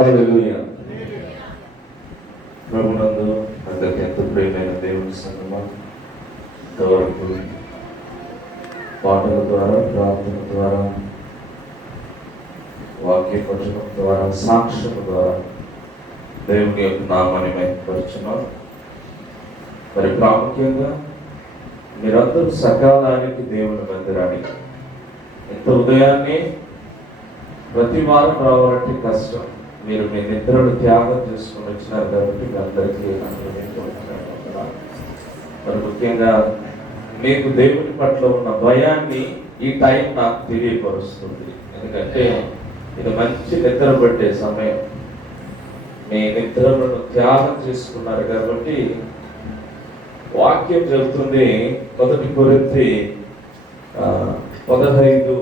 హల్లెలూయా. ప్రభునందు అందరికీ ఎంతో ప్రియమైన దేవుని సంగమా, ఇంతవరకు పాటల ద్వారా, ప్రార్థన ద్వారా, వాక్య పఠనం ద్వారా, సాక్ష్యం ద్వారా దేవుని యొక్క నామాన్ని మహిమపరుచున్నాం. మరి ప్రాముఖ్యంగా మీరందరూ సకాలానికి దేవుని మందిరానికి ఇంత ఉదయాన్నే ప్రతి వారం రావాలంటే కష్టం. మీరు మీ నిద్రను త్యాగం చేసుకుని వచ్చినారు కాబట్టి మీ అందరికీ మరి ముఖ్యంగా మీకు దేవుని పట్ల ఉన్న భయాన్ని ఈ టైం నాకు తెలియపరుస్తుంది. ఎందుకంటే ఇది మంచి నిద్ర పట్టే సమయం. మీ నిద్రలను త్యాగం చేసుకున్నారు కాబట్టి వాక్యం చెబుతుంది. 1 కొరింథీ 15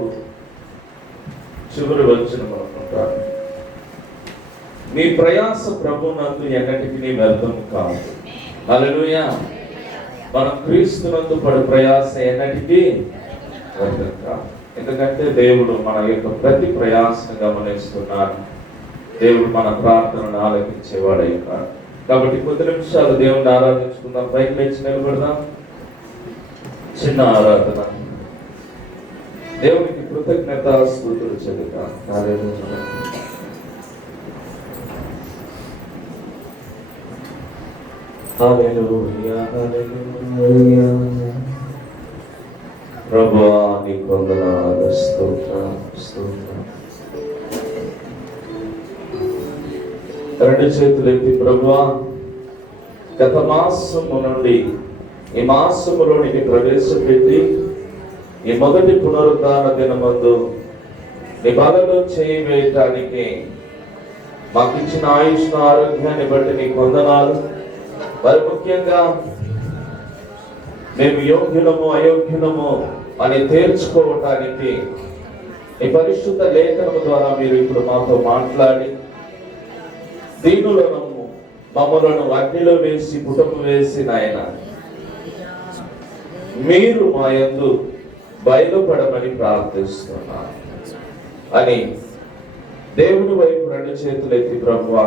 చివరి వచనం అనుకుంటాను. మీ ప్రయాస ప్రభునందు ఎన్నటికీ వ్యర్థము కాదు. హల్లెలూయా. మనం క్రీస్తునందు పడు ప్రయాస ఎన్నటికీ వ్యర్థం కాదు. ఎందుకంటే దేవుడు మన యొక్క ప్రతి ప్రయాసను గమనిస్తున్నాడు. దేవుడు మన ప్రార్థనను ఆలకించేవాడై ఉన్నాడు. కాబట్టి కొద్ది నిమిషాలు దేవుడిని ఆరాధించుకుందాం. పైకి లేచి నిలబడదాం. చిన్న ఆరాధన. దేవునికి కృతజ్ఞతాస్తుతులు చెల్లిద్దాం. హల్లెలూయా. హల్లెలూయా, హల్లెలూయా. ప్రభువా నీకు వందనాలు, స్తోత్రం, స్తోత్రం. రెండు చేతులు ఎత్తి ప్రభువా, గత మాసము నుండి ఈ మాసములోనికి ప్రవేశపెట్టి ఈ మొదటి పునరుద్ధాన దినమందు నీ బలలో చేయి వేయటానికి మాకు ఇచ్చిన ఆయుష్ను, ఆరోగ్యాన్ని బట్టి నీకు వందనాలు. మరి ముఖ్యంగా మేము యోగ్యులము అయోగ్యులము అని తేల్చుకోవటానికి ఈ పరిశుద్ధ లేఖనము ద్వారా మీరు ఇప్పుడు మాతో మాట్లాడి దీనులను మమ్మలను అగ్నిలో వేసి పుటము వేసి నాయన మీరు మా యందు బయలుపడమని ప్రార్థిస్తున్నాను అని దేవుని వైపు రెండు చేతులు ఎత్తి ప్రభువా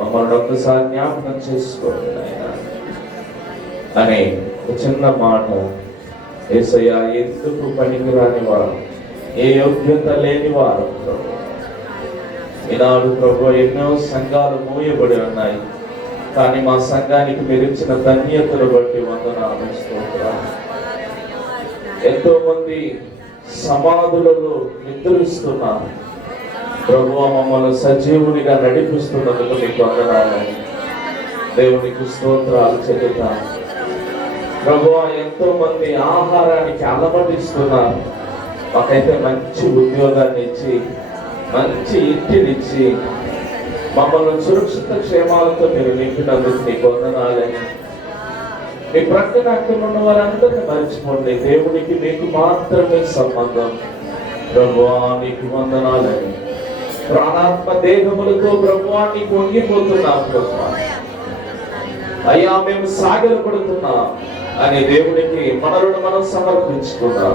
మమ్మల్ని ఒక్కసారి జ్ఞాపకం చేసుకోండి నాయన అనే ఒక చిన్న మాట. యేసయ్యా, ఎందుకు పనికిరాని వారు, ఏ యోగ్యత లేని వారు ప్రభు. ఈనాడు ప్రభు ఎన్నో సంఘాలు మూయబడి ఉన్నాయి. కానీ మా సంఘానికి మీరు ఇచ్చిన ధన్యతను బట్టి వందనాలు, స్తోత్రాలు. ఎంతో మంది సమాధులలో నిద్రిస్తున్నారు. ప్రభువా మమ్మల్ని సజీవునిగా నడిపిస్తున్నందుకు నీకు వందనాలు. దేవునికి స్తోత్రాలు చెల్లిద్దాం. ప్రభువా ఎంతో మంది ఆహారానికి అలమటిస్తున్నారు. మాకైతే మంచి ఉద్యోగాన్ని ఇచ్చి, మంచి ఇంటినిచ్చి, మమ్మల్ని సురక్షిత క్షేమాలతో మీరు నింపినందుకు నీకు వందనాలని. మీ ప్రక్కన అక్కడ ఉన్న వారందరినీ మర్చిపోండి. దేవునికి మీకు మాత్రమే సంబంధం. ప్రభువా నీకు వందనాలని. ప్రాణాత్మ దేహములతో ప్రభువా నీకు వంగిపోతున్నాం. ప్రభువా అయ్యా, మేము సాగలు పడుతున్నాం అని దేవునికి మనలను మనం సమర్పించుకున్నాం.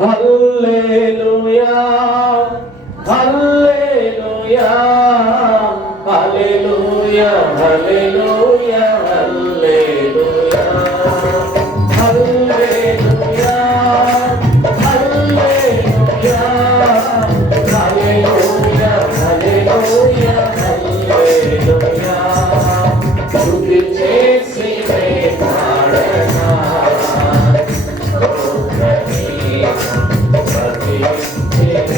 హల్లెలూయా, హల్లెలూయా, హల్లెలూయా, హల్లెలూయా, హల్లెలూయా, హల్లెలూయా, హల్లెలూయా, హల్లెలూయా, హల్లెలూయా, హల్లెలూయా. స్తుతి చేసి పాడనా స్తోత్రగీతం ప్రతిష్ఠిత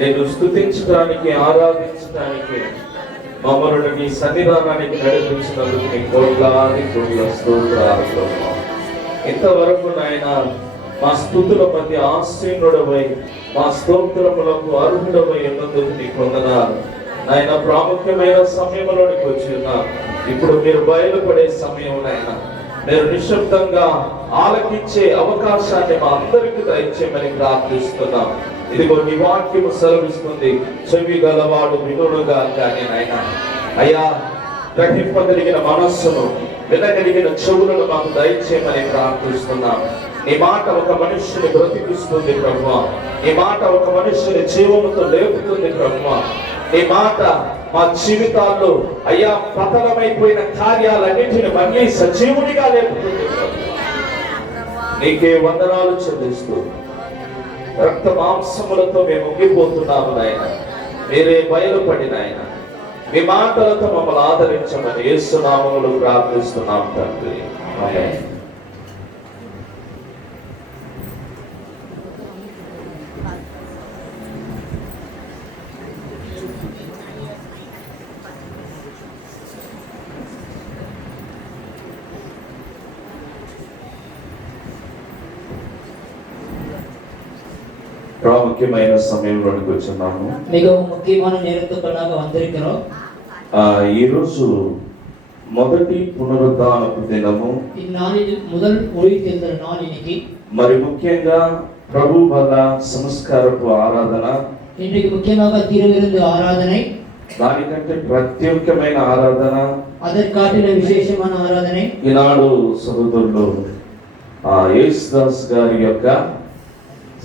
నేను స్తుతించడానికి, ఆరాధించడానికి, మమ్మల్ని నీ సన్నిధానానికి నడిపించినందుకు నీ కోట్లాది కోట్ల స్తోత్రాలు ప్రభువా. ఇంతవరకు నాయన మా స్తుతుల మధ్య ఆసీనుడవై మా స్తోత్రములకు అర్హుడవై ఉన్నందుకు నీ వందనాలు నాయన. ప్రాముఖ్యమైన సమయంలోనికి వచ్చి ఉన్నాం. ఇప్పుడు మీరు బయలుపడే సమయం నాయన. మీరు నిశ్శబ్దంగా ఆలకించే అవకాశాన్ని మా అందరికీ దయచేయమని ప్రార్థిస్తున్నాం. ఇదిగో నీ వాక్యము సెలవిస్తుంది, చెవి గలవాడు వినుడుగా కానీ నాయన. అయ్యా, గ్రహింపగలిగిన మనస్సును, వినగలిగిన చెవులను మాకు దయచేయమని ప్రార్థిస్తున్నాం. నీ మాట ఒక మనుష్యుని బ్రతికిస్తుంది ప్రభువా. నీ మాట ఒక మనుష్యుని జీవముతో లేపుతుంది ప్రభువా. నీ మాట మా జీవితాల్లో అయ్యా పతనమైపోయిన కార్యాలన్నింటిని మళ్ళీ సజీవునిగా లేపుతుంది. నీకే వందనాలు చెల్లిస్తూ రక్త మాంసములతో మేము ఉంగిపోతున్నాము నాయన. మీరే బయలుపడిన ఆయన మీ మాటలతో మమ్మల్ని ఆదరించమని యేసు నామములో ప్రార్థిస్తున్నాం తండ్రి. ఆమేన్. ప్రాముఖ్యమైన సమయంలోనికి వచ్చున్నాము. மிகவும் முக்கியமான நேரத்துக்குள்ளாக வந்திருக்கிறோம். ఈరోజు మొదటి పునరుద్ధానపు దినము. இந்நாளில் முதல் உயிர்த்தெழுதல் நாள் இன்னைக்கு. మరి ముఖ్యంగా ప్రభు బల సంస్కారపు ఆరాధన. இன்றைக்கு முக்கியமாக திருவிருந்து ஆராதனை. దానికంటే ప్రత్యేకమైన ఆరాధన, அதற்காட்டில விசேஷமான ఆరాధனை ఈనాడు సహోదరులు యేసుదాస్ గారి యొక్క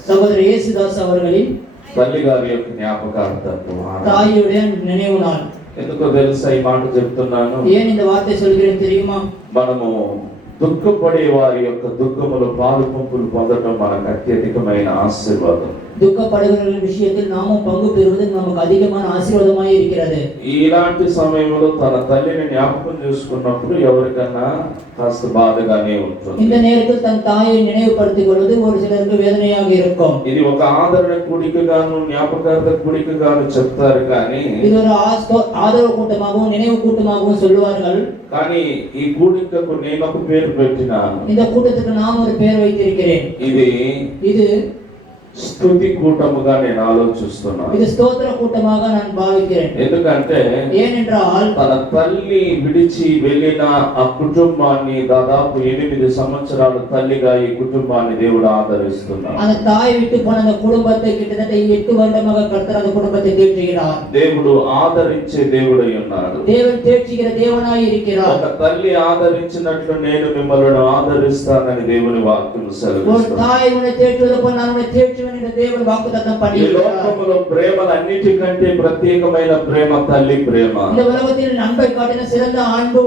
சகோதரர் இயேசுதாஸ் அவர்களின் తల్లి గారి యొక్క జ్ఞాపకార్థం, தாயுடைய நினைவு நாள். ఎందుకో తెలుసా ఈ మాట చెప్తున్నాను? ஏன் இந்த வார்த்தை சொல்கிறேன் தெரியுமா? మనము దుఃఖపడే వారి యొక్క దుఃఖములు పాలు పంపులు పొందడం మనకు అత్యధికమైన ఆశీర్వాదం. துக்கப்படுகிறவர்கள் விஷயத்தில் நாமும் பங்கு பெறுவது நமக்கு அதிகமான ஆசீர்வாதமாய் இருக்கிறது. ఇలాంటి సమయంలో తన తల్లిని జ్ఞాపకం చేసుకున్నప్పుడు ఎవరికన్నా కాస్త బాధగానే ఉంటుంది. இந்த நேரத்தில் தன் தாயை நினைவுபடுத்திக் கொள்வது ஒரு சிலருக்கு வேதனையாக இருக்கும். ఇది ఒక ఆదరణ కూడికగాను జ్ఞాపకార్థ కూడికగాను చెప్తారు, కానీ இது ஒரு ஆதரவு கூட்டமாகவும் நினைவு கூட்டமாகவும் சொல்லுவார்கள். కానీ ఈ కూడికకు నేను ఒక పేరు పెట్టినాను. இந்த கூட்டத்துக்கு நான் ஒரு பெயர் வைத்திருக்கிறேன். ఇది స్తుతి కూటముగా నేను ఆలోచిస్తున్నాను. இது ஸ்தோத்திர கூட்டமாக நான் பாவிக்கிறேன். ఎందుకంటే ஏனென்றால் తన తల్లి విడిచి వెళ్ళిన ఆ కుటుంబాన్ని దాదాపు 8 సంవత్సరాలు తల్లిగా ఈ కుటుంబాన్ని దేవుడు ఆదరిస్తున్నాడు. அந்த தாய் விட்டு போன அந்த குடும்பத்தை கிட்டத்தட்ட 8 வருடமாக கர்த்தர் அந்த குடும்பத்தை தேற்றுகிறார். దేవుడు ఆదరించే దేవుడై ఉన్నాడు. தேவன் தேற்றுகிற தேவனாய் இருக்கிறார். ఒక తల్లి ఆదరించినట్లు నేను మిమ్మల్ని ఆదరిస్తానని దేవుని వాక్యం సెలవిస్తుంది. ஒரு தாய் உன்னை தேற்றுவது போல நான் உன்னை தேற்றுவேன் என்று தேவன் வாக்குத்தத்தம் பண்ணியிருக்கிறார். ఈ లోకములో ప్రేమలన్నిటికంటే ప్రత్యేకమైన ప్రేమ తల్లి ప్రేమ. இந்த உலகத்தில் அன்பை காட்டின சிறந்த அன்பு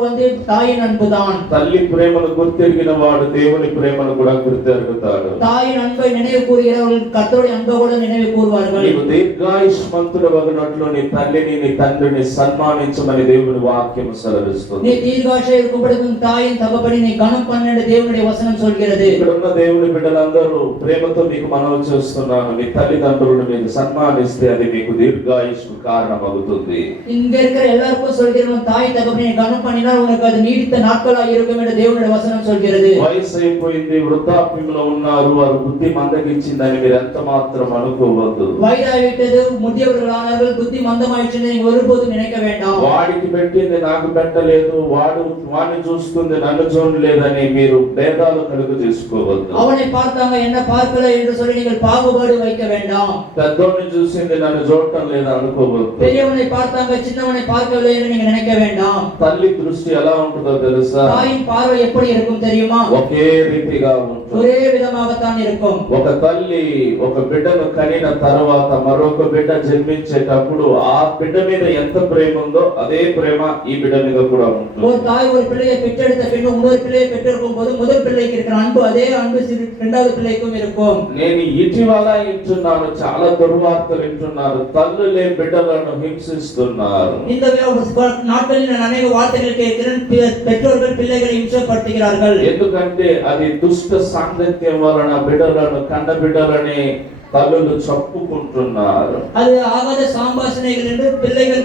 தாயின் அன்புதான். తల్లి ప్రేమను గుర్తెరిగిన వాడు దేవుని ప్రేమను కూడా గుర్తెరుగుతాడు. தாயின் அன்பை நினைவு கூறுகிறவர்கள் கர்த்தருடைய அன்பை கூட நினைவு கூறுவார்கள். నీవు దీర్ఘాయుష్మంతుడు వగునట్లు నీ తల్లిని నీ తండ్రిని సన్మానించమని దేవుని వాక్యం సెలవిస్తుంది. நீ தீர்காஷை இருக்கும்படி தாயின் தகப்பனை நீ கனம் பண்ணு என்று தேவனுடைய வசனம் சொல்கிறது. ఇక్కడ ఉన్న దేవుని బిడ్డలందరూ ప్రేమతో మీకు మనవి చేస్తున్నాను, నీ తల్లిదండ్రులను మీరు సన్మానిస్తే అది మీకు దీర్ఘాయుష్కు కారణమవుతుంది. இங்க இருக்கிற எல்லாருக்கும் சொல்கிறேன், தாய் தகப்பனை கனம் பண்ணினால் உனக்கு அது நீடித்த நாட்களா இருக்கும் என்று தேவனுடைய வசனம் சொல்கிறது. వయసు అయిపోయింది, వృద్ధాప్యంలో ఉన్నారు, వారు బుద్ధి మందగించిందని మీరు ఎంత మాత్రం అనుకోవద్దు. வயதாகிவிட்டது, முதியவர்களானார்கள், புத்தி மந்தமாயிடுச்சு நீங்க ஒருபோதும் நினைக்க வேண்டாம். వాడికి పెట్టింది నాకు పెట్టలేదు, వాడిని చూస్తుంది నన్ను చూడలేదని మీరు భేదాలు కలుగు చేసుకోవద్దు. அவனை பார்த்தாங்க என்ன பார்க்கல என்று சொல்லி நீங்கள் பாகுபாடு வைக்க வேண்டாம். పెద్దోడిని చూసింది నన్ను చూడటం లేదా అనుకోవద్దు. பெரியவனை பார்த்தாங்க சின்னவனை பார்க்கவில்லை என்று நீங்க நினைக்க வேண்டாம். తల్లి దృష్టి ఎలా ఉంటుందో తెలుసా? தாயின் பார்வை எப்படி இருக்கும் தெரியுமா? ఒకే రీతిగా ఉంటుంది. ஒரே விதமாகத்தான் இருக்கும். ఒక తల్లి ఒక బిడ్డను కనిన తర్వాత మరొక బిడ్డ జన్మించేటప్పుడు ఆ బిడ్డ మీద ఎంత ప్రేమ ఉందో అదే ప్రేమ ఈ బిడ్డ మీద కూడా ఉంటుంది. ஒரு தாய் ஒரு பிள்ளையை பெற்றெடுத்த பின் இன்னொரு பிள்ளையை பெற்றெடுக்கும் போது முதல் பிள்ளைக்கு இருக்கிற அன்பு அதே அன்பு இரண்டாவது பிள்ளைக்கும் இருக்கும். నేను ఇటీవల వింటున్నాను, చాలా దుర్వార్తలు వింటున్నారు, తల్లులే బిడ్డలను హింసిస్తున్నారు. இந்த நாட்களில் நான் அநேக வார்த்தைகள் கேட்கிறேன், பெற்றோர்கள் பிள்ளைகளை இம்சப்படுத்துகிறார்கள். ఎందుకంటే అది దుష్ట సాంగత్యం వలన బిడ్డలను కన్న బిడ్డలని తల్లులు చప్పుకుంటున్నారు. அது ஆகாத సంభాషణகள் என்று பிள்ளைகளை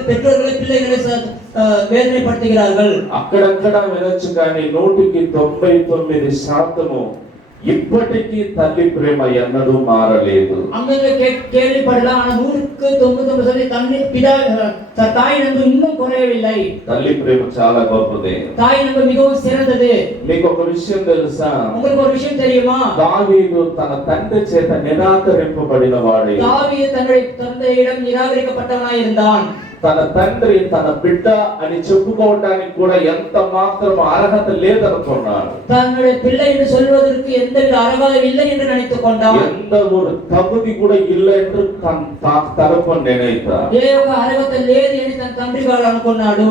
வேதனைப்படுத்துகிறார்கள். అక్కడక్కడ వినొచ్చు, కానీ 99% ఇప్పటికీ తల్లి ప్రేమ ఎన్నడూ మారలేదు. அங்கங்க கேள்விப்படலாம், ஆனா 100க்கு 99% தாய் அன்பு இன்னும் குறையவில்லை. తల్లి ప్రేమ చాలా గొప్పది. தாய் அன்பு மிகவும் சிறந்தது. మీకు ఒక విషయం తెలుసా? உங்களுக்கு ஒரு விஷயம் தெரியுமா? దావీదు తన తండ్రి చేత నిరాకరింపబడిన వాడే. தாவீது தன்னுடைய தந்தையிடம் நிராகரிக்கப்பட்டவனாய் இருந்தான். తన తండ్రి తన బిడ్డ అని చెప్పుకోవడానికి కూడా ఎంత మాత్రం అర్హత లేదనుకున్నాడు. தன்னுடைய பிள்ளை என்று சொல்வதற்கு எந்தவித அருகதை இல்லை என்று நினைத்துக் கொண்டான். எந்த ஒரு தகுதி கூட இல்லை என்று తనకు నిனைத்தார். ఏ ఒక అర్హత లేదు అని తన తండ్రి గారు అనుకున్నాడు.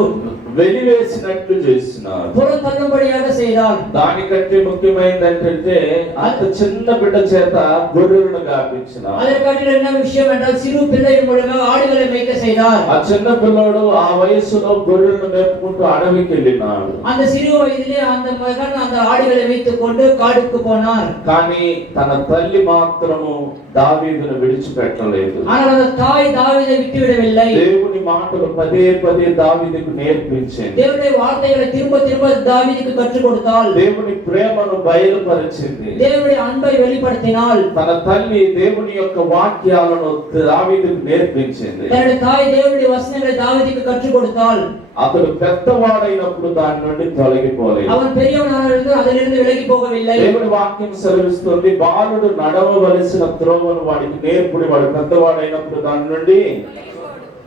వెలివేసినట్లు చేసినాడు, புறம் தள்ளும்படியாக செய்தான். దానికంటే ముఖ్యమైనది ఏంటంటే అంత చిన్న బిడ్డ చేత గొర్రెలను గాపించినాడు. அதற்காட்டில் என்ன விஷயம் என்றால் சிறு பிள்ளையின் மூலமாக ஆடுகளை மேய்க்க செய்தார். ఆ చిన్న పిల్లోడు ఆ వయసులో గొర్రెలను మేపుకుంటూ అడవికి వెళ్ళినాడు. அந்த சிறு వయதிலே அந்த மகன் அந்த ఆడుகளை வைத்துக் கொண்டு காட்டுக்கு போனார். కానీ తన తల్లి మాత్రము దావీదును విడిచిపెట్టలేదు. ஆனால் அந்த தாய் தாவீதை விட்டு விடவில்லை. దేవుని మాటలు పదే పదే దావీదుకు నేర్పించారు. నేర్పించింది. தேவனுடைய வார்த்தைகளை திரும்ப திரும்ப தாவீதுக்கு கற்றுக் கொடுத்தாள். దేవుని ప్రేమను బయలుపరిచింది. தேவனுடைய அன்பை வெளிப்படுத்தினாள். తన తల్లి దేవుని యొక్క వాక్యాలను దావీదుకు నేర్పించింది. தன்னுடைய தாய் தேவனுடைய வசனங்களை தாவீதுக்கு கற்றுக் கொடுத்தாள். అతడు పెద్దవాడైనప్పుడు దాని నుండి తొలగిపోలేదు. அவன் பெரியவனானது அதிலிருந்து விலகி போகவில்லை. దేవుని వాక్యం సెలవిస్తుంది, బాలుడు నడవవలసిన త్రోవను వాడికి నేర్పుడి, వాడు పెద్దవాడైనప్పుడు దాని నుండి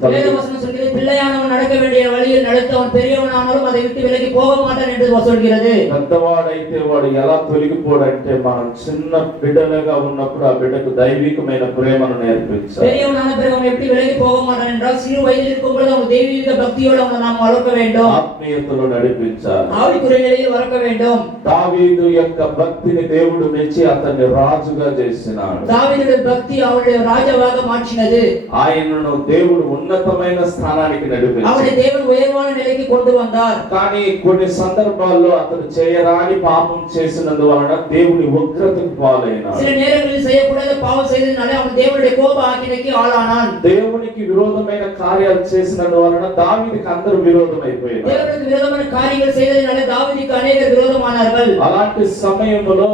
வேதவசனம் சொல்கிறது, பிள்ளையானவன் நடக்க வேண்டிய வழியில் நடத்து, அவன் பெரியவனானாலும் அதை விட்டு விலகி போக மாட்டான் என்று சொல்கிறது. పెద్దవాడైతే వాడు ఎలా తొలగిపోడంటే, మనం చిన్న బిడ్డలుగా ఉన్నప్పుడు ఆ బిడ్డకు దైవికమైన ప్రేమను నేర్పించాలి. பெரியவனான பிறகு அவன் எப்படி விலகி போக மாட்டான் என்றால், சிறு வயதில் இருக்கும் பொழுது அவன் தெய்வீக பக்தியோடு அவனை நாம் வளர்க்க வேண்டும். ఆత్మీయతలో నడిపించాలి. ஆவிக்குரிய நிலையில் வளர்க்க வேண்டும். దావీదు యొక్క భక్తిని దేవుడు మెచ్చి అతన్ని రాజుగా చేసినాడు. தாவீதுடைய பக்தி அவனுடைய ராஜாவாக மாற்றினது. ఆయనను దేవుడు ఉన్నతమైన స్థానానికి నడిపించాడు. அவனை தேவன் உயர்வான நிலைக்கு கொண்டு வந்தார். కానీ కొన్ని సందర్భాల్లో అతను చేయరాని పాపం చేసినందువలన దేవుని ఉగ్రతకు పాలైనాడు. சில நேரங்களில் செய்யக்கூடாத பாவம் செய்ததனால அவன் தேவனுடைய கோப ஆக்கினைக்கு ஆளானான். దేవునికి విరోధమైన కార్యాలు చేసినందువలన దావీదుకు అందరూ విరోధమైపోయారు. தேவனுக்கு விரோதமான காரியங்கள் செய்ததனால தாவீதுக்கு அநேகர் விரோதமானார்கள். అలాంటి సమయంలో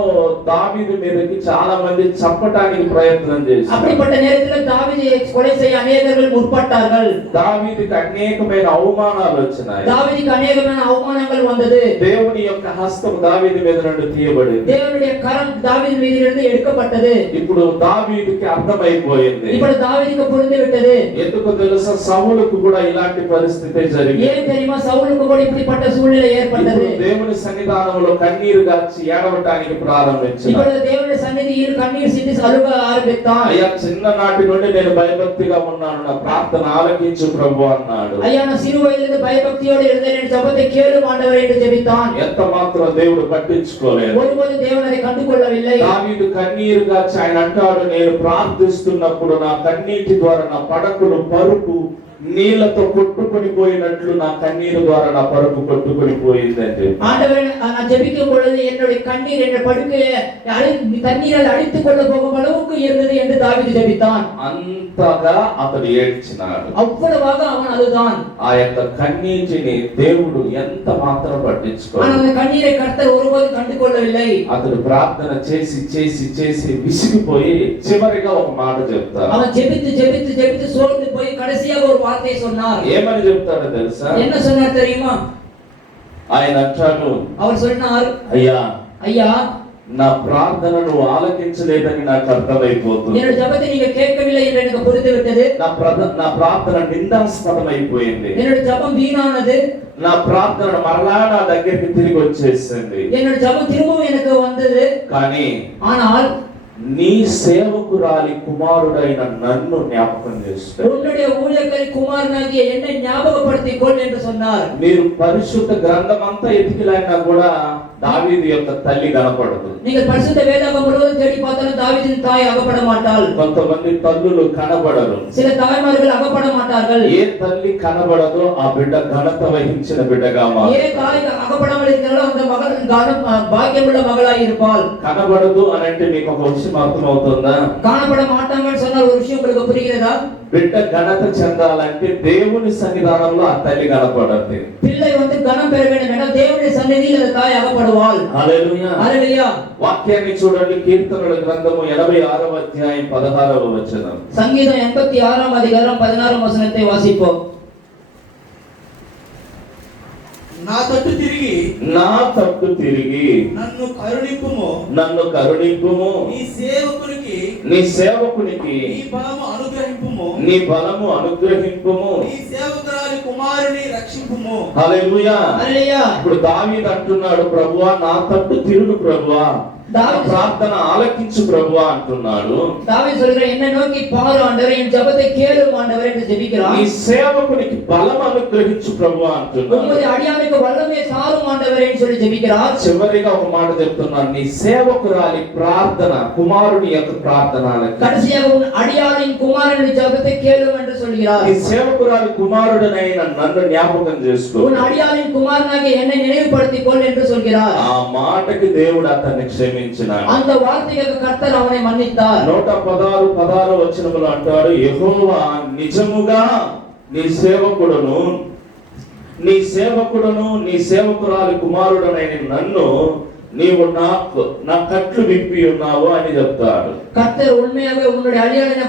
దావీదు మీదకి చాలా మంది చంపడానికి ప్రయత్నం చేశారు. அப்படிப்பட்ட நேரத்தில் தாவீதை கொலை செய்ய அநேகர்கள் முற்பட்டார்கள். దావీదుకు అనేకమైన అవమానాలు వచ్చినాయి. தாவீதுக்கு அநேகமான அவமானங்கள் வந்தது. దేవుని యొక్క హస్తం దావీదు మీద నుండి తీయబడింది. தேவனுடைய கரம் தாவீது மீதிலிருந்து எடுக்கப்பட்டது. ఇప్పుడు దావీదుకి అర్థమైపోయింది. ఇప్పుడు தாவீதுக்கு புரிந்து விட்டது. ఎందుకు తెలుసా, సౌలుకు కూడా ఇలాంటి పరిస్థితి జరిగింది. ஏன் தெரியுமா, సౌలుకు కూడా இப்படிப்பட்ட சூழ்நிலை ஏற்பட்டது. దేవుని సన్నిధానంలో కన్నీరు గార్చి ఏడవటానికి ప్రారంభించాడు. ఇప్పుడు దేవుని సన్నిధిயில் కన్నీరు సిద్ధి అలుగ ఆరంభిస్తాన్. అయ్యా, చిన్ననాటి నుండి నేను భయభక్తిగా ఉన్నాను, నా ప్రార్థన ఆలకించు ప్రభు అన్నాడు. ஐயா, நான் சிறு வயதிலிருந்து பயபக்தியோடு இருந்தேன், என் ஜெபத்தை கேளும் ஆண்டவரே என்று ஜெபித்தான். ఎంత మాత్రం దేవుడు పట్టించుకోలేదు. ஒருபோதும் தேவன் அதை கண்டுகொள்ளவில்லை. దావీదు కన్నీరు గార్చి ఆయన అంటాడు, నేను ప్రార్థిస్తున్నప్పుడు నా కన్నీటి ద్వారా నా పడకలు పరుపు నీళ్లతో కొట్టుకొని పోయినట్లు నా కన్నీరు ద్వారా నా పరుపు కొట్టుకొని పోయిందంటే, ஆண்டவரே, நான் ஜெபிக்கும் பொழுது என்னுடைய கண்ணீர் என்ற படுக்கையை தண்ணீரால் அடித்துக் கொள்ள போகும் அளவுக்கு இருந்தது என்று தாவீது ஜெபித்தான். అంతగా అతడు ఏడ్చినాడు. அவ்வளவாக அவன் அழுதான். ఆ యొక్క కన్నీటిని దేవుడు ఎంత మాత్రం పట్టించుకోలేదు. ஆனால் அந்த கண்ணீரை கர்த்தர் ஒருபோதும் கண்டுகொள்ளவில்லை. అతడు ప్రార్థన చేసి చేసి చేసి విసిగిపోయి చివరిగా ఒక మాట చెప్తాడు. அவன் ஜெபித்து ஜெபித்து ஜெபித்து சோர்ந்து போய் கடைசியாக ஒரு வார்த்தை சொன்னார். ఏమని చెప్తాడో తెలుసా? என்ன சொன்னார் தெரியுமா? ఆయన అంటాడు, அவர் சொன்னார், అయ్యా, ஐயா, నా ప్రార్థనను ఆలకించలేదని నాకు అర్థమైపోతుంది. என்னோட ஜெபத்தை நீங்க கேட்கவில்லை என்று எனக்கு புரிந்து விட்டது. నా ప్రార్థన నిందాస్పదం అయిపోయింది. என்னோட ஜெபம் வீணானது. నా ప్రార్థన మరలా నా దగ్గరికి తిరిగి వచ్చేసింది. என்னோட ஜெபம் திரும்பவும் எனக்கு வந்தது. కానీ ஆனால் నీ సేవకురాలి కుమారుడైన నన్ను జ్ఞాపకం చేస్తాడు. உன்னுடைய ஊழியக்காரி குமாரனாகிய என்னை ஞாபகப்படுத்திக் கொள் என்று சொன்னார். మీరు పరిశుద్ధ గ్రంథం అంతా ఎతికిలాగినా కూడా దావీదు యొక్క తల్లి కనపడదు. நீங்கள் பரிசுத்த வேதாகம் முழுவதும் தேடி பார்த்தாலும் தாவீதின் தாய் அகப்பட மாட்டாள். కొంతమంది తల్లులు కనబడరు. சில தாய்மார்கள் அகப்பட மாட்டார்கள். ఏ తల్లి కనబడదో ఆ బిడ్డ ఘనత వహించిన బిడ్డగా మారు. ఏ தாய் அகப்படாமல் இருக்கிறாளோ அந்த மகள் பாக்கியமுள்ள மகளாய் இருப்பாள். కనబడదు అని అంటే మీకు ఒక విషయం అర్థమవుతుందా? காணப்பட மாட்டாங்கன்னு சொன்னால் ஒரு விஷயம் உங்களுக்கு புரிகிறதா? బిడ్డ ఘనత చెందాలంటే దేవుని సన్నిధానంలో ఆ తల్లి కనపడద్ది. பிள்ளை வந்து கனம் பெற வேண்டும் என்றால் தேவனுடைய சந்நிதியில் அந்த தாய் அகப்படுவாள். హల్లెలూయా. హల్లెలూయా. వాక్యాన్ని చూడండి, కీర్తనల గ్రంథము 86వ అధ్యాయం 16వ వచనం. సంగీతం 86వ అధికారం 16వ వచనத்தை వాసిப்போம். నా తట్టు తిరిగి నన్ను కరుణింపుము, నీ సేవకునికి నీ బలము అనుగ్రహింపుము, నీ సేవకురాలి కుమారుని రక్షింపుము. హల్లెలూయా. హల్లెలూయా. ఇప్పుడు దావీదు అంటున్నాడు, ప్రభువా నా తట్టు తిరుగు ప్రభువా, ప్రార్థన ఆలకించు ప్రభువా అంటున్నాడు. தாவீது சொல்கிறார், என்னை நோக்கி பாரு ஆண்டவரே, என் ஜெபத்தை கேளும் ஆண்டவரே என்று ஜெபிக்கிறார். నీ సేవకునికి బలం అనుగ్రహించు ప్రభువా అంటున్నాడు. உம்முடைய அடியானுக்கு வல்லமை தாரும் ஆண்டவரே என்று சொல்லி ஜெபிக்கிறார். చివరిగా ఒక మాట చెప్తున్నాను, నీ సేవకురాలి ప్రార్థన, కుమారుని యొక్క ప్రార్థన ఆలకించు. கடைசியாக உன் அடியானின் குமாரனின் ஜெபத்தை கேளும் என்று சொல்கிறார். నీ సేవకురాలి కుమారుడనైన నన్ను జ్ఞాపకం చేసుకో, உன் அடியானின் குமாரனாகிய என்னை நினைவுபடுத்திக் கொள் என்று சொல்கிறார். ఆ మాటకి దేవుడు అతన్ని క్షమించాడు. அந்த வார்த்தைக்கு கர்த்தர் அவனை மன்னித்தார். 116 వచనములో అంటాడు, యెహోవా నిజముగా నీ సేవకుడును నీ సేవకుడును నీ సేవకురాలి కుమారుడనైన నన్ను నీవు నా కట్లు విప్పి ఉన్నావు అని చెప్తాడు. கர்த்தர் உண்மையாகவே உன்னுடைய அடியாளான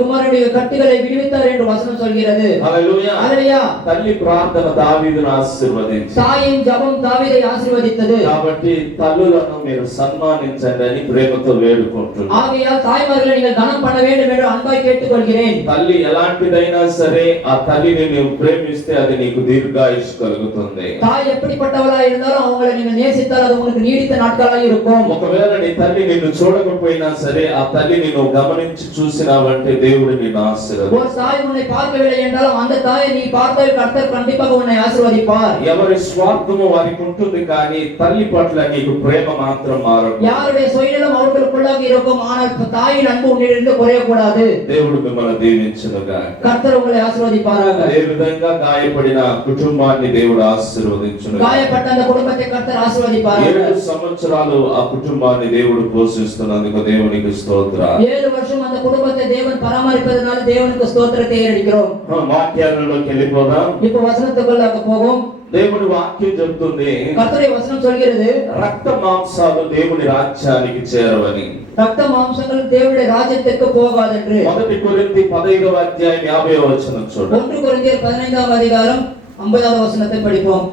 குமாரனுடைய கட்டுகளை விடுவித்தார் என்று வசனம் சொல்கிறது. ஹல்லேலூயா. ஹல்லேலூயா. తల్లి ప్రార్థన దావీదును ఆశీర్వదించింది. தாயின் ஜெபம் தாவீதை ஆசீர்வதித்தது. కాబట్టి తల్లులను మీరు సన్మానించండి అని ప్రేమతో వేడుకుంటున్నాను. ஆகையால் தாய்மார்களை நீங்கள் கனம் பண்ண வேண்டும் என்று அன்பாய் கேட்டுக்கொள்கிறேன். తల్లి ఎలాంటిదైనా సరే ఆ తల్లిని నీవు ప్రేమిస్తే అది నీకు దీర్ఘాయుష్ కలుగుతుంది. தாய் எப்படிப்பட்டவளா இருந்தாலும் அவங்களை நீங்கள் நேசித்தால் அது உங்களுக்கு நீடித்த நாட்களாக இருக்கும். ఒకవేళ నీ తల్లి నిన్ను చూడకపోయినా సరే ఆ తల్లిని నువ్వు గమనించి చూసినావంటే దేవుడు నిన్ను ఆశీర్వదిస్తాడు. ஒரு தாய் உன்னை பார்க்கவில்லை என்றாலும் அந்த தாயை நீ பார்த்தால் கர்த்தர் கண்டிப்பாக உன்னை ஆசீர்வதிப்பார். ఎవరి స్వార్థము వారికి ఉంటుంది కానీ తల్లి పట్ల నీకు ప్రేమ మాత్రం మారదు. யாருடைய சுயநலம் அவர்களுக்குள்ளாக இருக்கும், ஆனால் தாயின் அன்பு உன்னிலிருந்து குறையக்கூடாது. దేవుడు మిమ్మల్ని దీవించునుగా. கர்த்தர் உங்களை ஆசீர்வதிப்பாராக. అదే విధంగా గాయపడిన కుటుంబాన్ని దేవుడు ఆశీర్వదించునుగా. காயப்பட்ட அந்த குடும்பத்தை கர்த்தர் ஆசீர்வதிப்பாராக. 7 సంవత్సరాలు ఆ కుటుంబాన్ని దేవుడు పోషిస్తున్నందుకు దేవునికి స్తోత్రాలు. 7 வருஷம் அந்த குடும்பத்தை தேவன் பராமரிப்பதனால தேவனுக்கு ஸ்தோத்திரத்தை ஏறெடுக்கிறோம். వాక్యాలలోకి వెళ్ళిపోదాం. இப்போ வசனத்துக்குள்ளாக போவோம். దేవుని వాక్యం చెప్తుంది கர்த்தருடைய வசனம் சொல்கிறது రక్త మాంసాలు దేవుని రాజ్యానికి చేరవని. ரத்த மாம்சங்கள் தேவனுடைய ராஜ்யத்திற்கு போகாதென்று. 1 కొరింథీ 15వ అధ్యాయం 50వ వచనం చూడండి. 1 கொரிந்தியர் 15ஆம் அதிகாரம் 50வது வசனத்தை படிப்போம்.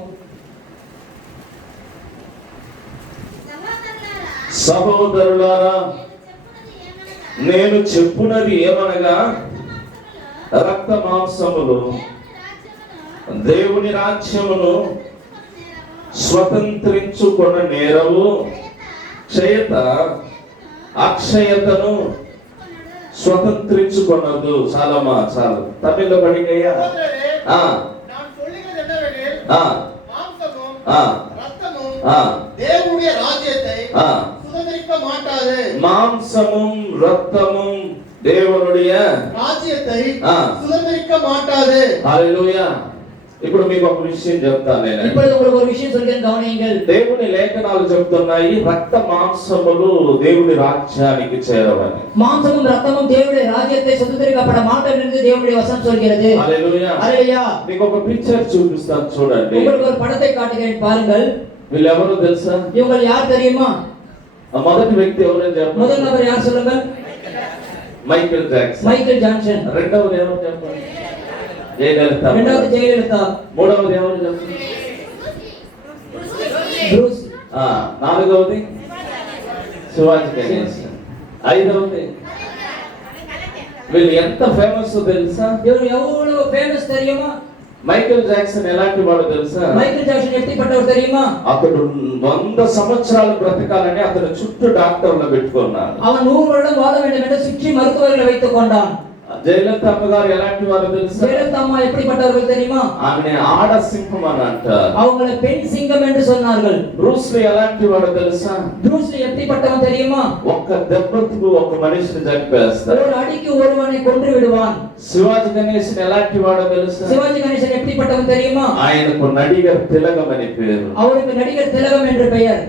సహోదరులారా నేను చెప్పునది ఏమనగా రక్త మాంసములు దేవుని రాజ్యమును స్వతంత్రించుకొన నేరవు క్షయత అక్షయతను స్వతంత్రించుకొనదు. చాలమ్మా చాలు. తమిళ పడిగయ్యా. தேவனுடைய ராஜ்யத்தை சுதந்திரிக்க மாட்டாது. மாம்சமும் ரத்தமும் தேவனுடைய ராஜ்யத்தை சுதந்திரிக்க மாட்டாது. హల్లెలూయా. ఇప్పుడు మీకు ఒక విషయం చెప్తాను నేను. இப்பொழுது உங்களுக்கு ஒரு விஷயம் சொல்கிறேன், கவனியுங்கள். దేవుని లేఖనాలు చెప్తున్నాయి రక్త మాంసములు దేవుని రాజ్యానికి చేరవని. மாம்சமும் ரத்தமும் தேவனுடைய ராஜ்யத்தை சுதந்திரிக்கப்பட மாட்டாது என்று தேவனுடைய வசனம் சொல்கிறது. హల్లెలూయా. ஹல்லேலூயா. మీకు ఒక పిక్చర్ చూపిస్తాను చూడండి. உங்களுக்கு ஒரு படத்தை காட்டுகிறேன் பாருங்கள். వీళ్ళు ఎవరో తెలుసా? இவங்க யார் தெரியுமா? ఆ మొదటి వ్యక్తి ఎవరని చెప్పండి. முதல் நபர் யார் சொல்லுங்கள்? Michael Jackson. Michael Jackson. రెండవది ఎవరు చెప్పండి? జయలలిత. இரண்டாவது ஜெயலலிதா. మూడవది ఎవరు చెప్పండి? బ్రూస్. నాలుగవది శివాజీ గణేశన్. ఐదవది వీళ్ళు ఎంత ఫేమస్ తెలుసా? இவர் எவ்வளவு ஃபேமஸ் தெரியுமா? మైకేల్ జాక్సన్ ఎలాంటి వాడు తెలుసా? మైకేల్ జాక్సన్ எப்படிப்பட்டவர் தெரியுமா? అతడు 100 సంవత్సరాలు బ్రతకాలని అతను చుట్టూ డాక్టర్లు పెట్టుకున్నాడు. அவன் 100 வருடம் வாழ வேண்டும் என்று சுற்றி மருத்துவர்களை வைத்துக் கொண்டான். జయలలిత అమ్మగారు ఎలాంటి వారు తెలుసా? ஜெயலலிதா அம்மா எப்படிப்பட்டவர்கள் தெரியுமா? ఆమె ఆడ సింహం అని అంటారు. அவங்களை பெண் சிங்கம் என்று சொன்னார்கள். బ్రూస్ లీ ఎలాంటి వాడు తెలుసా? బ్రూస్ లీ எப்படிப்பட்டவன் தெரியுமா? ఒక్క దెబ్బకు ఒక మనిషిని చంపేస్తాడు. ஒரு அடிக்கு ஒருவனை கொன்று விடுவான். శివాజీ గణేశన్ ఎలాంటి వాడు తెలుసా? சிவாஜி கணேசன் எப்படிப்பட்டவன் தெரியுமா? ఆయనకు నడిగర్ తిలకం అని పేరు. அவருக்கு நடிகர் திலகம் என்று பெயர்.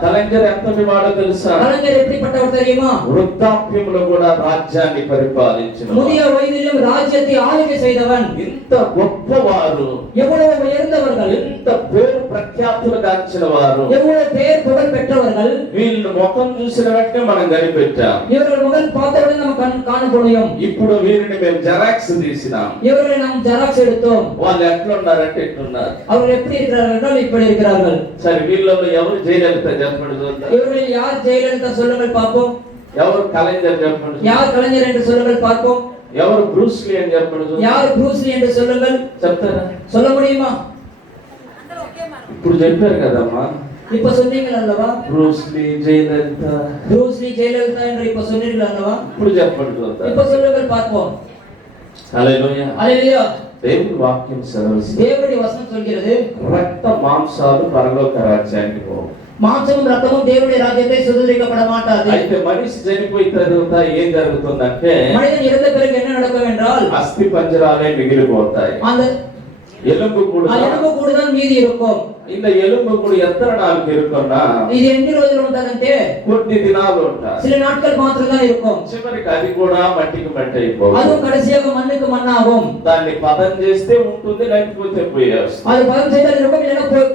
కలంజర్ ఎంతటి వాడో తెలుసా? கலைஞர் எப்படிப்பட்டவர் தெரியுமா? వృద్ధాప్యంలో కూడా రాజ్యాన్ని పరిపాలించిన முதிய வயதிலும் ராஜ்யத்தை ஆளுகை செய்தவன். ఇంత గొప్పవారు, எவ்வளவு உயர்ந்தவர்கள், ఇంత పేరు ప్రఖ్యాతులు గాంచిన వారు, எவ்வளவு பேர் புகழ் பெற்றவர்கள். వీళ్ళ ముఖం చూసిన వెంటనే మనం కనిపెట్టాం. இவர்கள் முகம் பார்த்தவுடன் நம்ம காண முடியும். ఇప్పుడు వీరిని మేము జెరాక్స్ తీసినాం. இவர்களை நாம் ஜெராக்ஸ் எடுத்தோம். వాళ్ళు ఎట్లున్నారంటే ఎట్లున్నారు. அவர்கள் எப்படி இருக்கிறார்கள் என்றால் இப்படி இருக்கிறார்கள். సరే వీళ్ళలో ఎవరు జయలలిత చెప్పండి చూద్దాం. இவர்கள் யார் ஜெயலலிதா சொல்லுங்கள் பார்ப்போம். ఎవరు కలంజర్ చెప్పండి. யார் கலைஞர் என்று சொல்லுங்கள் பார்ப்போம். ఎవరు బ్రూస్ లీ అని చెప్పండి చూద్దాం. யார் ப்ரூஸ் லீ என்று சொல்லுங்கள். చెప్తారా? சொல்ல முடியுமா? ఇప్పుడు చెప్పారు కదమ్మా. இப்ப சொன்னீங்கள் அல்லவா? Bruce Lee, Jayalalithaa. Bruce Lee, Jayalalithaa என்று இப்ப சொன்னீர்கள் அல்லவா? ఇప్పుడు చెప్పండి చూద్దాం. இப்ப சொல்லுங்கள் பார்ப்போம். హల్లెలూయా. ஹல்லேலூயா. దేవుని వాక్యం సెలవిస్తుంది. தேவனுடைய வசனம் சொல்கிறது రక్త మాంసాలు పరలోక రాజ్యానికి పోవు. மாம்சமும் ரத்தமும் தேவனுடைய ராஜ்யத்தை சுதந்திரிக்கப்பட மாட்டாது. అయితే మనిషి చనిపోయిన తర్వాత ఏం జరుగుతుందంటే மனிதன் இறந்த பிறகு என்ன நடக்கும் என்றால் అస్థి పంజరాలే మిగిలిపోతాయి. அந்த எலும்பு கூடு ఎలుగు కూడుதான் మీది இருக்கும். இந்த எலும்பு கூடு எத்தனை நாளுக்கு இருக்கும்னா ఇది ఎన్ని రోజులు ఉంటదంటే కొన్ని దినాలు ఉంటాయి. சில நாட்கள் மாத்திரம் தான் இருக்கும். చివరికి అది కూడా మట్టికి మట్టి అయిపోతుంది. அது கடைசியாக மண்ணுக்கு மண்ணாகும். దాన్ని పదం చేస్తే ఉంటుంది, లేకపోతే పోయేస్తుంది. அது பதம் செய்தால் இருக்கும், இல்லைன்னா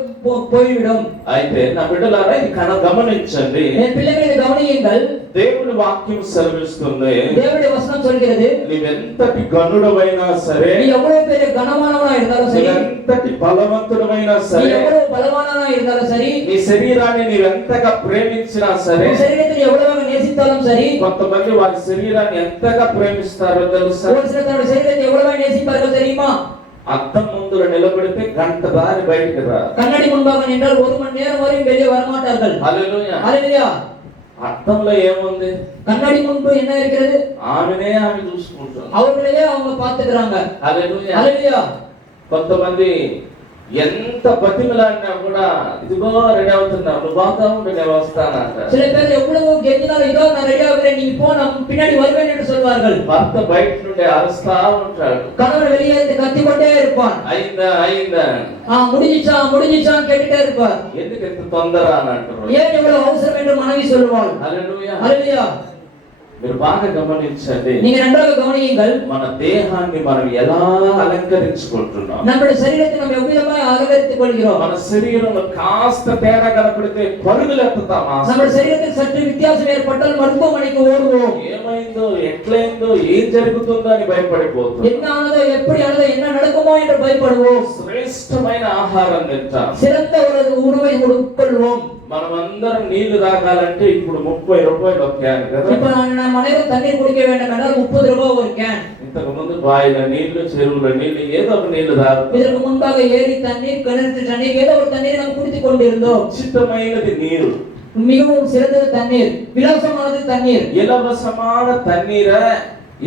போய்விடும். అయితే నా బిడ్డలారా ఇది గమనించండి. என் பிள்ளைகளை இதை கவனியுங்கள். దేవుని వాక్యం సెలవిస్తుంది, தேவனுடைய வசனம் சொல்கிறது, నీవెంతటి గనుడవైనా సరే, நீ எவ்வளவு பெரிய கனமானவனா இருந்தாலும் சரி, ఎంతటి బలవంతుడవైనా நீ సరే, எவ்வளவு பலவானவனா இருந்தாலும் சரி, నీ శరీరాన్ని నీవెంతగా ప్రేమించినా సరే, உன் శరీரத்தை எவ்வளவு நேசித்தாலும் சரி, కొంతమంది వారి శరీరాన్ని ఎంతగా ప్రేమిస్తారో తెలుసా? ஒரு சிலர் தன்னுடைய శరీரத்தை எவ்வளவு நேசிப்பார்கள் தெரியுமா? అద్దం ముందులో నిలబడితే గంట దారి బయటికి రా. கண்ணாடி முன்பாக நின்றால் 1 மணி நேரம் வரையும் வெளியே வரமாட்டார்கள். హల్లెలూయా. హల్లెలూయా. అద్దంలో ఏముంది? கண்ணாடி முன்பு என்ன இருக்கிறது? ఆమెనే ఆమె చూసుకుంటారు. அவர்களையே அவங்க பாத்துக்கறாங்க. హల్లెలూయా. హల్లెలూయా. కొంతమంది ఎంత బతిమలాడినా కూడా ఇదిగో రెడీ అవుతున్నా, నువ్వు బాగా ఉండు, నేను వస్తానంట. சில பேர் எவ்வளவு கெஞ்சினாலும் இதோ நான் ரெடி ஆகிறேன், நீ போ, நான் பின்னாடி வருவேன் என்று சொல்வார்கள். భర్త బయట నుండి అరుస్తా ఉంటాడు, கணவர் வெளியே இருந்து கத்திக்கொண்டே இருப்பான். అయిందా అయిందా, முடிஞ்சிச்சான்னு கேட்டுட்டே இருப்பார். ఎందుకు ఎంత తొందర అని అంటారు. ஏன் இவ்வளவு அவசரம் என்று மனைவி சொல்லுவாள். హల్లెలూయా. హల్లెలూయా. మీరు బాగా గమనించండి, நீங்க நன்றாக கவனியுங்கள். మన దేహాన్ని మనం ఎలా అలంకరించుకుంటున్నాం, நம்முடைய శరీரத்தை நாம் எவ்விதமாய் அலங்கரித்துக் கொள்கிறோம். మన శరీరంలో కాస్త తేడా కనపడితే పరుగులు ఎత్తుతామా? நம்முடைய శరీரத்தில் సற்று வித்தியாசம் ஏற்பட்டால் மருத்துவமனைக்கு ஓடுவோம். ఏమైందో ఎట్లయిందో ఏం జరుగుతుందో అని భయపడిపోతుంది. என்ன ஆனதோ எப்படி ஆனதோ என்ன நடக்குமோ என்று பயப்படுவோம். శ్రేష్టమైన ఆహారం తింటాం, சிறந்த ஒரு உணவை உட்கொள்வோம். మనం అందరం నీళ్లు తాగాలంటే ఇప్పుడు 30 రూపాయలు ఒక క్యాన్ కదా. இப்ப நம்ம அனைவரும் தண்ணீர் குடிக்க வேண்டும் என்றால் 30 ரூபாய் ஒரு கேன். ఇంతకు ముందు బాయిల నీళ్లు, చెరువుల నీళ్లు, ఏదో ఒక నీళ్లు తాగుతాం. இதற்கு முன்பாக ஏரி தண்ணீர், கிணற்று தண்ணீர், ஏதோ ஒரு தண்ணீர் நாம் குடித்துக் கொண்டிருந்தோம். ఉచితమైనది నీరు, மிகவும் சிறந்தது தண்ணீர், இலவசமானது தண்ணீர். இலவசமான தண்ணீரை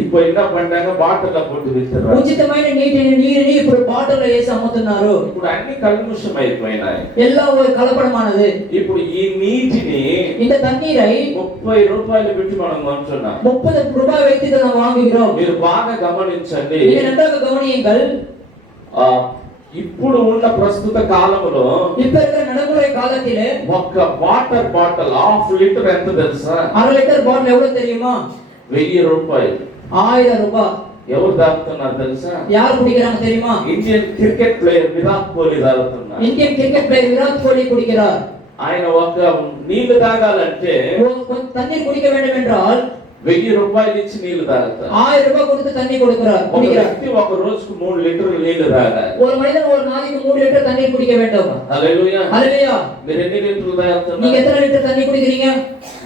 இப்போ என்ன பண்றாங்க, బాటిల్ போட்டு வித்துறாங்க. ఉచితమైన నీటిని ఇప్పుడు బాటిల్లో వేసి అమ్ముతున్నారు. ఇప్పుడు అన్ని కల్ముషం అయిపోయినాయి, எல்லாம் ஒரு கலப்படமானது. ఇప్పుడు ఈ నీటిని இந்த தண்ணீரை 30 రూపాయలు పెట్టి మనం కొంటున్నాం. 30 ரூபாய் வைத்து நாம் வாங்குகிறோம். మీరు బాగా గమనించండి, நீங்க நன்றாக கவனியுங்கள். ఇప్పుడు ఉన్న ప్రస్తుత కాలంలో இப்ப இருக்கிற நடைமுறை காலத்திலே ఒక వాటర్ బాటిల్ 1/2 లీటర్ ఎంత తెలుసా? 1/2 லிட்டர் பாட்டில் எவ்வளவு தெரியுமா? 1000 రూపాయలు. 1000 ரூபாய். ఎవరు తాగుతున్నారు తెలుసా? யார் குடிக்கிறாங்க தெரியுமா? Indian cricket player Virat Kohli తాగుతున్నారు. Indian cricket player Virat Kohli குடிக்கிறார். ఆయన ఒక నీళ్లు తాగాలంటే தண்ணீர் குடிக்க வேண்டும் என்றால் 1000 రూపాయలు ఇచ్చి నీళ్లు తాగుతారు. 1000 ரூபாய் கொடுத்து தண்ணி கொடுக்கிறார். ఒక వ్యక్తి ఒక రోజుకు 3 లీటర్లు నీళ్లు తాగాలి. ஒரு மனிதன் ஒரு நாளைக்கு 3 லிட்டர் தண்ணீர் குடிக்க வேண்டும். హల్లెలూయా. హల్లెలూయా. మీరు ఎన్ని లీటర్లు తాగుతున్నారు? நீங்க எத்தனை லிட்டர் தண்ணி குடிக்கிறீங்க?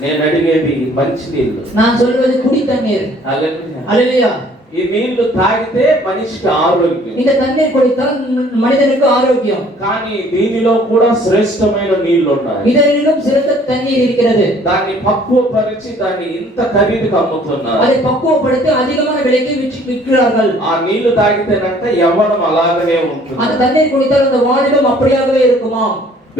నేను అడిగేది మంచి నీళ్లు. நான் சொல்வது குடி தண்ணீர். హల్లెలూయా. హల్లెలూయా. ఈ నీళ్లు తాగితే మనిషికి ఆరోగ్యం. இந்த தண்ணீர் குடித்தால் மனிதனுக்கு ஆரோக்கியம். కానీ దీనిలో కూడా శ్రేష్టమైన నీళ్లు ఉన్నాయి. இதனிலும் சிறந்த தண்ணீர் இருக்கிறது. దాన్ని పక్వపరిచి దాన్ని ఇంత ఖరీదుకు అమ్ముతున్నారు. அதை பக்குவப்படுத்தி அதிகமான விலைக்கு விற்கிறார்கள். ఆ నీళ్లు తాగితేనంట యవ్వనం అలాగనే ఉంటుంది. அந்த தண்ணீர் குடித்தால் அந்த வாலிபம் அப்படியாகவே இருக்குமா?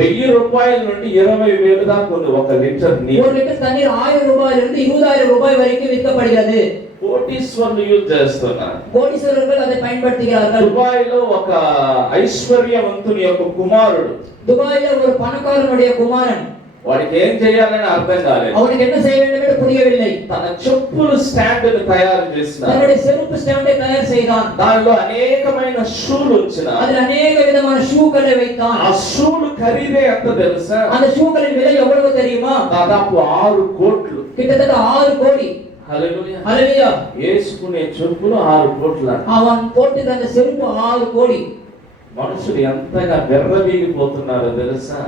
1000 రూపాయల నుండి 20,000 దాకా ఉంది ఒక లీటర్ నీరు. ஒரு லிட்டர் தண்ணீர் 1000 ரூபாயிலிருந்து 20,000 ரூபாய் வரைக்கும் விற்கப்படுகிறது. కోటీశ్వరులు యూజ్ చేస్తున్నారు. கோடீஸ்வரர்கள் அதை பயன்படுத்துகிறார்கள். దుబాయ్ లో ఒక ఐశ్వర్యవంతుని యొక్క కుమారుడు, துபாயில ஒரு பணக்காரனுடைய குமாரன், వాడికి ఏం చేయాలని అర్థం కాలేదు. அவனுக்கு என்ன செய்ய வேண்டும் என்று புரியவில்லை. తన చెప్పుల స్టాండ్ తయారు చేసినాడు. தன்னுடைய செருப்பு ஸ்டாண்டை தயார் செய்தான். దానిలో అనేకమైన షూలు వచ్చినాయి. அதில் அநேக விதமான ஷூக்களை வைத்தான். ఆ షూలు ఖరీదే ఎంత తెలుసా? அந்த ஷூக்களின் விலை எவ்வளவு தெரியுமா? దాదాపు 6 కోట్లు. கிட்டத்தட்ட 6 கோடி. హల్లెలూయా. హల్లెలూయా. యేసుకునే చెప్పులు 6 కోట్ల. அவன் போட்டுக்கிற அந்த செருப்பு 6 கோடி. మనుషులు ఎంతగా బెర్రవీగిపోతున్నారో తెలుసా?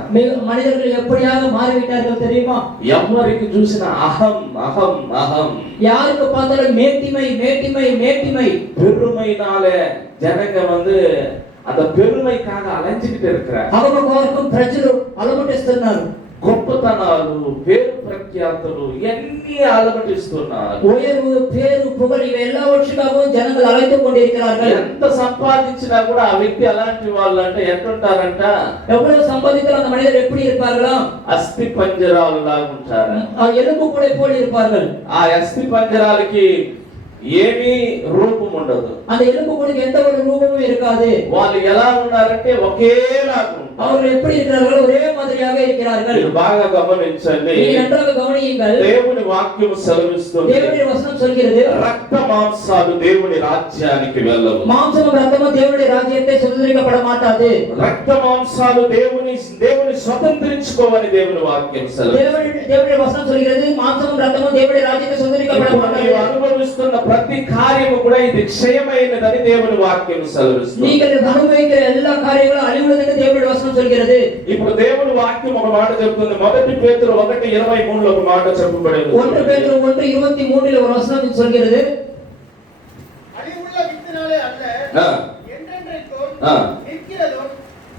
மனிதர்கள் எப்படியாக மாறிவிட்டார்கள் தெரியுமா? ఎవరికి చూసిన అహం అహం అహం. யாருக்கு பார்த்தாலும் மேட்டிமை மேட்டிமை மேட்டிமை. பெருமைனாலே ஜனங்க அந்த பெருமைக்காக அலைஞ்சிட்டு இருக்கிறாங்க. அவங்க பார்க்கும் பிரஜలు అలమటిస్తున్నారు. గొప్పతనాలు, పేరు ప్రఖ్యాతులు ఇవన్నీ అలమటిస్తున్నారు. உயர்வு, பேரு, புகழ் இவை எல்லாவற்றுக்காகவும் ஜனங்கள் அலைத்துக் கொண்டிருக்கிறார்கள். ఎంత సంపాదించినా కూడా ఆ వ్యక్తి అలాంటి వాళ్ళు అంటే ఎట్లుంటారంట? எவ்வளவு சம்பாதித்தாலும் அந்த மனிதர் எப்படி இருப்பார்களா? అస్థి పంజరాలు లాగా ఉంటారు. எலும்பு கூடை போல் இருப்பார்கள். ఆ అస్థి పంజరాలకి ఏమీ రూపం ఉండదు. அந்த எலும்பு கூடுக்கு எந்த ஒரு ரூபமும் இருக்காது. వాళ్ళు ఎలా ఉన్నారంటే ఒకేలాగా ఉంటారు. அவர்கள் எப்படி இருக்கிறார்கள்? ஒரே மாதிரியாக இருக்கிறார்கள். మీరు బాగా గమనించండి. நீங்கள் நன்றாக கவனியுங்கள். దేవుని వాక్యం సెలవిస్తుంది, தேவனுடைய வசனம் சொல்கிறது, రక్త మాంసాలు దేవుని రాజ్యానికి వెళ్ళవు. மாம்சமும் ரத்தமும் தேவனுடைய ராஜ்யத்தை சுதந்திரிக்கப்பட மாட்டாது. రక్త మాంసాలు దేవుని స్వతంత్రించుకోవని దేవుని వాక్యం సెలవిస్తుంది. தேவனுடைய வசனம் சொல்கிறது, மாம்சமும் ரத்தமும் தேவனுடைய ராஜ்யத்தை சுதந்திரிக்கப்பட மாட்டாது. నీవు అనుభవిస్తున్న ప్రతి కార్యము కూడా ఇది క్షయమైనదని దేవుని వాక్యం సెలవిస్తుంది. நீங்கள் அனுபவிக்கிற எல்லா காரியங்களும் அழிவுள்ளது தேவனுடைய வசனம் சொல்கிறது. ఇప్పుడు దేవుని వాక్యం ఒక మాట చెప్తుంది. మొదటి పేతురు 1:23 లో ఒక మాట చెప్పబడింది. 1 பேதுரு 1:23 ஒரு வசனம் சொல்கிறது, அழிவுள்ள வித்தினாலே அல்ல, என்றென்றைக்கும் நிற்கிறதும்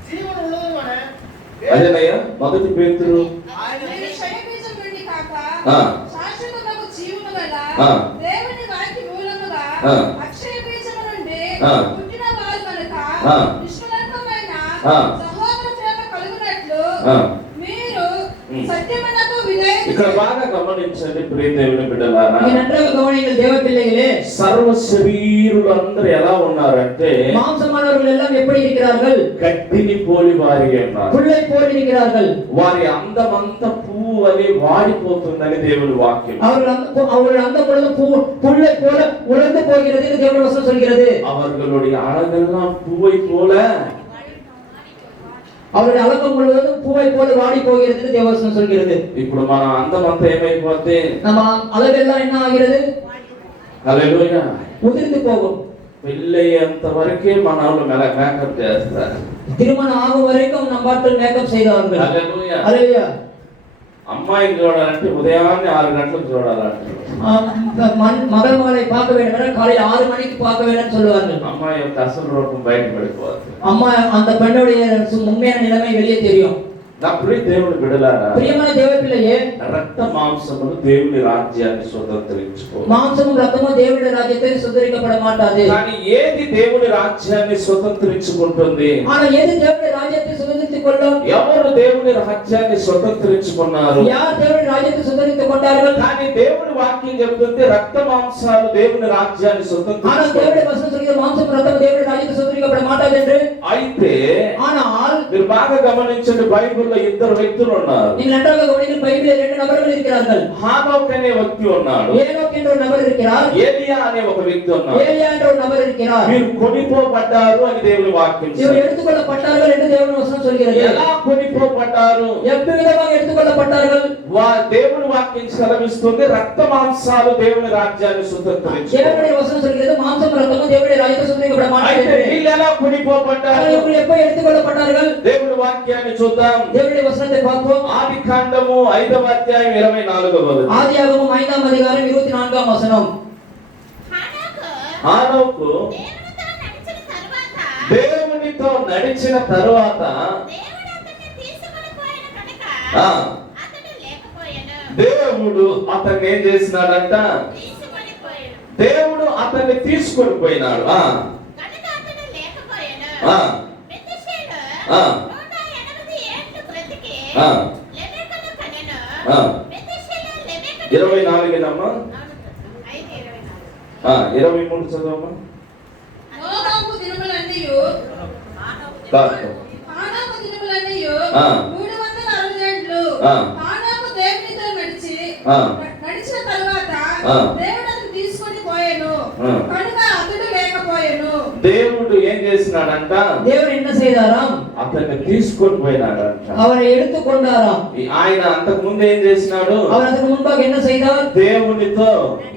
ஜீவன் உள்ளதுமான అదేనయ్యా మొదటి పేతురు మీరు క్షయబీజం నుండి కాక శాశ్వతమగు జీవము గల దేవుని వాక్య మూలముగా అక్షయ బీజము నుండి పుట్టిన వారు కనుక నిష్కలంకమైన సహోదర ప్రేమ కలుగునట్లు మీరు సత్యమునకు ఇక్కడ విధేయులు. బాగా గమనించండి ప్రియ దేవుని బిడ్డలారా, நீங்க நன்றாக கவனியுங்கள் தேவ பிள்ளைகளே. సర్వ శరీరులు అందరూ ఎలా ఉన్నారంటే மாம்சமானவர்கள் எல்லாம் எப்படி இருக்கிறார்கள்? గడ్డిని పోలి వారిగా ఉన్నారు. புல்லை போல் இருக்கிறார்கள். వారి అందమంతా పువ్వు వలె వాడిపోతుందని దేవుని వాక్యం. அவர்கள் அந்த பொழுது புல்லை போல உலர்ந்து போகிறது என்று தேவனுடைய வசனம் சொல்கிறது. அவர்களுடைய அழகெல்லாம் பூவை போல, அவருடைய அலங்கம் முழுவதும் பூவை போல வாடி போகிறது என்று தேவ வசனம் சொல்கிறது. ఇప్పుడు మన అందమంతా ఏమైపోతే நம்ம அழகெல்லாம் என்ன ஆகிறது? హల్లెలూయా, உதிர்ந்து போகும். పెళ్ళయ్యేంత వరకే మన వాళ్ళు మేకప్ చేస్తారు. திருமணம் ஆகும் வரைக்கும் நம் பாட்டில் மேக்கப் செய்தார்கள். హల్లెలూయా. அல்லேலூயா. అమ్మాయిని చూడాలంటే ఉదయాన్నే 6 గంటలకు చూడాలంటారు. மகளை பார்க்க வேண்டும் என்றால் காலையில் 6 மணிக்கு பார்க்க வேண்டும் சொல்லுவார்கள். అమ్మాయి యొక్క అసలు రూపం బయట పడిపోతుంది. அம்மா அந்த பெண்ணுடைய உண்மையான நிலைமை வெளியே தெரியும். నా ప్రియ దేవుని బిడ్డలారా, பிரியமான தேவ பிள்ளையே, రక్త మాంసములు దేవుని రాజ్యాన్ని స్వతంత్రించుకో. மாம்சமும் ரத்தமும் தேவனுடைய ராஜ்யத்தை சுதந்திரிக்கப்பட மாட்டாது. కానీ ఏది దేవుని రాజ్యాన్ని స్వతంత్రించుకుంటుంది? ஆனா எது தேவனுடைய ராஜ்யத்தை சுதந்திரித்துக் கொள்ளும்? ఎవరు దేవుని రాజ్యాన్ని స్వతంత్రించుకున్నారు? யார் தேவனுடைய ராஜ்யத்தை சுதந்திரித்துக் கொண்டார்கள்? కానీ దేవుని వాక్యం చెప్తుంది రక్త మాంసాలు దేవుని రాజ్యాన్ని ஆனா స్వతంత్రించుకో. தேவனுடைய வசனம் சொல்கிறது மாம்சமும் ரத்தமும் தேவனுடைய ராஜ்யத்தை சுதந்திரிக்கப்பட மாட்டாது என்று. అయితే ஆனால் మీరు బాగా గమనించండి, బైబిల్లో ఇద్దరు వ్యక్తులు ఉన్నారు. நீங்கள் நன்றாக கவனியுங்கள், பைபிளில் 2 நபர்கள் இருக்கிறார்கள். హానోక్ అనే వ్యక్తి ఉన్నాడు, ஏனோக் என்ற ஒரு நபர் இருக்கிறார், ఏలియా అనే ఒక వ్యక్తి ఉన్నాడు. ஏலியா என்ற ஒரு நபர் இருக்கிறார். మీరు కొనిపోబడ్డారు అని దేవుని వాక్యం இவர் చెప్తుంది. எடுத்துக்கொள்ளப்பட்டார்கள் என்று தேவனுடைய வசனம் சொல்கிறது. ఎలా కొనిపోబడ్డారు? எவ்விதமாக எடுத்துக்கொள்ளப்பட்டார்கள்? దేవుని వాక్యం సెలవిస్తుంది రక్త మాంసాలు దేవుని రాజ్యాన్ని స్వతంత్రించుకో. தேவனுடைய வசனம் சொல்கிறது மாம்சமும் ரத்தமும் தேவனுடைய ராஜ்யத்தை சுதந்திரிக்கப்பட மாட்டாது అయితే என்று. వీళ్ళు ఎలా కొనిపోబడ్డారు? இவர்கள் எப்ப எடுத்துக்கொள்ளப்பட்டார்கள்? దేవుని వాక్యాన్ని చూద్దాం. தேவனுடைய வசனத்தை பார்ப்போம். ఆది కాండము 5వ అధ్యాయం 24వ వచనం. ஆதியாகமம் 5ஆம் அதிகாரம் 24ஆம் வசனம். హానోకు దేవునితో నడిచిన తరువాత దేవుడు అతన్ని ఏం చేసినాడంట? దేవుడు అతన్ని తీసుకొని పోయినాడు. ఆ 24 23 చదవమ్మా. నోవాహు దినములన్నీయు కాదు. హానాకు దినములన్నీయు ఆ. 360 ఏండ్లు ఆ. హానాకు దేవునితో నడిచిన తరువాత ఆ. దేవుడు అతన్ని తీసుకొని పోయెను. ఆ. కనుక అతడు లేకపోయెను. దేవుడు ఏం చేసినాడంట? தேவன் என்ன செய்தாராம்? అతన్ని తీసుకొని పోయినాడంట. அவரை எடுத்துக்கொண்டாராம். ఆయన అంతకు ముందు ఏం చేసినాడు? அவர் அதுக்கு முன்பாக என்ன செய்தார்? దేవునితో,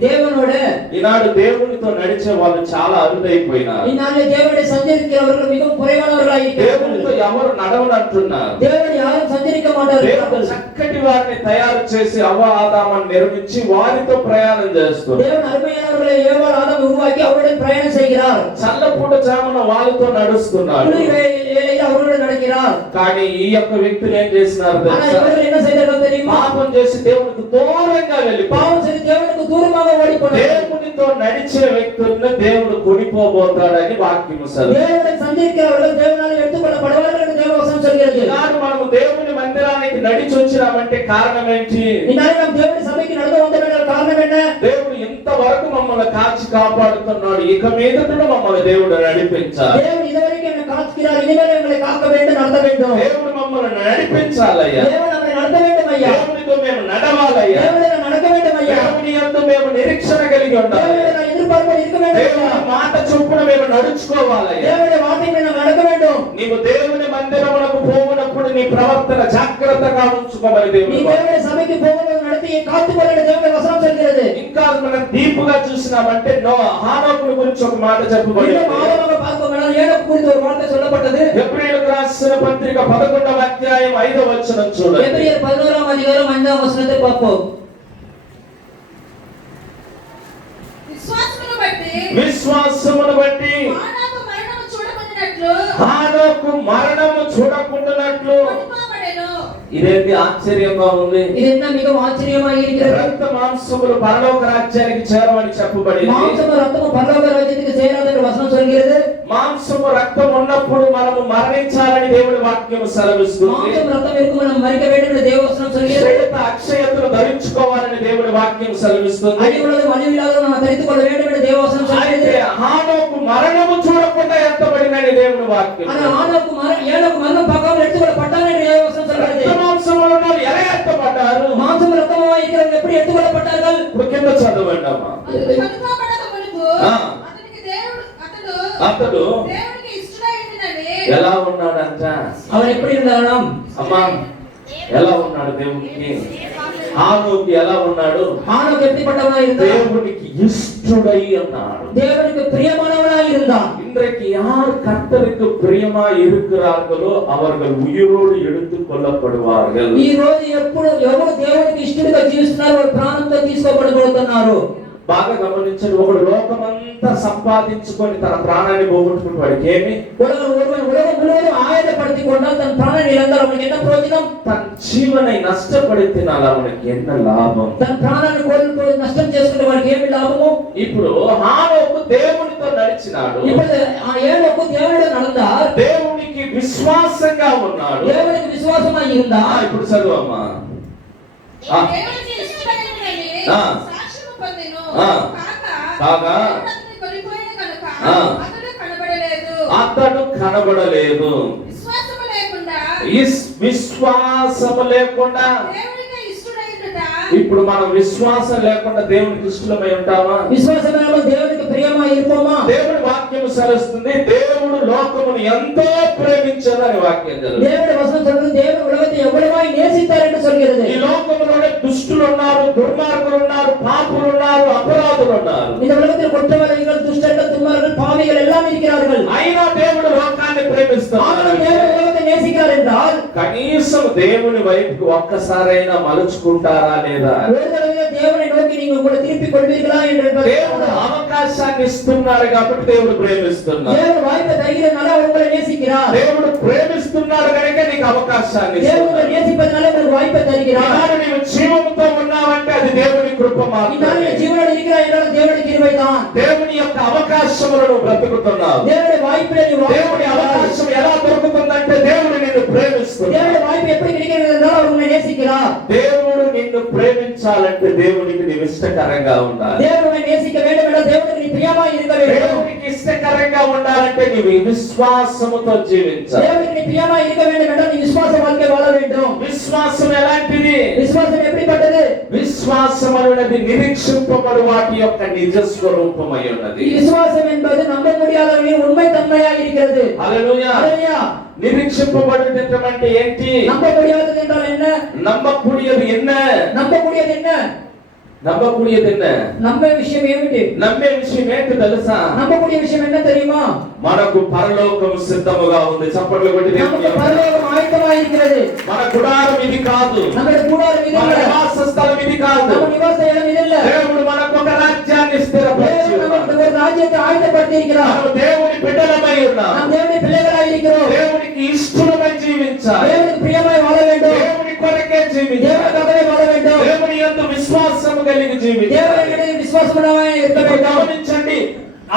தேவனோட ఈనాడు దేవునితో నడిచే వాళ్ళు చాలా అరుదైపోయినారు. இந்நாளில் தேவனுடைய சஞ்சரிக்கிறவர்கள் மிகவும் குறைவானவர்களாய் దేవునితో ఎవరు నడవనంటున్నారు. தேவன் யாரும் சஞ்சரிக்க దేవుడు மாட்டார்கள். చక్కటి వారిని తయారు చేసి అవ్వ ఆదామని నిర్మించి వారితో ప్రయాణం చేస్తున్నారు. தேவன் அருமையானவர்களை ஏவாள் ஆதாம் உருவாக்கி அவருடன் பிரயாணம் செய்கிறார். చల్లపూట జామున వాళ్ళతో నడుస్తున్నారు. வேளையில் அவருடன் நடக்கிறார். కానీ ఈ యొక్క వ్యక్తులు ఏం చేసినారు ஆனா తెలుసా? இவர்கள் என்ன செய்தார்கள் தெரியுமா? పాపం చేసి దేవునికి దూరంగా వెళ్ళి பாவம் செய்து தேவனுக்கு தூரமாக ஓடிப்போனார்கள். దేవునితో నడిచిన వ్యక్తులను దేవుడు కొనిపోబోతాడని వాక్యము సెలవు. தேவனுடன் சஞ்சரிக்கிறவர்கள் தேவனால் எடுத்துக்கொள்ளப்படுவார்கள் என்று தேவ வசனம் சொல்கிறது. ఈనాడు మనము దేవుని మందిరానికి నడిచి వచ్చినామంటే కారణం ఏంటి? இந்நாளில் நாம் தேவனுடைய சபைக்கு நடந்து வந்தோம் என்றால் காரணம் என்ன? దేవుడు ఇంతవరకు మమ్మల్ని మమ్మల్ని కాచి కాపాడుతున్నాడు, ఇక మీదట మమ్మల్ని దేవుడు నడిపించాలి. தேவன் இதுவரைக்கும் என்னை காக்கிறார், இனிமேல் எங்களை காக்க வேண்டும், நடத்த வேண்டும். దేవుడు మమ్మల్ని నడిపించాలయ్యా. தேவன் நம்மை நடத்த வேண்டும் ஐயா. దేవునితో మేము నడవాలయ్యా. தேவனை நடக்க வேண்டும் ஐயா. దేవుని యందు మేము నిరీక్షణ కలిగి ఉండాలి. தேவனை எதிர்பார்ப்போடு இருக்க வேண்டும் ஐயா. దేవుని మాట చొప్పున మేము నడుచుకోవాలయ్యా. தேவனுடைய வார்த்தையை நாம் நடக்க வேண்டும். నీవు దేవుని మందిరమునకు పోవునప్పుడు నీ ప్రవర్తన జాగ్రత్తగా ఉంచుకోమని நீ దేవుడు. தேவனுடைய சபைக்கு போகும்போது நடத்தி காத்துக்கொள்ள தேவனுடைய வசனம் சொல்கிறது. ఇంకా మనం డీప్గా చూసినామంటే హానోకుని గురించి ఒక మాట చెప్పబడింది. இன்னும் ஆழமாக பார்ப்போமானால் ஏனோக்கு குறித்து ஒரு வார்த்தை சொல்லப்பட்டது. హెబ్రీయులకు రాసిన పత్రిక 11వ అధ్యాయం 5వ వచనం చూడండి. எபிரேயர் 11ஆம் அதிகாரம் 5ஆம் வசனத்தை பார்ப்போம். విశ్వాసమును బట్టి విశ్వాసమును బట్టి హానోకు మరణము హానోకు మరణము చూడకుండానట్లు చూడకుండానట్లు. కొనిపోబడెను. ఇదేంటి ఆశ్చర్యంగా ఉంది. இது என்ன மிகவும் ஆச்சரியமாக இருக்கிறது. రక్త మాంసములు పరలోక రాజ్యానికి చేరవని చెప్పబడింది. மாம்சமும் ரத்தமும் பரலோக ராஜ்யத்துக்கு சேராது என்று வசனம் சொல்கிறது. మాంసము రక్తం ఉన్నప్పుడు మనము మరణించాలని దేవుడి వాక్యం సెలవిస్తుంది. மாம்சம் ரத்தம் இருக்கும் நாம் மரிக்க வேண்டும் என்று தேவ வசனம் சொல்கிறது. శ్రేయత అక్షయతను ధరించుకోవాలని దేవుడి వాక్యం సెలవిస్తుంది. அழிவுள்ளது மலிவில்லாத நாம் தரித்துக் கொள்ள வேண்டும் என்று தேவ வசனம் சொல்கிறது. అయితే హానోకు మరణము చూడకుండా ఎత్తబడినని దేవుడి వాక్యం. ஆனா ஏனோக்கு மரணம் பார்க்காமல் எடுத்துக்கொள்ளப்பட்டான் என்று தேவ வசனம் சொல்கிறது. రక్త మాంసములు ఉన్నవారు ఎలా ఎత్తబడ్డారు? மாம்சம் ரத்தமாக இருக்கிறவர்கள் எப்படி எடுத்துக்கொள்ளப்பட்டார்கள்? ఇప్పుడు కింద చదవండి అమ్మా. అతడు కొనిపోబడక మునుపు ఆ. అతడు దేవునికి ఇష్టడై ఉండినని ఎలా ఉన్నాడంట? அவன் எப்படி இருந்தாராம்? అమ్మా ఎలా ఉన్నాడు దేవునికి? హానోకు ఎలా ఉన్నాడు? ஆனோக்கு எப்படிப்பட்டவனாய் இருந்தான்? దేవునికి ఇష్టడై ఉన్నాడు. தேவனுக்கு பிரியமானவனாய் இருந்தான். இன்றைக்கு யார் கர்த்தருக்கு பிரியமா இருக்கிறார்களோ அவர்கள் உயிரோடு எடுத்துக் கொள்ளப்படுவார்கள். ఈ రోజు ఎవరు దేవునికి ఇష్టడిగా జీవిస్తున్నారో వారు ప్రాణంతో తీసుకోబడబోతున్నారు. బాగా గమనించండి. ఒకడు లోకమంతా సంపాదించుకొని తన ప్రాణాన్ని పోగొట్టుకుని వాడికి ఏమి? ஒருவன் உலகம் முழுவதும் ஆயத்தப்படுத்திக் கொண்டால் தன் பிராணனை இழந்தால் அவனுக்கு என்ன பிரயோஜனம்? తన జీవனை నష్టపడితేనాల அவனுக்கு என்ன లాభం? తన ప్రాణాన్ని కోల్పోయి నష్టం చేసుకుంటే వాడికి ఏమి లాభము? ఇప్పుడు హానోకు దేవునితో నడిచినాడు. ఇప్పుడు ఏనోకు దేవునితో நடந்தார். దేవునికి విశ్వాసంగా ఉన్నాడు. దేవునికి విశ్వాసమై இருந்தார். ఇప్పుడు చదువమ్మా. దేవునికి ఇష్టడై ఉండినని ఆ. సాక్ష్యము పొందెను. ఆ. కాగా దేవుడు అతన్ని కొనిపోయిన కనుక ఆ. అతడు కనబడలేదు. అతడు కనబడలేదు. విశ్వాసము లేకుండా విశ్వాసము లేకుండా. దేవునికి ఇష్టడై ఉండుట ఇప్పుడు మనం విశ్వాసం లేకుండా దేవునికి ఇష్టమై ఉంటామా? విశ్వాసమేమో దేవునికి ప్రియమై இருப்போமா? దేవుడి వాక్యం సెలవుస్తుంది, దేవుడు లోకమును ఎంతో ప్రేమించాడని వాక్యం తెలుసు. దేవుడి వచనం சொல்றது దేవుడు உலகத்தை எவ்வளவாய் நேசித்தார் என்று சொல்கிறது. ఈ లోకములోనే దుష్టులు ఉన్నారు, దుర్మార్గులు ఉన్నారు, పాపులు ఉన్నారు, అపరాధులు ఉన్నారు. இந்த உலகத்தில் குற்றவாளிகள், துஷ்டர்கள், துன்மார்க்கர்கள், பாவிகள் எல்லாம் இருக்கிறார்கள். అయినా దేవుడు లోకాన్ని ప్రేమిస్తాడు. ஆனாலும் தேவன் உலகத்தை நேசிக்கிறார் என்றால் కనీసం దేవుని వైపుకి ఒక్కసారైనా మలుచుకుంటారా లేదా? ஒரு தடவை தேவனை நோக்கி நீங்கள் உங்களை திருப்பிக் கொள்வீர்களா என்று దేవుడు అవకాశాన్ని ఇస్తున్నాడు కాబట్టి దేవుడు ప్రేమిస్తున్నాడు. தேவன் வாய்ப்பை தருகிறதுனால அவர் உங்களை நேசிக்கிறார். దేవుడు ప్రేమిస్తున్నాడు కనుక నీకు అవకాశాన్ని தேவன் ఇస్తున్నాడు. உங்களை நேசிப்பதனால உங்களுக்கு வாய்ப்பை தருகிறார். ఈనాడు నీవు జీవముతో ఉన్నావంటే అది దేవుని కృప இந்நாள் మాత్రమే. நீ ஜீவனோடு இருக்கிறாய் என்றால் தேவனுடைய கிருபைதான். దేవుని యొక్క అవకాశములను బ్రతుకుతున్నావు. தேவனுடைய வாய்ப்பிலே நீ దేవుని అవకాశం ఎలా దొరుకుతుందంటే దేవుడు నిన్ను ప్రేమిస్తున్నాడు. தேவனுடைய வாய்ப்பு எப்படி கிடைக்கிறது என்றால் அவர் உங்களை நேசிக்கிறார். దేవుడు నిన్ను ప్రేమించాలంటే దేవునికి నీవు ఇష్టకరంగా ఉండాలి. தேவன் உங்களை நேசிக்க வேண்டும் என்றால் தேவனுக்கு நீ பிரியமாய் இருக்க வேண்டும். దేవునికి ఇష్టకరంగా ఉండాలంటే నీవు విశ్వాసముతో జీవించాలి. தேவனுக்கு நீ பிரியமாய் இருக்க வேண்டும் என்றால் நீ விசுவாச வாழ்க்கை வாழ வேண்டும். విశ్వాసం ఎలాంటిది? விசுவாசம் எப்படிப்பட்டது? విశ్వాసం అనేది నిరీక్షింపబడు వాటి యొక్క నిజ స్వరూపమై ఉన్నది. விசுவாசம் என்பது நம்ப முடியாதவர்களின் உண்மை தன்மையாக இருக்கிறது. హల్లెలూయా. ஹல்லேலூயா. నిరీక్షింపబడటం అంటే ఏంటి? நம்ப முடியாதது என்றால் என்ன? నమ్మకూడియది என்ன? நம்பக்கூடியது என்ன? నమ్మకూడియది என்ன? நம்ப விஷயம் ఏమిటి? నమ్మే విషయం ఏంటి తెలుసా? நம்பக்கூடிய விஷயம் என்ன தெரியுமா? మనకు పరలోకం సిద్ధముగా ఉంది. చప్పట్లు కొట్టి நமக்கு దేవునికి பரலோகம் ஆயத்தமாக இருக்கிறது. మన గుడారం ఇది కాదు, நம்முடைய கூடாரம் இது మన இல்ல. నివాస స్థలం ఇది కాదు. நம்ம நிவாச இடம் இது இல்ல. దేవుడు మనకు ఒక రాజ్యాన్ని స్థిరపరిచి தேவன் ఉన్నాడు. நமக்கு ஒரு ராஜ்யத்தை ஆயத்தப்படுத்தி இருக்கிறார். మనము దేవుని బిడ్డలమై ఉన్నాం. நாம் தேவனுடைய பிள்ளைகளாய் இருக்கிறோம். దేవునికి ఇష్టమై జీవించాలి. தேவனுக்கு பிரியமாய் வாழ வேண்டும். దేవుని కొరకే జీవించాలి. தேவனுக்காகவே வாழ வேண்டும். దేవుని యందు విశ్వాసము కలిగి జీవించాలి. தேவனிடத்தில் விசுவாசமாய் இருக்க ఇప్పుడు வேண்டும். గమనించండి,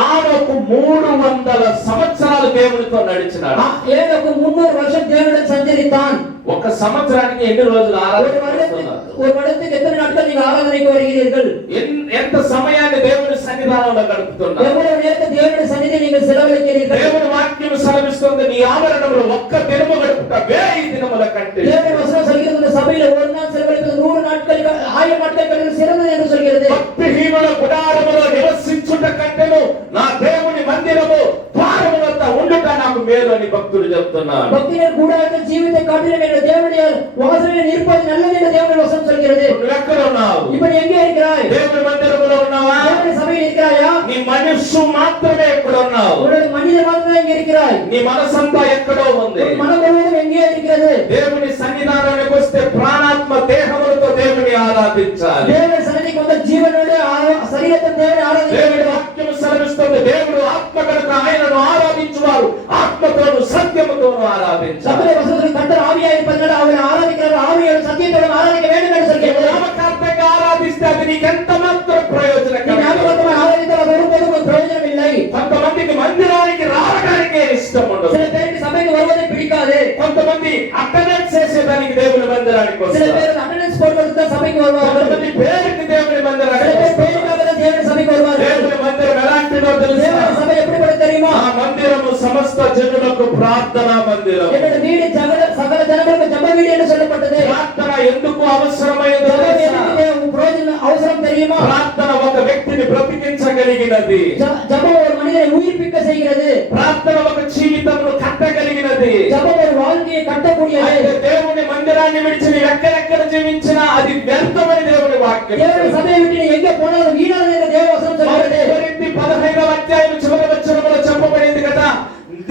ఆనోకు 300 సంవత్సరాలు దేవునితో నడిచినాడు. ஏனோக்கு 300 வருஷம் தேவனுடன் சஞ்சரித்தான். ఒక సంవత్సరానికి ఎన్ని రోజులు ஒரு வருடத்துக்கு எத்தனை நாட்கள் நீங்க ஆராதனைக்கு வருகிறீர்கள்? ఎంత సమయాన్ని దేవుని సన్నిధిలో సన్నిధానంలో గడుపుతున్నావు? எவ்வளவு நேரத்தை தேவனுடைய சந்நிதியில் நீங்கள் செலவழிக்கிறீர்கள்? దేవుని వాక్యం సెలవిస్తుంది, నీ ఆవరణంలో ఒక్క దినము గడుపుట 1000 దినముల కంటే. தேவனுடைய வசனம் சொல்கிறது, இந்த சபையில ஒரு நாள் செலவழிப்பது 100 நாட்கள் 1000 நாட்கள் கழிவு சிறந்தது என்று சொல்கிறது. భక్తిహీనుల గుడారములో నివసించుట కంటేను నా దేవుని మందిరము ద్వారము వద్ద ఉండుట నాకు మేలు అని భక్తుడు చెప్తున్నాడు. பக்தியின் கூடாரத்தில் ஜீவித்தை காட்டிலும் என்ற தேவனுடைய வாசலில் இருப்பது நல்லது என்று தேவனுடைய வசனம் சொல்கிறது. నువ్వు ఎక్కడ ఉన్నావు? இப்ப நீ எங்கே இருக்கிறாய்? దేవుని మందిరములో ఉన్నావా? தேவனுடைய சபையில் இருக்கிறாயா? నీ మనస్సు మాత్రమే ఎక్కడ ఉన్నావు? உன்னுடைய மனிதன் மாத்திரம் எங்கே இருக்கிறாய்? నీ మనసంతా ఎక్కడో ఉంది. உன் மனம் முழுவதும் எங்கே இருக்கிறது? దేవుని సన్నిధానానికి వస్తే ప్రాణాత్మ దేహములతో దేవుని ఆరాధించాలి. தேவனுடைய சந்நிதிக்கு வந்த ஜீவனோட சரீரத்தின் தேவனை ஆராதிக்க దేవుని வேண்டும். వాక్యం సెలవిస్తుంది, దేవుడు ఆత్మ కనుక ఆయనను ఆరాధించువారు ఆత్మతోను సత్యముతోను ఆరాధించాలి. சபையில வசனத்தில் கர்த்தர் ஆவியாய் இருப்பதனால அவரை ஆராதிக்கிறார், ஆவியோடு சத்தியத்தோடு ஆராதிக்க வேண்டும் என்று சொல்கிறது. నామకార్థంగా ఆరాధిస్తే అది నీకెంత మాత్రం ప్రయోజనకరం. நீ ஞாபகமாய் ஆராதித்தால் அது ஒருபோதும் ஒரு பிரயோஜனம் இல்லை. కొంతమందికి మందిరానికి రావడానికే ఇష్టం ఉండదు. சில பேருக்கு சபைக்கு வருவதை பிடிக்காது. కొంతమంది అటెండెన్స్ చేసేదానికి దేవుని మందిరానికి சில వస్తారు. பேர் அட்டெண்டன்ஸ் போடுவதற்கு தான் சபைக்கு வருவார்கள். కొంతమంది పేరుకి దేవుని சில మందిరానికి பேர் వస్తారు. பேருக்காக தான் தேவனுடைய சபைக்கு வருவார்கள். దేవుని మందిరం ఎలాంటిదో తెలుసా? தேவனுடைய சபை எப்படிப்பட்ட தெரியுமா? ఆ మందిరము సమస్త జనులకు ప్రార్థనా మందిరం. என்னுடைய வீடு சகல ஜனங்களுக்கு ஜெப வீடு என்று சொல்லப்பட்டது. ప్రార్థన ఎందుకు అవసరమైనదో ஜெபம் తెలుసా? எதுக்கு பிரயோஜனம் அவசரம் தெரியுமா? ప్రార్థన ఒక వ్యక్తిని బ్రతికించగలిగినది. ஜெபம் ஒரு மனிதனை உயிர்ப்பிக்க செய்கிறது. ప్రార్థన ఒక జీవితమును కట్టగలిగినది. ஜெபம் ஒரு வாழ்க்கையை கட்டக்கூடியது. అయితే దేవుని మందిరాన్ని విడిచి నీవు ఎక్కడెక్కడ జీవించినా అది వ్యర్థమని దేవుని వాక్యం. தேவனுடைய சபையை விட்டு நீ எங்கே போனாலும் வீணானது என்று தேவ வசனம் சொல்கிறது. కొరింథీ 15వ అధ్యాయం చివరి వచనములో చెప్పబడింది కదా,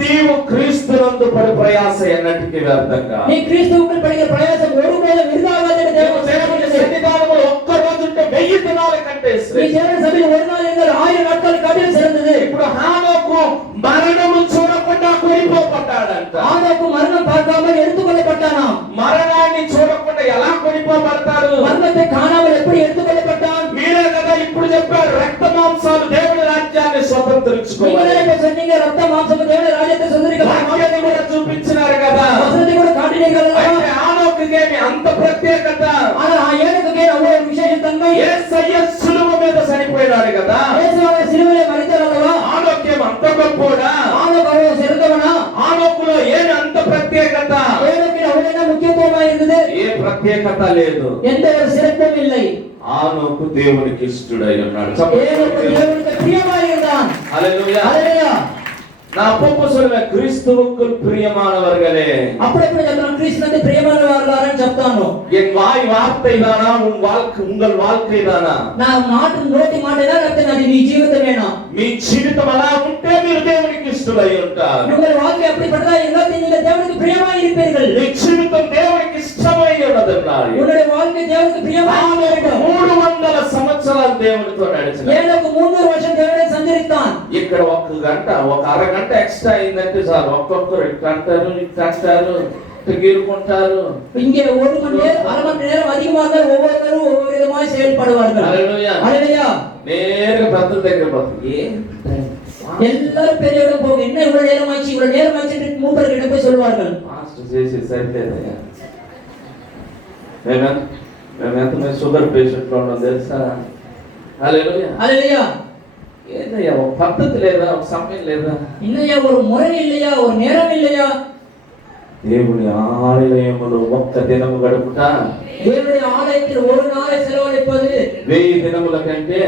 నీవు క్రీస్తునందు పడు ప్రయాస ఎన్నటికీ వ్యర్థంగా. நீ கிறிஸ்துவுக்குள் படுகிற பிரயாசம் ஒருபோதும் விருதாகாது என்று தேவ வசனம் దేవుని சொல்கிறது. సన్నిధానములో ఒక్క రోజుంటే 1000 దినాల కంటే நீ శ్రేష్ఠం. தேவனுடைய சபையில் ஒரு நாள் இருந்தால் 1000 நாட்கள் காட்டிலும் சிறந்தது. ఇప్పుడు హానోకు మరణము చూడకుండా కొనిపోబడ్డాడంట. ஆதாக்கு மரணம் பார்க்காமல் எடுத்துக்கொள்ளப்பட்டானா? మరణాన్ని చూడకుండా ఎలా కొనిపోబడతాడు? மரணத்தை காணாமல் எப்படி எடுத்துக்கொள்ளப்பட்டான்? మీరే కదా ఇప్పుడు చెప్పారు, రక్త మాంసాలు దేవుని రాజ్యాన్ని స్వతంత్రించుకోవాలి. நீங்களே இப்ப சொன்னீங்க, ரத்த மாம்சம் தேவனுடைய ராஜ்யத்தை சுதந்திரிக்க వాక్యాన్ని కూడా చూపించినారు కదా. வசனத்தை கூட காட்டினீர்கள் அல்லவா? అయితే హానోకుకేమి అంత ప్రత్యేకత? ஆனா ஏனுக்கு அவ்வளவு விசேஷ தன்மை. యేసయ్య శిలువ మీద చనిపోయాడు కదా. இயேசுவை சிலுவையிலே மரித்தார் அல்லவா? హానోకేమి అంత గొప్పోడా? ஆதாக்கு அவ்வளவு சிறந்தவனா? హానోకులో ఏమి అంత ప్రత్యేకత? ஏனுக்கு அவ்வளவு என்ன முக்கியத்துவமா இருந்தது? ఏ ప్రత్యేకత లేదు. எந்த ஒரு சிறப்பும் இல்லை. హానోకు దేవునికి ఇష్టడై ఉన్నాడు. ஏனுக்கு தேவனுக்கு பிரியமாய் இருந்தான். హల్లెలూయా. ஹல்லேலூயா. நான் அப்பப்போ சொல்லுவேன், கிறிஸ்துவுக்குள் பிரியமானவர்களே. అప్పుడప్పుడు చెప్తాను, క్రీస్తునందు ప్రియమైనవారులారని చెప్తాను. என் வாய் வார்த்தை தானா உங்கள் வாழ்க்கை தானா? నా మాట నోటి మాటేనా లేకపోతే నాది నీ జీవితమేనా? మీ జీవితం అలా ఉంటే మీరు దేవునికి ఇష్టడై ఉంటారు. உங்கள் வாழ்க்கை அப்படிப்பட்டதா இருந்தால் நீங்கள் தேவனுக்கு பிரியமாய் இருப்பீர்கள். మీ జీవితం దేవునికి ఇష్టమై ఉన్నదన్నాడు. உங்களுடைய வாழ்க்கை தேவனுக்கு பிரியமாய் இருக்கும். 300 సంవత్సరాలు దేవునితో నడిచిన. ஏனோக்கு 300 வருஷம் தேவனை சஞ்சரித்தான். ఇక్కడ ఒక గంట, ఒక అరగంట ఎక్స్ట్రా అయిందంటే చాలు, ఒక్కొక్కరు ఇట్లంటారు ఇట్లంటారు గీరుకుంటారు. இங்கே 1 மணி நேரம் 1/2 மணி நேரம் அதிகமாக ஒவ்வொருவரும் ஒவ்வொரு விதமாய் செயல்படுவார்கள். హల్లెలూయా. ஹல்லேலூயா. నేరుగా భక్తుల దగ్గర పోతుంది. எல்லாரும் பெரியவர்கள் போக என்ன இவ்வளவு நேரம் ஆச்சு இவ்வளவு நேரம் ஆச்சு மூப்பர்கிட்ட போய் சொல்வார்கள். మాస్టర్ చేసి సరిలేదయ్యా, మేము ఎంతమంది షుగర్ పేషెంట్లు ఉన్నాం తెలుసా? హల్లెలూయా. ஹல்லேலூயா. ఏందయ్యా, ఒక పద్ధతి లేదా, ఒక సమయం లేదా? இன்னையா ஒரு முறை இல்லையா, ஒரு நேரம் இல்லையா? దేవుని ఆలయములో ఒక్క దినము గడుపుట தேவனுடைய ஆலயத்தில் ஒரு நாளை செலவழிப்பது 1000 దినముల కంటే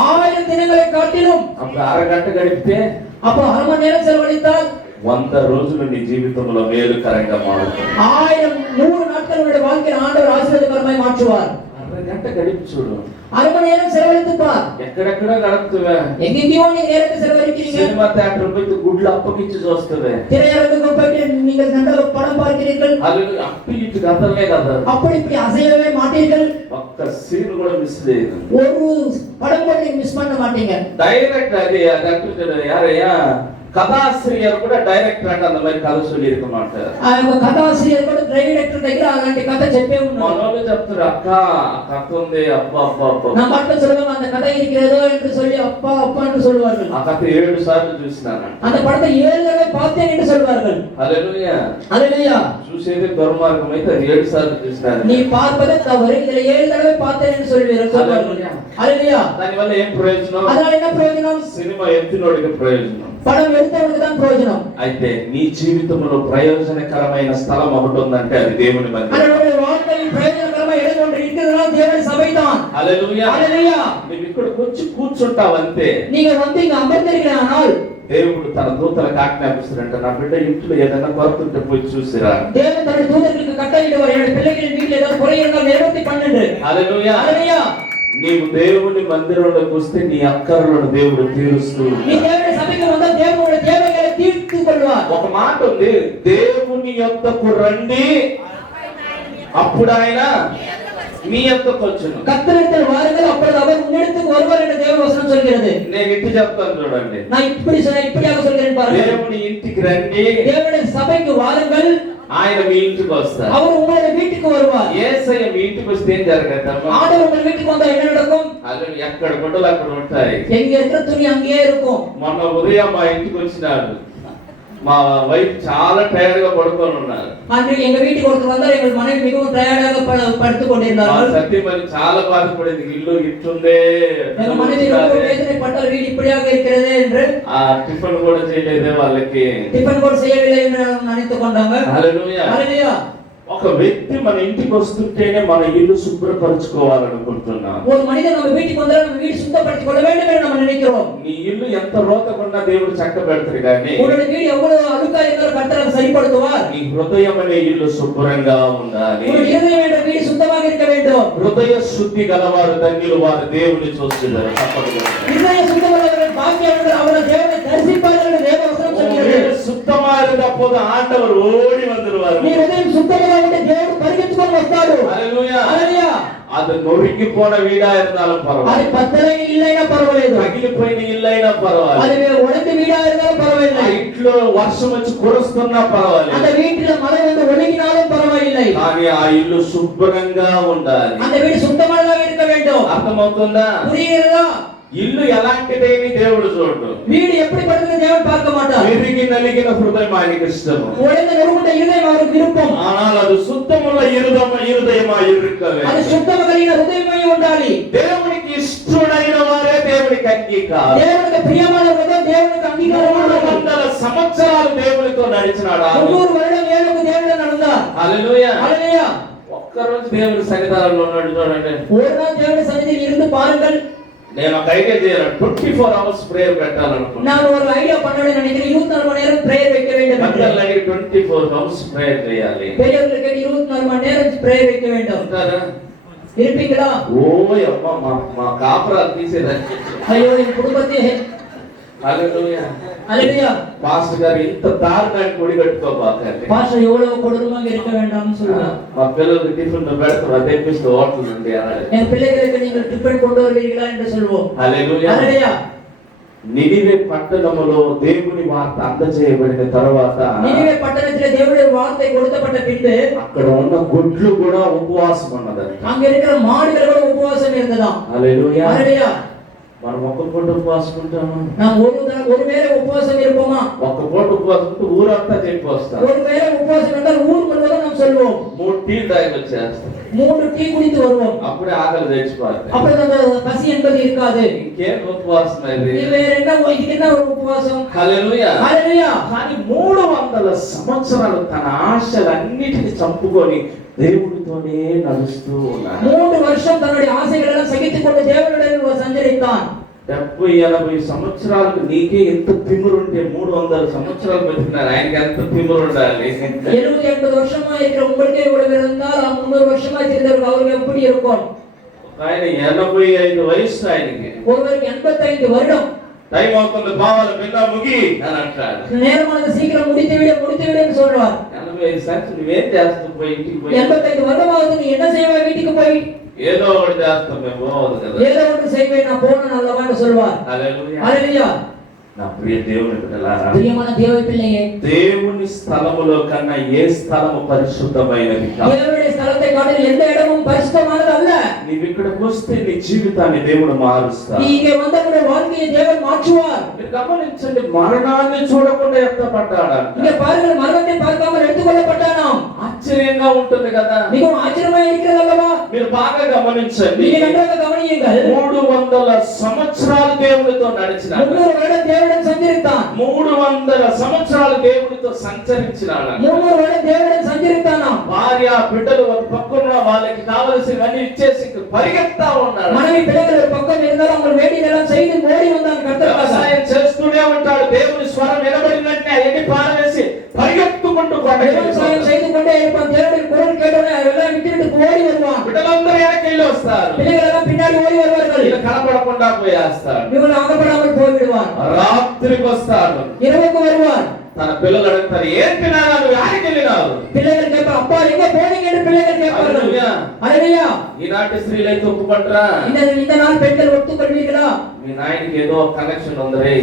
1000 தினங்களை காட்டிலும். అప్పుడు అరగంట గడిపితే அப்ப 1/2 மணி நேரம் செலவழித்தால் 100 రోజులు నీ జీవితంలో మేలుకరంగా మారుతుంది. 100 நாட்கள் உங்களுடைய வாழ்க்கையில் ஆண்டவர் ஆசீர்வாதకரமாய் மாற்றுவார். అరగంట గడిపి చూడు. 1/2 மணி நேரம் செலவழித்து பார். ఎక్కడెక్కడో గడుపుతువే. எங்கெங்கயோ நீங்க நேரத்தை செலவழிக்கிறீங்க. సినిమా థియేటర్ పోయి గుడ్లు అప్పగించి చూస్తవే. திரையரங்குக்கு போயிட்டு நீங்கள் நன்றாக படம் பார்க்கிறீர்கள். అది అప్పు ఇటు కదలే కదా. அப்படி இப்படி அசையவே மாட்டீர்கள். ఒక్క సీన్ కూడా మిస్ లేదు. ஒரு படம் கூட நீங்க மிஸ் பண்ண மாட்டீங்க. డైరెక్ట్ అది అంటుంటాడు, யாரையா கதாசிரியர் கூட டைரக்டர் அந்த மாதிரி கதை சொல்லி இருக்க மாட்டார். கதாசிரியர் கூட டைரக்டர் கையில అలాంటి కథ చెప్పే ఉన్నాడు. మనోళ్ళు చెప్తారు, అక్క కథ ఉంది, అప్ప అప్ప అప్ప. நம்ம மட்டும் சொல்லுவாங்க அந்த கதை இருக்கிறதோ என்று சொல்லி அப்பா அப்பா என்று சொல்வார்கள். ఆ కథ 7 సార్లు చూసినాను. அந்த படத்தை 7 தடவை பார்த்தேன் என்று சொல்வார்கள். హల్లెలూయా. హల్లెలూయా. చూసేది దుర్మార్గం అయితే అది 7 సార్లు చూసినాను. நீ பார்ப்பதே தவறு, இதுல 7 தடவை பார்த்தேன் என்று சொல்வார்கள். హల్లెలూయా. దానివల్ల ఏం ప్రయోజనం? அதனால என்ன பிரயோஜனம்? సినిమా ఎత్తినోడికి ప్రయోజనం, పడం எடுத்தவனுக்கு தான் பிரயோஜனம். అయితే నీ జీవితంలో ప్రయోజనకరమైన స్థలం ఒకటి ఉందంటే అది దేవుని మందిరం. அதனுடைய வாழ்க்கையில் பிரயோஜனకరమైన இடம் ஒன்று இருக்கிறதுனா தேவனுடைய சபைதான். హల్లెలూయా. హల్లెలూయా. నువ్వు ఇక్కడికి వచ్చి కూర్చుంటావు అంతే. நீங்க வந்து இங்க அமர்ந்திருக்கிறீர்கள், దేవుడు తన దూతలకు ఆజ్ఞాపిస్తాడంట, నా బిడ్డ ఇంట్లో ఏదైనా కొరత ఉంటే పోయి చూసిరా. தேவன் தன்னுடைய தூதர்களுக்கு கட்டளையிடுவார், என்னுடைய பிள்ளைகளின் வீட்டில் ஏதாவது குறை இருந்தால் நிவர்த்தி பண்ணுங்க. హల్లెలూయా. హల్లెలూయా. నీవు దేవుని మందిరంలోకి వస్తే నీ అక్కర్లను దేవుడు తీరుస్తూ நீ தேவனுடைய சபைக்கு வந்தா தேவனுடைய தேவைகளை தீர்த்து கொள்வார். ఒక మాట ఉంది, దేవుని యొద్దకు రండి అప్పుడు ఆయన మీ యొద్దకు వచ్చును. கர்த்தரிடத்தில் வாருங்கள் அப்பொழுது அவர் உன்னிடத்துக்கு வருவார் என்று தேவ வசனம் சொல்கிறது. నేను ఇట్టి చెప్తాను చూడండి, நான் இப்படியாக சொல்கிறேன் பாருங்கள். దేవుని ఇంటికి రండి, தேவனுடைய சபைக்கு வாருங்கள், ఆయన మీ ఇంటికి వస్తారు. அவர் உங்களுடைய வீட்டுக்கு வருவார். యేసయ్య మీ ఇంటికి వస్తే ఏం జరగదమ్మా? ஆண்டவர் உங்கள் வீட்டுக்கு வந்தா என்ன நடக்கும்? అది ఎక్కడ గుడ్డలు అక్కడ ఉంటాయి. எங்க இருக்கிற துணி அங்கேயே இருக்கும். మొన్న ఉదయం మా ఇంటికి వచ్చినాడు, మా వైఫ్ చాలా టైర్డ్ గా పడుకొని ఉన్నారు. அன்று எங்க வீட்டுக்கு ஒருத்தர் வந்தார், எங்கள் மனைவி மிகவும் டயர்டாக படுத்துக் మా கொண்டிருந்தார்கள். సత్యమని చాలా బాధపడింది, ఇల్లు ఇట్లుందే, எங்கள் மனைவி ரொம்ப வேதனைப்பட்டால் வீடு இப்படியாக இருக்கிறது என்று. ఆ టిఫిన్ కూడా చేయలేదే వాళ్ళకి. டிஃபன் கூட செய்யவில்லை என்று நினைத்துக் கொண்டாங்க. హల్లెలూయా. ஹல்லேலூயா. ఒక వ్యక్తి మన ఇంటికి వస్తుంటేనే మన ఇల్లు శుభ్రపరచుకోవాలనుకుంటున్నాం. ஒரு மனிதன் நம்ம வீட்டுக்கு வந்தா நம்ம வீடு சுத்தப்படுத்திக் கொள்ள வேண்டும் என்று நம்ம நினைக்கிறோம். నీ ఇల్లు ఎంత రోతకున్నా దేవుడు చక్క పెడతాడు కానీ உங்களுடைய வீடு எவ்வளவு அழுக்கா இருந்தாலும் கர்த்தர் அதை சரிப்படுத்துவார். నీ హృదయం అనే ఇల్లు శుభ్రంగా ఉండాలి. உங்களுடைய இருதயம் என்ற வீடு சுத்தமாக இருக்க வேண்டும். హృదయ శుద్ధి గలవారు ధన్యులు, వారు దేవుని చూస్తున్నారు. இருதய சுத்தமுள்ளவர்கள் பாக்கியவான்கள், அவர்கள் தேவனை தரிசிப்பார்கள் என்று தேவ வசனம் சொல்கிறது. சுத்தமா இருந்த போது ஆண்டவர் ஓடி வந்துருவார். நீ இருதயம் சுத்தமாக ఉంటే దేవుడు పరిగెత్తుకొని వస్తాడు. హల్లెలూయా. హల్లెలూయా. அது நொறுங்கி போன வீடா இருந்தாலும் అది పర్వాలేదు, పత్తలై ఇల్లైనా పర్వాలేదు, పగిలిపోయిన ఇల్లైనా పర్వాలేదు, అది ఉడత వీడా இருந்தாலும் ఆ పర్వాలేదు, ఇంట్లో వర్షం వచ్చి కురుస్తున్నా அந்த పర్వాలేదు, வீட்டில் மழை வந்து ஒழுகினாலும் பரவாயில்லை, కానీ ఆ ఇల్లు శుభ్రంగా ఉండాలి. அந்த வீடு சுத்தமானதாக இருக்க வேண்டும். అర్థమవుతుందా? புரியுறதா? ఇల్లు ఎలాంటిదేమి దేవుడు చూడు. வீடு எப்படிப்பட்டது தேவன் பார்க்க மாட்டார். విరిగి నలిగిన హృదయం ఆయనకి ఇష్టము, உடைந்த நொறுங்குண்ட இருதயம் அவருக்கு விருப்பம். ஆனால் அது சுத்தముள்ள இருదయమా ఇరుకవే. அது சுத்தமகலின హృదయమై ఉండాలి. దేవునికి ఇష్టడైన వారే దేవునికి అంగీకారం. దేవునికి ప్రియమైన హృదయం దేవునికి అంగీకారం. 300 సంవత్సరాలు దేవునితో నడిచినాడు. 300 வருடம் ஏழுக்கு దేవుడు நடந்தார். హల్లెలూయా. హల్లెలూయా. ఒక్కరోజు దేవుని సన్నిధానంలో ఉన్నాడు చూడండి. ஒரு நாள் தேவனுடைய சந்நிதியில் இருந்து பாருங்கள். నేను ఒక ఐడియా చేయాలి, 24 hours ప్రేయర్ పెట్టాలనుకున్నాను. நான் ஒரு ஐடியா பண்ணணும்னு நினைக்கிறேன். 24 மணி நேரம் பிரேயர் வைக்க வேண்டும். అందరిలాగే 24 hours ప్రేయర్ చేయాలి. பெரியவர்களுக்கு 24 மணி நேரம் பிரேயர் வைக்க வேண்டும். ఉంటారా? இருப்பீங்களா? ఓయ్ అమ్మ, మా కాపురాలు తీసేదని. ஐயோ என் குடும்பத்தை. హల్లెలూయా. ஹல்லேலூயா. పాస్టర్ గారు ఇంత దారుణాన్ని కొడిగట్టుకోబాకండి. பாஸ்டர் எவ்வளவு கொடூரமாக இருக்க வேண்டாம்னு சொல்றாங்க. మా పిల్లలు టిఫిన్ పెడతారు, అదే పిస్తూ హోటల్ నుండి అన్నాడు. என் பிள்ளைகளுக்கு நீங்கள் டிஃபன் கொண்டு வருவீர்களா என்று சொல்வோம். హల్లెలూయా. ஹல்லேலூயா. నినివే పట్టణములో దేవుని వార్త అందజేయబడిన తర్వాత நினிவே பட்டணத்திலே தேவனுடைய வார்த்தை கொடுக்கப்பட்ட பின்பு అక్కడ ఉన్న గుడ్లు కూడా ఉపవాసం ఉన్నదంట. அங்க இருக்கிற மாடுகள் கூட உபவாசம் இருந்ததாம். హల్లెలూయా. ஹல்லேலூயா. మనం ఒక్క పూట ఉపవాసం ఉంటాము, நாம் ஒருவேளை உபவாசம் இருப்போமா? ఒక్క పూట ఉపవాసం ఉంటే ఊరంతా చెప్పి వస్తాం. ஒருவேளை உபவாசம் என்றால் ஊர் முழுவதும் நாம் சொல்வோம். 3 టీ తాగి వచ్చేస్తాం, 3 டீ குடித்து வருவோம். అప్పుడే ఆకలి తెచ్చిపోతాయి. அப்பொழுது அந்த பசி என்பது இருக்காது. ఇంకేం ఉపవాసం ఇది? இது வேற என்ன, இதுக்கு என்ன ஒரு உபவாசம்? హల్లెలూయా. హల్లెలూయా. కానీ 300 సంవత్సరాలు తన ఆశలన్నిటిని చంపుకొని దేవుడితోనే నడుస్తూ ఉన్నాడు. 3 வருஷம் தன்னுடைய ஆசைகளை எல்லாம் சகித்துக் கொண்டு தேவனுடன் சஞ்சரித்தான். 70-80 సంవత్సరాలకు నీకే ఎంత తిమ్మురుంటే 300 సంవత్సరాలు బతికినారు, ఆయనకి ఎంత తిమ్మురు ఉండాలి? 70-80 வருஷமா இருக்கிற உங்களுக்கே இவ்வளவு இருந்தால் 300 வருஷமா இருந்தவர்கள் அவருக்கு எப்படி இருக்கும்? ఆయన 85 వయసు ఆయనకి. ஒருவருக்கு 85 வருடம். టైం అవుతుంది, బావాల పిల్ల ముగి అని అంటాడు. நேரமானது சீக்கிரம் முடித்து விடுன்னு சொல்றார். 85 సంవత్సరాలు నువ్వేం చేస్తావు పోయి ఇంటికి పోయి? 85 வருடமாவது நீ என்ன செய்வாய் வீட்டுக்கு போய்? ఏదో ఒకటి చేస్తాం మేము, పోవద్దు కదా. ஏதோ ஒன்று செய்வேன், நான் போன நல்லவான்னு சொல்வார். హల్లెలూయా. ஹல்லேலூயா. నా ప్రియ దేవుని బిడ్డలారా, பிரியமான தேவ பிள்ளையே, దేవుని స్థలములో కన్నా ఏ స్థలము పరిశుద్ధమైనది కాదు. தேவனுடைய ஸ்தலத்தை காட்டிலும் எந்த இடமும் பரிசுத்தமானது அல்ல. నీవు ఇక్కడికి వస్తే నీ జీవితాన్ని దేవుడు మారుస్తాడు. நீ இங்கே வந்தவுடைய வாழ்க்கையை தேவன் மாற்றுவார். మీరు గమనించండి, మరణాన్ని చూడకుండా ఎత్తపడ్డాడంట. இங்கே பாருங்கள், மரணத்தை பார்க்காமல் எடுத்துக்கொள்ளப்பட்டானாம். ఆశ్చర్యంగా ఉంటుంది కదా. மிகவும் ஆச்சரியமாக இருக்கிறது அல்லவா? మీరు బాగా గమనించండి, நீங்க நன்றாக கவனியுங்கள். 300 సంవత్సరాలు దేవుడితో నడిచినాడు. 300 வருடம் தேவனுடன் சஞ்சரித்தான். 300 సంవత్సరాలు దేవుడితో సంచరించినాడు. 300 வருடம் தேவனுடன் சஞ்சரித்தானாம். భార్య బిడ్డలు ఒక పక్కన వాళ్ళకి కావలసినవన్నీ ఇచ్చేసి పరిగెత్తా ఉన్నాడు. மனைவி பிள்ளைகள் ஒரு பக்கம் இருந்தாலும் அவங்க வேண்டியதெல்லாம் செய்து ஓடி வந்தான் கர்த்தருக்காக. వ్యవసాయం చేస్తూనే ఉంటాడు. దేవుని స్వరం వినబడినట్టే అవన్నీ పారవేసి పరిగెత్తుకుంటూ விவசாயம் செய்து கொண்டே இருப்பான். தேவனுடைய குரல் கேட்டவுடனே அதெல்லாம் விட்டுவிட்டு ஓடி வருவான். బిడ్డలందరూ వెనకెళ్ళి వస్తారు. பிள்ளைகள் எல்லாம் பின்னாடி ஓடி வருவார்கள். ఇలా కనపడకుండా పోయేస్తాడు. இவன் அகப்படாமல் போய் விடுவான். రాత్రికి వస్తాడు. இரவுக்கு வருவான். తన పిల్లలు అడుగుతారు, ఏం తినాలా, నువ్వు యాడికి వెళ్ళినావు? பிள்ளைகள் கேட்பார், அப்பா எங்க போனீங்க என்று பிள்ளைகள் கேட்பார்கள். ஹalleluya. ఈనాటి స్త్రీలైతే ఒప్పుకుంటారా? இந்த நாள் பெண்கள் ஒத்துக்கொள்வீர்களா? మీ నాయనకి ఏదో కనెక్షన్ ఉందిరే.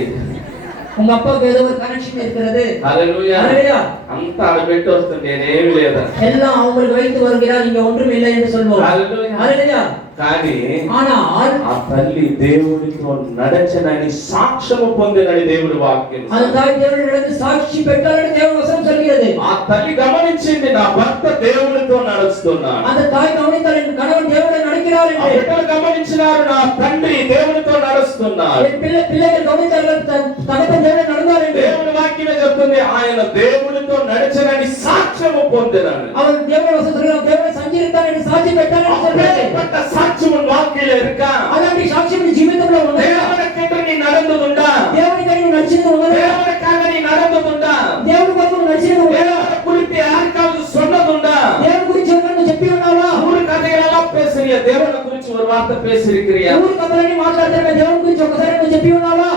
உங்க அப்பாவுக்கு ஏதோ ஒரு கனெக்ஷன் இருக்கிறது. హల్లెలూయా. ஹalleluya. అంతా ఆడ పెట్టి వస్తుంది, నేనేమి లేదా. எல்லாம் அவங்களுக்கு வைத்து வருகிறார், இங்க ஒன்றும் இல்லை என்று சொல்வோம். హల్లెలూయా. ஹalleluya. కానీ ஆனால் ఆ తల్లి దేవుడితో నడచనని సాక్ష్యము పొందినని దేవుడి వాక్యం. அந்த தாய் தேவனிடத்தில் சாட்சி பெற்றாள் என்று தேவ வசனம் சொல்கிறது. ఆ తల్లి గమనించింది, నా భర్త దేవుడితో నడుస్తున్నాడు. அந்த தாய் கவனித்தாள், என் கணவன் தேவனுடன் நடக்கிறார் ఆ என்று. బిడ్డలు గమనించినారు, నా తండ్రి దేవుడితో నడుస్తున్నాడు. என் பிள்ளைகள் கவனித்தார்கள், தகப்பன் தேவனுடன் நடந்தார் என்று. దేవుడి వాక్యమే చెప్తుంది, ఆయన దేవుడితో నడిచనని సాక్ష్యము పొందినాడు. அவன் தேவ வசனம் சொல்கிறான், தேவனை சஞ்சரித்தான் என்று சாட்சி பெற்றான் என்று சொல்கிறது. அப்பேற்பட்ட சாட்சி உன் வாழ்க்கையில இருக்கா? అలాంటి సాక్ష్యం నీ జీవితంలో ఉందా? దేవునికంటే నీ నడந்துందా? దేవునికై నువ్వు నడిచినది ఉన్నదా? దేవునికాக నీ నడந்துందా? దేవుని కొరకు నువ్వు నడిచినది ఉన్నదా? దేవుని గురించి யாருக்காவது சொன்னதுண்டா? దేవుని గురించి ఎవరైనా నువ్వు చెప్పి ఉన్నావా? ஊரு கதைகளெல்லாம் பேசுறியா? தேவனை குறிச்சு ஒரு வார்த்தை பேசியிருக்கிறியா? ఊరి కథలన్నీ మాట్లాడతారు, దేవుని గురించి ఒకసారి నువ్వు చెప్పి ఉన్నావా?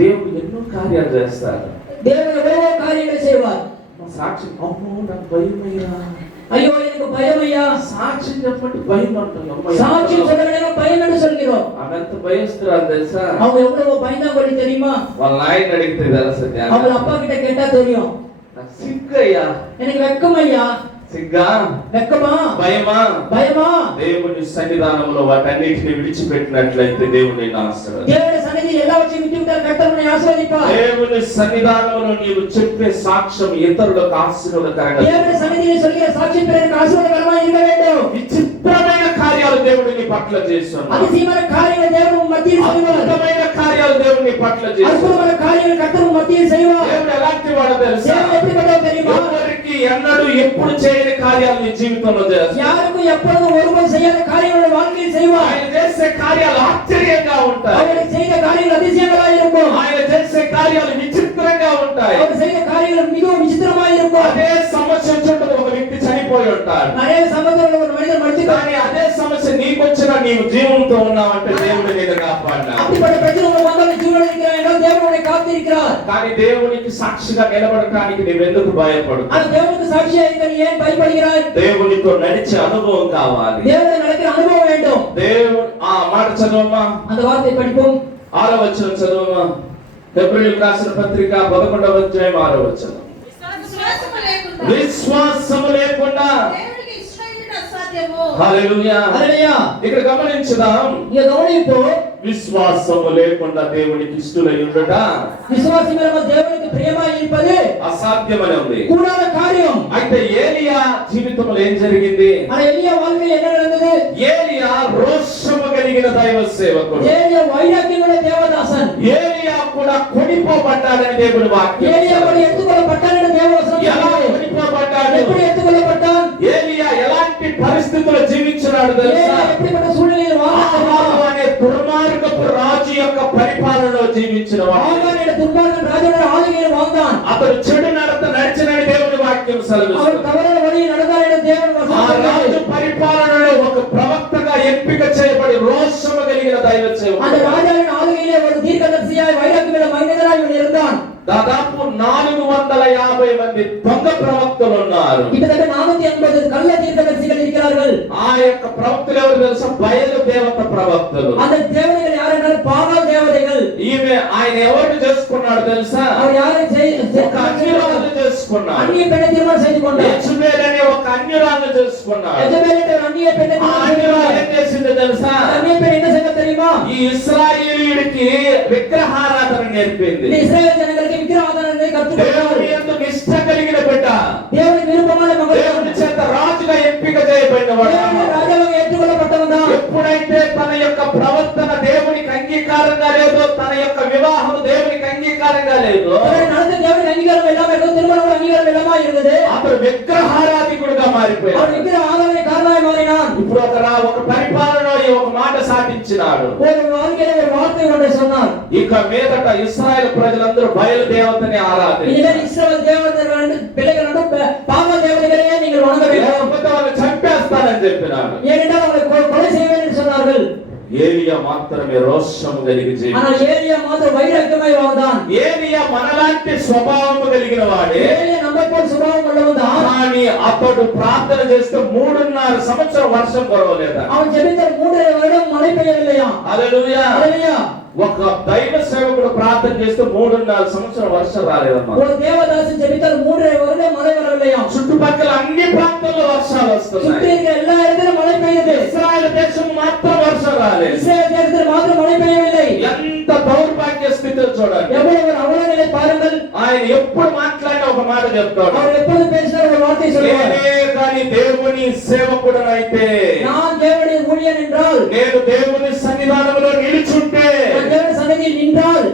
దేవుడు ఎన్నో కార్యాలు చేస్తాడు. దేవుడు ఏవో కార్యాలు చేవారు. సాక్షి, అమ్మో నాకు భయమయ్యా, ஐயோ எனக்கு பயமையா. సాక్షి చెప్పండి, భయం అంటున్నాం. சாட்சி சொல்றவங்க பயம் என்று சொல்கிறோம். ఆమె ఎంత భయస్తురాలు తెలుసా? அவங்க எவ்வளவு பயந்தாங்கொள்ளி தெரியுமா? వాళ్ళ నాయన అడిగితే తెలుసా? அவங்க அப்பா கிட்ட கேட்டா தெரியும். నాకు సిగ్గయ్యా. எனக்கு வெக்கமையா. సిగ్గా, வெக்கமா, భయమా? பயமா. దేవుని సన్నిధానంలో వాటన్నిటిని విడిచిపెట్టినట్లయితే దేవుడు నిన్ను ఆశీర్వదిస్తాడు. దేవుడి సన్నిధి எல்லாவற்றையும் விட்டுவிட்டால் கர்த்தர் உன்னை ஆசீர்வதிப்பார். దేవుని సన్నిధానంలో నీవు చెప్పే సాక్ష్యం ఇతరులకు ఆశీర్వాదకరంగా, దేవుడి సన్నిధిని சொல்கிற சாட்சியம் பிறருக்கு ஆசீர்வாதகரமாக இருக்க வேண்டும். విచిత్రమైన కార్యాలు దేవుడు నీ పట్ల చేస్తున్నాడు. அதிசயமான காரியங்களை தேவன் உன் மத்தியில் செய்வார். అద్భుతమైన కార్యాలు దేవుడు నీ పట్ల చేస్తున్నాడు. அற்புதமான காரியங்களை கர்த்தர் உன் மத்தியில் செய்வார். దేవుడు ఎలాంటి వాడో తెలుసా? தேவன் எப்படிப்பட்டவர் தெரியுமா? ఎవరికి ఎన్నడూ ఎప్పుడు చేయని కార్యాలు నీ జీవితంలో చేస్తాడు. யாருக்கும் எப்பொழுதும் ஒருவன் செய்யாத காரியங்களை வாழ்க்கையில் செய்வார். ఆయన చేసే కార్యాలు ఆశ్చర్యంగా ఉంటాయి. அவர் செய்த காரியங்கள் அதிசயங்களாக இருக்கும். ఆయన చేసే కార్యాలు విచిత్రంగా ఉంటాయి. அவர் செய்த காரியங்கள் மிகவும் விசித்திரமாக இருக்கும். అదే సమస్య చుట్టూ ఒక వ్యక్తి చనిపోయి ఉంటాడు. நிறைய சம்பவங்கள் ஒரு மனிதன் மரித்து కానీ అదే సమస్య నీకొచ్చినా నీవు జీవంతో ఉన్నావంటే దేవుడు నిన్ను కాపాడినాడు. அப்படிப்பட்ட பிரச்சனை உனக்கு வந்தாலும் ஜீவனோடு இருக்கிறார் என்றால் தேவன் உன்னை காத்திருக்கிறார். కానీ దేవునికి సాక్షిగా నిలబడటానికి నీవెందుకు భయపడు? ஆனா தேவனுக்கு சாட்சியாக இருக்க நீ ஏன் பயப்படுகிறாய்? దేవునితో నడిచే అనుభవం కావాలి. தேவனை நடக்கிற அனுபவம் வேண்டும். దేవుడు ఆ మాట చదవమ్మా, அந்த வார்த்தை படிப்போம். 6వ వచనం చదవమ్మా. హెబ్రీయులకు రాసిన పత్రిక 11వ అధ్యాయం 6వ వచనం. విశ్వాసము లేకుండా విశ్వాసము లేకుండా దేవునికి ఇష్టమైనది అసాధ్యము. హల్లెలూయా. ஹல்லேலூயா. ఇక్కడ గమనించుదాం, இங்க கவனிப்போ, విశ్వాసము లేకుండా దేవునికి ఇష్టలై ఉండట விசுவாசி மேல தேவனுக்கு பிரியமாய் இருப்பது అసాధ్యమని ఉంది. கூடாத காரியம். అయితే ఏలియా జీవితంలో ఏం జరిగింది? ஆனா எலியா வாழ்க்கையில் என்ன நடந்தது? ఏలియా రోషము కలిగిన దైవ సేవకుడు. ஏலியா வைராக்கியமுள்ள தேவதாசன். ఏలియా కూడా కొనిపోబడ్డాడని దేవుడి వాక్యం. ஏலியா கூட எடுத்துக்கொள்ளப்பட்டான் என்று தேவ வசனம் ఎలా சொல்கிறது. కొనిపోబడ్డాడు? எப்படி எடுத்துக்கொள்ளப்பட்டான்? ఏలియా ఎలాంటి పరిస్థితుల్లో జీవించినాడు తెలుసా? ஏலியா எப்படிப்பட்ட சூழ்நிலையில் வாழ்ந்தான்? ఆహాబు అనే దుర్మార్గపు రాజు యొక్క పరిపాలనలో జీవించిన వాడు. ஆகான் என்ற துன்மார்க்கன் ராஜாவுடைய ஆளுகையில் வாழ்ந்தான். అతడు చెడు నడత నడిచినని దేవుడి వాక్యం அவர் సెలవిస్తుంది. தவறான வழியில் நடந்தார் என்று தேவன் ఆ வசனம் రాజు சொல்கிறது. పరిపాలనలో ఒక ప్రవక్తగా ఎంపిక చేయబడి రోషము కలిగిన దైవ அந்த సేవకుడు. ராஜாவின் ஆளுகையிலே ஒரு தீர்க்கதரிசியாய் வைராக்கியமுள்ள மனிதனாய் இவன் இருந்தான். దాదాపు 450 మంది దొంగ ప్రవక్తలు ఉన్నారు. ఉన్నారు. கிட்டத்தட்ட 480 கள்ள தீர்க்கதரிசிகள் இருக்கிறார்கள். ఆ యొక్క ప్రవక్తలు ఎవరు తెలుసా? బయలు దేవత ప్రవక్తలు. அந்த தேவதைகள் யார் என்றால் பாகால் தேவதைகள். ఆయన ఎవరిని చేసుకున్నాడు తెలుసా? அவர் யாரை ఒక అన్యురాలు చేసుకున్నాడు. அந்நிய பெண்ணை திருமணம் செய்து கொண்டார். యెజబెల్ అనే ఒక అన్యురాలు చేసుకున్నాడు. యెజబెల్ అనే ஒரு అన్నియ పెண்ணை ఆ అన్యురాలు ఏం చేసిందో తెలుసా? అన్నియ పెண்ண என்ன செய்த தெரியுமா? ఈ ఇశ్రాయేలీయుడికి విగ్రహారాధన నేర్పింది. இந்த இஸ்ரவேல் ஜனங்களுக்கு விக்கிரகாராதனை கற்றுக் கொடுத்தார். దేవుని యందు నిష్ఠ కలిగిన బిడ్డ, దేవుని విరుపமான మగ, దేవుని చేత రాజుగా ఎంపిక చేయబడినవాడు. దేవుని రాజాగా ఏర్పరచబడ్డవడా. ఎప్పుడైతే తన యొక్క ప్రవర్తన దేవునికి అంగీకారంగా లేదో, తన యొక్క వివాహం దేవునికి అంగీకారంగా లేదో, நடந்த దేవునికి అంగీకారం ఇல்லாம இருந்தது, திருமணம் అంగీకారం ఇல்லாம இருந்தது, అతడు విగ్రహారాధికుడిగా మారిపోయాడు. அவர் విగ్రహ ఆరాధన కారణమై మారినాர். ఇప్పుడు ఒక పరిపాలనలో ఒక మాట సాటించినాడు. ஒரு வாழ்க்கையில ஒரு வார்த்தை ஒன்றை சொன்னார். ఇక మీదట ఇశ్రాయేలు ప్రజలందరూ బయలు దేవతని ఆరాధించారు. இனிமேல் இஸ்ரவேல் தேவதைகள் பிள்ளைகள் பாகால் தேவதைகளையே நீங்கள் வணங்க வேண்டும், లేకపోతే వాళ్ళని చంపేస్తానని చెప్పినాడు. ஏனென்றால் அவர்களை கொலை செய்ய வேண்டும் என்று சொன்னார்கள். ఏలియా మాత్రమే రోషము కలిగి జీవించాడు. ஆனால் ஏலியா மாத்திரம் வைராக்கியமாய் வாழ்ந்தான். ఏలియా మనలాంటి స్వభావము కలిగిన వాడే. ஏலியா நம்மை போல் சுபாவம் உள்ளவன் தான். కానీ అతడు ప్రార్థన చేస్తే 3.5 సంవత్సరం వర్షం కురవలేదా? அவன் ஜெபித்த 3.5 வருடம் மழை பெய்யவில்லையா? హల్లెలూయా. ஹல்லேலூயா. ఒక దైవ సేవకుడు ప్రార్థన చేస్తే 3.5 సంవత్సరం వర్షం రాలేదమ్మా. ஒரு தேவதாசன் ஜெபித்தால் 3.5 வருடம் மழை வரவில்லையா? చుట్టుపక్కల అన్ని ప్రాంతాల్లో వర్షాలు சுற்றி వస్తున్నాయి. இருக்கிற எல்லா இடத்திலும் மழை பெய்யுது. ఇశ్రాయేలు దేశం మాత్రం వర్షం రాలేదు. இஸ்ரவேல் தேசத்தில் மாத்திரம் மழை பெய்யவில்லை. ఎంత దౌర్భాగ్య స్థితిలో చూడండి. எவ்வளவு ஒரு அவலநிலை பாருங்கள். ఆయన ఎప్పుడు మాట్లాడినా ఒక మాట చెప్తాడు. அவர் எப்பொழுது பேசினார் ஒரு வார்த்தை சொல்லுவார். నేనే కానీ దేవుని సేవకుడనైతే, நான் தேவனுடைய ஊழியன் என்றால், నేను దేవుని సన్నిధానంలో నిలుచుంటే, நான் தேவனுடைய சந்நிதியில் நின்றால்,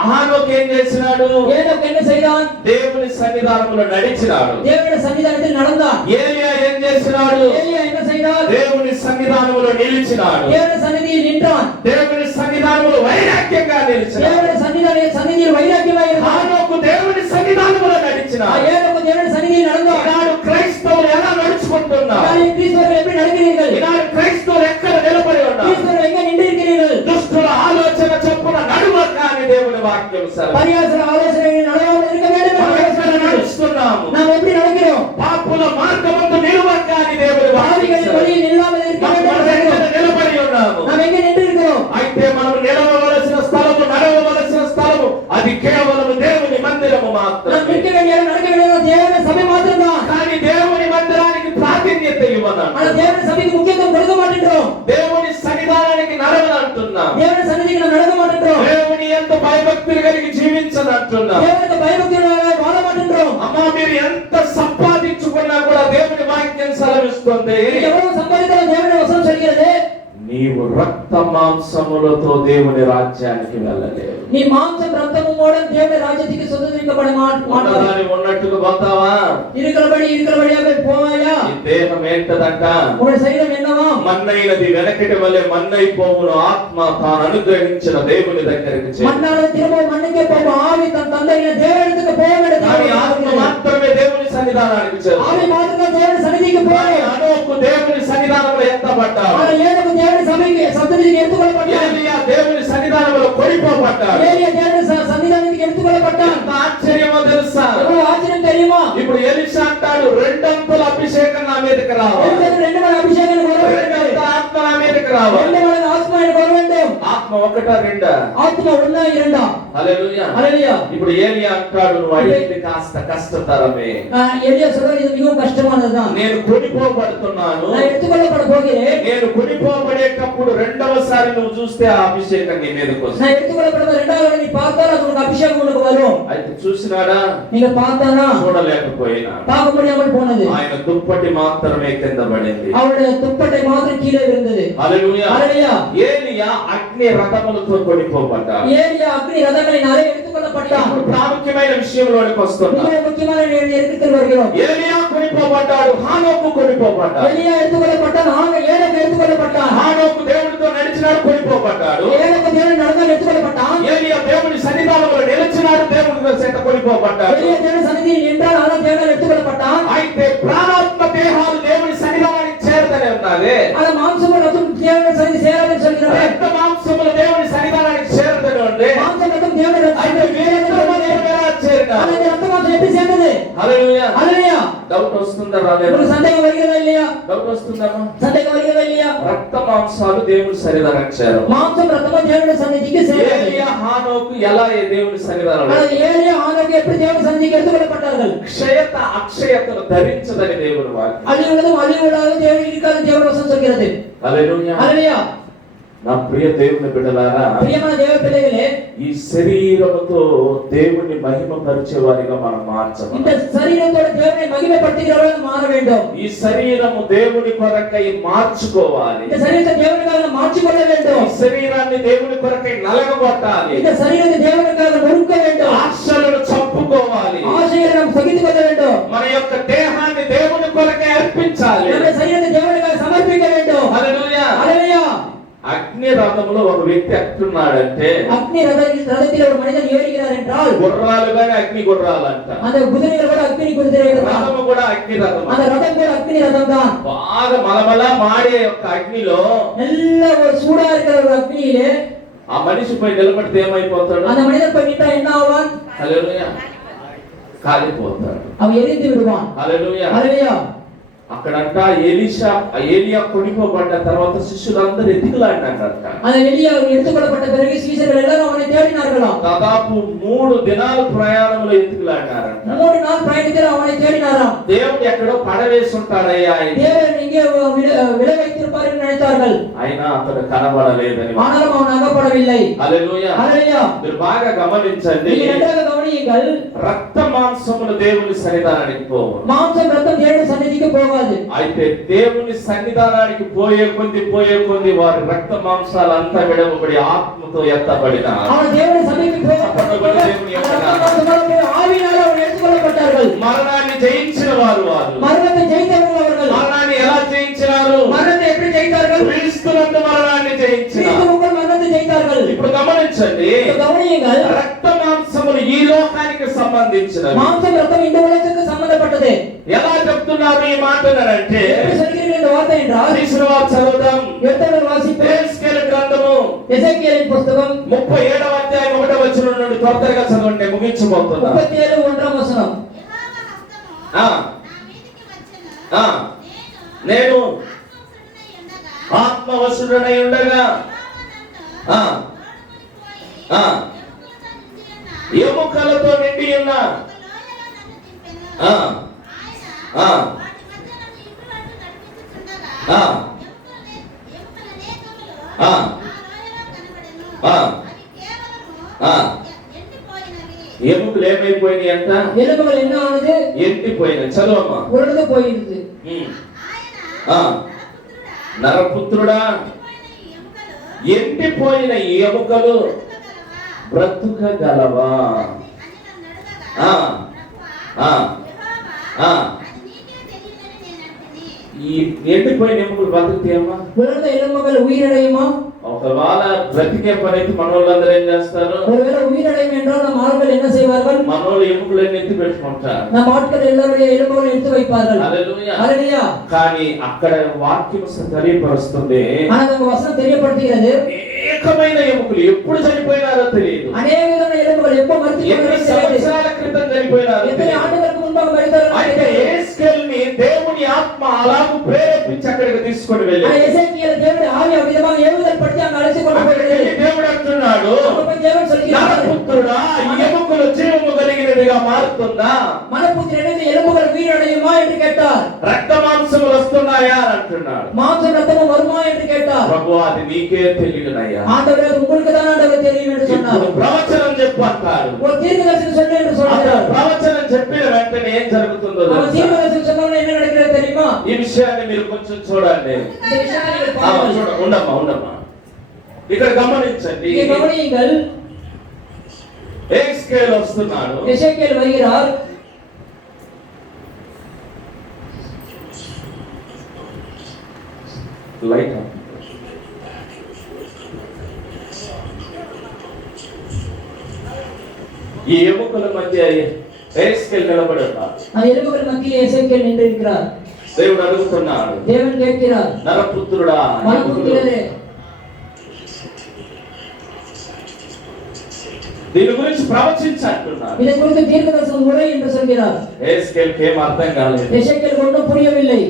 అహానోకు ఏం చేసినాడు? ஏனோக்கு என்ன செய்தான்? దేవుని సన్నిధానంలో నడిచినాడు. தேவனுடைய சன்னிதானத்தில் நடந்தான். ఏలియా ఏం చేసినాడు? ஏலியா என்ன செய்தார்? దేవుని సన్నిధానంలో నిలిచినాడు. தேவனுடைய சந்நிதியில் நின்றான். దేవుని సన్నిధానంలో వైరాగ్యంగా నిలిచినాడు. தேவனுடைய சந்நிதியில் வைராக்கியமாய் இருந்தான். అహానోకు దేవుని సన్నిధానంలో నడిచినాడు. ஏனோக்கு தேவனுடைய சந்நிதியில் நடந்தான். ఈనాడు క్రైస్తవులు ఎలా నడుచుకుంటున్నారు? நீங்கள் கிறிஸ்தவர்கள் எப்படி நடக்கிறீர்கள்? ఈనాడు క్రైస్తవులు ఎక్కడ నిలబడి ఉన్నారు? கிறிஸ்தவர்கள் எங்க நின்றிருக்கிறீர்கள்? దుష్టుల ఆలోచన చొప్పున నడువక అని దేవుని వాక్యం సెలవు. பரியாச ஆலோசனைகள் நடவாமல் இருக்க வேண்டும் మనం என்று ఎక్కడ నడుస్తున్నాము? நாம் எப்படி நடக்கிறோம்? పాపుల మార్గమందు నిలువక అని దేవుని వాక్యం பாவிகளின் సెలవు. வழியில் நில்லாமல் இருக்க మనం வேண்டும் என்று ఎక్కడ నిలబడి ఉన్నాము? நாம் எங்க நின்றிருக்கிறோம்? అయితే మనం నిలవవలసిన స్థలము, నడవవలసిన స్థలము అది కేవలం దేవుని మందిరము நாம் మాత్రమే. நிற்க வேண்டிய நடக்க வேண்டிய தேவனுடைய சபை மாத்திரம்தான். కానీ దేవుని మందిరానికి ప్రాధాన్యత ఇవ్వను. ஆனா தேவனுடைய சபைக்கு முக்கியத்துவம் கொடுக்க மாட்டேன்றோம். దేవుని సన్నిధానానికి నడవనంటున్నాం. தேவனுடைய சந்நிதிக்கு நாம் நடக்க மாட்டேன்றோம். దేవుని ఎంత భయభక్తులు కలిగి జీవించనంటున్నాం. தேவனுக்கு பயபக்தியுள்ளவர்களாய் வாழ மாட்டேன்றோம். అమ్మా, మీరు ఎంత సంపాదించుకున్నా కూడా దేవుని వాక్యం సెలవిస్తుంది, எவ்வளவு சம்பாதித்தாலும் தேவனுடைய வசனம் சொல்கிறது, నీవు రక్త మాంసములతో దేవుని రాజ్యానికి వెళ్ళలేవు. நீ மாம்சம் ரத்தமும் மூலம் தேவனுடைய ராஜ்யத்துக்கு சுதந்திரிக்கப்பட மாட்டாய். ఉన్నదాని ఉన్నట్టుగా పోతావా? இருக்கிறபடியாக போவாயா? ఈ దేహం ఏంటదంట? உங்கள் சரீரம் என்னவா? మన్నైనది వెనకటి వలె మన్నైపోవును, ఆత్మ తాను అనుగ్రహించిన దేవుని దగ్గరికి చేరు. மண்ணானது திரும்ப மண்ணுக்கே போகும், ஆவி தன் தந்தையின் தேவனிடத்துக்கு போக வேண்டும். కానీ ఆత్మ మాత్రమే దేవుని సన్నిధానానికి చేరు. ஆவி மாத்திரம் தேவனுடைய சந்நிதிக்கு కానీ போகும். అనోకు దేవుని సన్నిధానంలో ఎత్తబడ్డాడు. ஆனால் ஏனோக்கு தேவனுடைய சபைக்கு சந்நிதிக்கு எடுத்துக்கொள்ளப்பட்டான். ఏలియా దేవుని సన్నిధానంలో కొనిపోబడ్డాడు. ஏலியா தேவனுடைய சந்நிதானத்துக்கு எடுத்துக்கொள்ளப்பட்டான். ఎంత ఆశ్చర్యమో తెలుసా? எவ்வளவு ஆச்சரியம் தெரியுமா? ఇప్పుడు ఎలీషా అంటాడు, రెండంతుల అభిషేకం నా మీదకి రావాలి. ரெண்டு மடங்கு அபிஷேகம் எனக்கு வர வேண்டும். రెండంతుల ఆత్మ నా మీదకి రావాలి. 2 மடங்கு ஆத்மா எனக்கு வர வேண்டும். ఆత్మ ఒకటా రెండా? ஆத்மா ஒண்ணா இரண்டா? హల్లెలూయా. ஹல்லேலூயா. ఇప్పుడు ఏలియా అంటాడు, నువ్వు అడిగింది కాస్త కష్టతరమే. எலியா சொல்றாரு, இது மிகவும் கஷ்டமானதுதான். నేను కొనిపోబడుతున్నాను. நான் எடுத்துக்கொள்ளப்பட போகிறேன். నేను కొనిపోబడేటప్పుడు రెండవసారి నువ్వు చూస్తే ఆ అభిషేకం నీ మీదకి వస్తుంది. நான் எடுத்துக்கொள்ளப்படுற 2வது நீ பார்த்தால் அது உனக்கு அபிஷேகம் உனக்கு வரும். అయితే చూసినాడా? நீங்க பார்த்தானா? చూడలేకపోయినా. பார்க்க முடியாமல் போனது. ఆయన దుప్పటి మాత్రమే కింద పడింది. அவருடைய துப்பட்டை மாத்திரம் கீழே விழுந்தது. హల్లెలూయా. ஹல்லேலூயா. ఏలియా అగ్ని రథములతో కొనిపోబడ్డాడు. ஏலியா அக்னி ரதங்களினாலே எடுத்துக்கொள்ளப்பட்டான். ఇప్పుడు ప్రాముఖ్యమైన విషయంలోనికి వస్తున్నాం. மிக முக்கியமான இடத்தில் வருகிறோம். ఏలియా కొనిపోబడ్డాడు, హానోకు కొనిపోబడ్డాడు. எலியா எடுத்துக்கொள்ளப்பட்டான், ஏனோக்கு எடுத்துக்கொள்ளப்பட்டான். హానోకు దేవుడితో నడిచినాడు, కొనిపోబడ్డాడు. ஏனோக்கு தேவன் நடந்தால் எடுத்துக்கொள்ளப்பட்டான். ఏలియా దేవుని సన్నిధానంలో నిలిచినాడు, దేవుడితో చేత కొనిపోబడ్డాడు. எலியா தேவன் சந்நிதியில் நின்றால் ஆனால் தேவன் எடுத்துக்கொள்ளப்பட்டான். అయితే ప్రాణాత్మ దేహాలు దేవుని సన్నిధానానికి చేరదనే ఉన్నది. ஆனா மாம்சமும் ரத்தம் தேவனுடைய சந்நிதி சேராதுன்னு சொல்கிறது. రక్త మాంసములు దేవుని సన్నిధానానికి చేరదనే ఉంది. மாம்சம் ரத்தம் தேவனுடைய అయితే వీరిద్దరూ దేవుని ఎలా చేరినారు? ஆனா இந்த ரத்த மாம்சம் எப்படி சேர்ந்தது? హల్లెలూయా. ஹல்லேலூயா. వస్తుందా రాలేదా? உங்களுக்கு சந்தேகம் வருகிறதா இல்லையா? డౌట్ వస్తుందమ్మా? சந்தேகம் வருகிறதா இல்லையா? రక్త మాంసాలు దేవుని సన్నిధానానికి చేరవు. மாம்சம் ரத்தமும் தேவனுடைய சந்நிதிக்கு சேராது. ఏలియా హానోకు ఎలా దేవుని సన్నిధానంలో ஆனால் ஏலியா ஆனோக்கு எப்படி தேவனுடைய சந்நிதிக்கு எடுத்துக்கொள்ளப்பட்டார்கள்? క్షయత అక్షయతను ధరించదని దేవుని వాక్యం. அழிவுள்ளதும் அழிவுள்ளதாக தேவன் இருக்காது தேவன் வசனம் சொல்கிறது. హల్లెలూయా. హల్లెలూయా. నా ప్రియ దేవుని బిడ్డలారా, ప్రియమైన దేవ పిల్లలే, ఈ శరీరముతో దేవుని మహిమపరిచే వారిగా మనం మార్చము. இந்த சரீரத்தோட தேவனை மகிமைப்படுத்துகிறவர்களாக மாற வேண்டும். ఈ శరీరము దేవుని కొరకై మార్చుకోవాలి. இந்த சரீரத்தை தேவனுக்காக மாற்றிக்கொள்ள வேண்டும். ఈ శరీరాన్ని దేవుని కొరకై నలగగొట్టాలి. இந்த சரீரத்தை தேவனுக்காக நொறுக்க வேண்டும். ఆశలను చంపుకోవాలి. ஆசைகளை நாம் சகித்துக் கொள்ள வேண்டும். మన యొక్క దేహాన్ని దేవుని కొరకై అర్పించాలి. நம்முடைய சரீரத்தை தேவனுக்காக சமர்ப்பிக்க வேண்டும். హల్లెలూయా. హల్లెలూయా. అగ్ని రథంలో ఒక వ్యక్తి ఎక్కుతున్నాడంటే, அக்னி ரதத்தில் ஒரு மனிதன் ஏறுகிறார் என்றால், గుర్రాలుగానే అగ్ని గుర్రాలంట, அந்த குதிரைகள் கூட அக்னி குதிரைகள் தான். రథము కూడా అగ్ని రథం. அந்த ரதம் கூட அக்னி ரதம் தான். బాగా మలమల మాడే యొక్క అగ్నిలో நல்ல ஒரு சூடா இருக்கிற ஒரு அக்னியிலே ఆ మనిషి పోయి నిలబడితే ఏమైపోతాడు? அந்த மனிதன் போய் நின்றா என்ன ஆவான்? హల్లెలూయా. కాలిపోతాడు. அவன் எரிந்து விடுவான். హల్లెలూయా. హల్లెలూయా. అక్కడంట ఏలియా కొనిపోబడ్డ తర్వాత శిష్యులందరూ ఎత్తుకులాడినారంట. அந்த எலியா எடுத்துக்கொள்ளப்பட்ட பிறகு சீஷர்கள் எல்லாரும் அவனை தேடினார்களாம். దాదాపు 3 దినాలు ప్రయాణంలో ఎత్తుకులాడినారంట. 3 நாள் பயணத்தில் அவனை தேடினாராம். దేవుడు ఎక్కడో పడవేసి ఉంటాడయ్యా ఆయన. தேவன் இங்கே விழ வைத்திருப்பார் என்று நினைத்தார்கள். అయినా అతడు కనబడలేదని. ஆனாலும் அவன் அகப்படவில்லை. హల్లెలూయా. హల్లెలూయా. మీరు బాగా గమనించండి. நீங்கள் நன்றாக கவனியுங்கள். రక్త మాంసములు దేవుని సన్నిధానానికి పోవు. மாம்சம் ரத்தம் தேவனுடைய சந்நிதிக்கு போகாது. అయితే దేవుని సన్నిధానానికి పోయే కొద్ది వారి రక్త మాంసాలు అంతా విడవబడి ఆత్మతో ఎత్తబడిన அவன் தேவனுடைய சந்நிதிக்கு ஆவியினால அவர்கள் எடுத்துக்கொள்ளப்பட்டார்கள். మరణాన్ని జయించిన వారు. மரணத்தை ஜெயித்தவர்கள் அவர்கள். మరణాన్ని ఎలా జయించినారు? மரணத்தை எப்படி ஜெயித்தார்கள்? క్రీస్తునందు మరణాన్ని జయించినారు. கிறிஸ்துவுக்குள் மரணத்தை ஜெயித்தார்கள். ఇప్పుడు గమనించండి. கவனியுங்கள். రక్త మాంసములు ఈ లోకానికి సంబంధించినవి. மாம்சம் ரத்தம் இந்த உலகத்துக்கு சம்பந்தப்பட்டது. ఎలా చెప్తున్నారు ఈ మాటలంటే, எப்படி சொல்கிறீர்கள் இந்த வார்த்தை என்றால், తీసిన వారు చదువుదాం. எத்தவர் வாசிப்பு ఎహెజ్కేలు గ్రంథము எசேக்கியேலின் புத்தகம் 37వ అధ్యాయం 1వ వచనం నుండి త్వరగా చదవండి, ముగించబోతున్నా. 37 1వ వచనం. ఆ ఆ నేను ఆత్మవశుడనై ఉండగా ఆ ఆ ఎముకలతో నిండి ఉన్న ఆ ఆ ఆ ఆ ఆ ఆ ఎముకలు ఏమైపోయినాయి అంట? எலும்புகள் என்ன ஆனது? ఎండిపోయినాయి. చదవమ్మా. உலர்ந்து போயிருது. ఆ నరపుత్రుడా, ఎండిపోయిన ఈ ఎముకలు బ్రతుకగలవా? ఆ ఆ ఆ ఈ ఎండిపోయిన ఎముకలు బ్రతుకుతాయమ్మా? உலர்ந்த எலும்புகள் உயிரடையுமா? ఒకవేళ బ్రతికే పని అయితే మనోళ్ళందరూ ఏం చేస్తారు? ஒருவேளை உயிரடையும் என்றால் நம் ஆட்கள் என்ன செய்வார்கள்? మనోళ్ళు ఎముకలన్నీ ఎత్తి పెట్టుకుంటారు. நம் ஆட்கள் எல்லாருடைய எலும்புகளை எடுத்து வைப்பார்கள். హల్లెలూయా. ஹல்லேலூயா. కానీ అక్కడ వాక్యం తెలియపరుస్తుంది, ஆனால் அந்த வசனம் தெரியப்படுத்துகிறது, అనేకమైన ఎముకలు ఎప్పుడు చనిపోయినారో తెలియదు. అనేక విధమైన ఎలుம்புகள் எப்போ மரித்து ఎన్ని போனதோ தெரியாது. సంవత్సరాల క్రితం చనిపోయినారో எத்தனை తెలియదు. ஆண்டுகளுக்கு முன்பாக மரித்தார்கள் అయితే ఎహెజ్కేలుని దేవుని ఆత్మ అలాగూ ప్రేరేపించి అక్కడికి తీసుకొని ஆனா వెళ్ళాడు. எசேக்கியேல் தேவனுடைய ஆவி அவ்விதமாக ஏவுதல் படுத்தி அங்கு அழைத்து கொண்டு అక్కడికి போகிறது. వెళ్ళి దేవుడు అంటున్నాడు, அப்ப தேவன் சொல்கிறார், నరపుత్రుడా, ఈ ఎముకలు జీవము కలిగినవిగా మారుతుందా? மனப்புத்திரனே இந்த எலும்புகள் உயிரடையுமா என்று கேட்டார். రక్త మాంసములు వస్తున్నాయా అని అంటున్నాడు. மாம்சம் ரத்தமும் வருமா என்று கேட்டார். ప్రభు, అది నీకే తెలియనయ్యా. ஆண்டவரே அது உங்களுக்கு தான் ஆண்டவர் தெரியும் என்று சொன்னார். ఇప్పుడు ప్రవచనం చెప్పు అంటారు. ஒரு தீர்க்கதரிசனம் சொல்லு என்று అతను சொல்கிறார். ప్రవచనం చెప్పిన వెంటనే ఏం జరుగుతుందో அவன் తెలుసా? தீர்க்கதரிசனம் சொன்னவனே என்ன நடக்கிறது தெரியுமா? ఈ విషయాన్ని మీరు కొంచెం చూడండి. இந்த விஷயத்தை நீங்கள் ఆ, பாருங்கள். ఉండమ్మా ఇక్కడ గమనించండి. இங்கே கவனியுங்கள். ఎహెజ్కేలు వస్తున్నాడు. எசேக்கியேல் வருகிறார். Light of. ఈ ఎముకల మధ్య ఎహెజ్కేలు నిలబడి ఉన్నాడు. அந்த எலும்புகள் மத்தியில் எசேக்கியேல் நின்றிருக்கிறார். దేవుడు అడుగుతున్నాడు, தேவன் கேட்கிறார், నరపుత్రుడా, மனப்புத்திரனே దీని గురించి ప్రవచించి అంటున్నాడు. இதை குறித்து தீர்க்கதரிசனம் உரை என்று சொல்கிறார். ఎస్కేల్కి ఏం అర్థం కాలేదు. எசேக்கியேலுக்கு ஒன்றும் புரியவில்லை.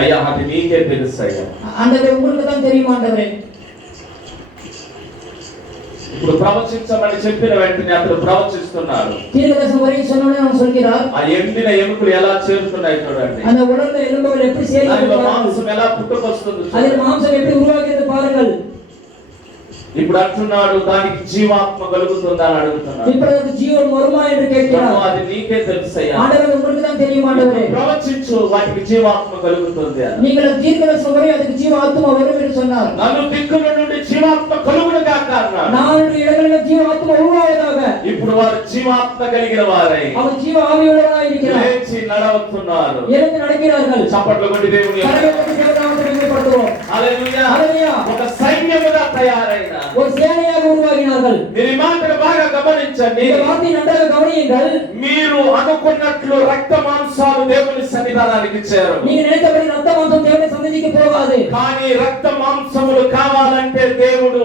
అయ్యా అది నీకే తెలుసు అయ్యా. ஆண்டவரே உங்களுக்கு தான் தெரியும் ஆண்டவரே. ఇప్పుడు ప్రవచించమని చెప్పిన వెంటనే అతడు ప్రవచిస్తున్నాడు. தீர்க்கதரிசனம் உரை சொன்னோனே அவன் சொல்கிறார். ఆ ఎండిన ఎముకలు ఎలా చేరుతున్నాయి చూడండి. அந்த உலர்ந்த எலும்புகள் எப்படி சேர்ந்து మాంసం ఎలా పుట్టుకొస్తుంది. அதில் மாம்சம் எப்படி உருவாகிறது பாருங்கள். ఇప్పుడు అంటున్నాడు దానికి జీవాత్మ కలుగుతుందా అని అడుగుతున్నాడు. ఇప్పుడు అది జీవం మరుమా என்று கேட்கிறார். అది నీకే తెలుసయ్యా. ஆண்டவரே உங்களுக்கு தான் தெரியும் ஆண்டவரே. ప్రవచించు వాటికి జీవాత్మ కలుగుతుంది అని. நீங்கள் தீர்க்கதரிசனம் உரை அதுக்கு జీవాత్మ வரும் என்று சொன்னார். నలు దిక్కుల నుండి జీవాత్మ కలుగును గాక అన్నాడు. నాలుగు இடங்களில் జీవాత్మ ఉరువాయதாக. ఇప్పుడు వారు జీవాత్మ కలిగిన వారై அவர் జీవ ఆవియుడవై இருக்கிறார். లేచి నడవతున్నారు. எழுந்து நடக்கிறார்கள். చప్పట్లు కొట్టి దేవుని కరగొట్టి దేవనామమును మహిమపడుతున్నారు. హల్లెలూయా. హల్లెలూయా. ఒక సైన్యముగా తయారైన ஒரு சேனையாக உருவாகினார்கள். మీరు ఈ మాటను బాగా గమనించండి. இந்த வார்த்தையை நன்றாக கவனியுங்கள். మీరు అనుకున్నట్లు రక్త మాంసాలు దేవుని సన్నిధానానికి చేరవు. நீங்க நினைத்தபடி ரத்த மாம்சம் தேவனுடைய சந்நிதிக்கு போகாது. కానీ రక్త మాంసములు కావాలంటే దేవుడు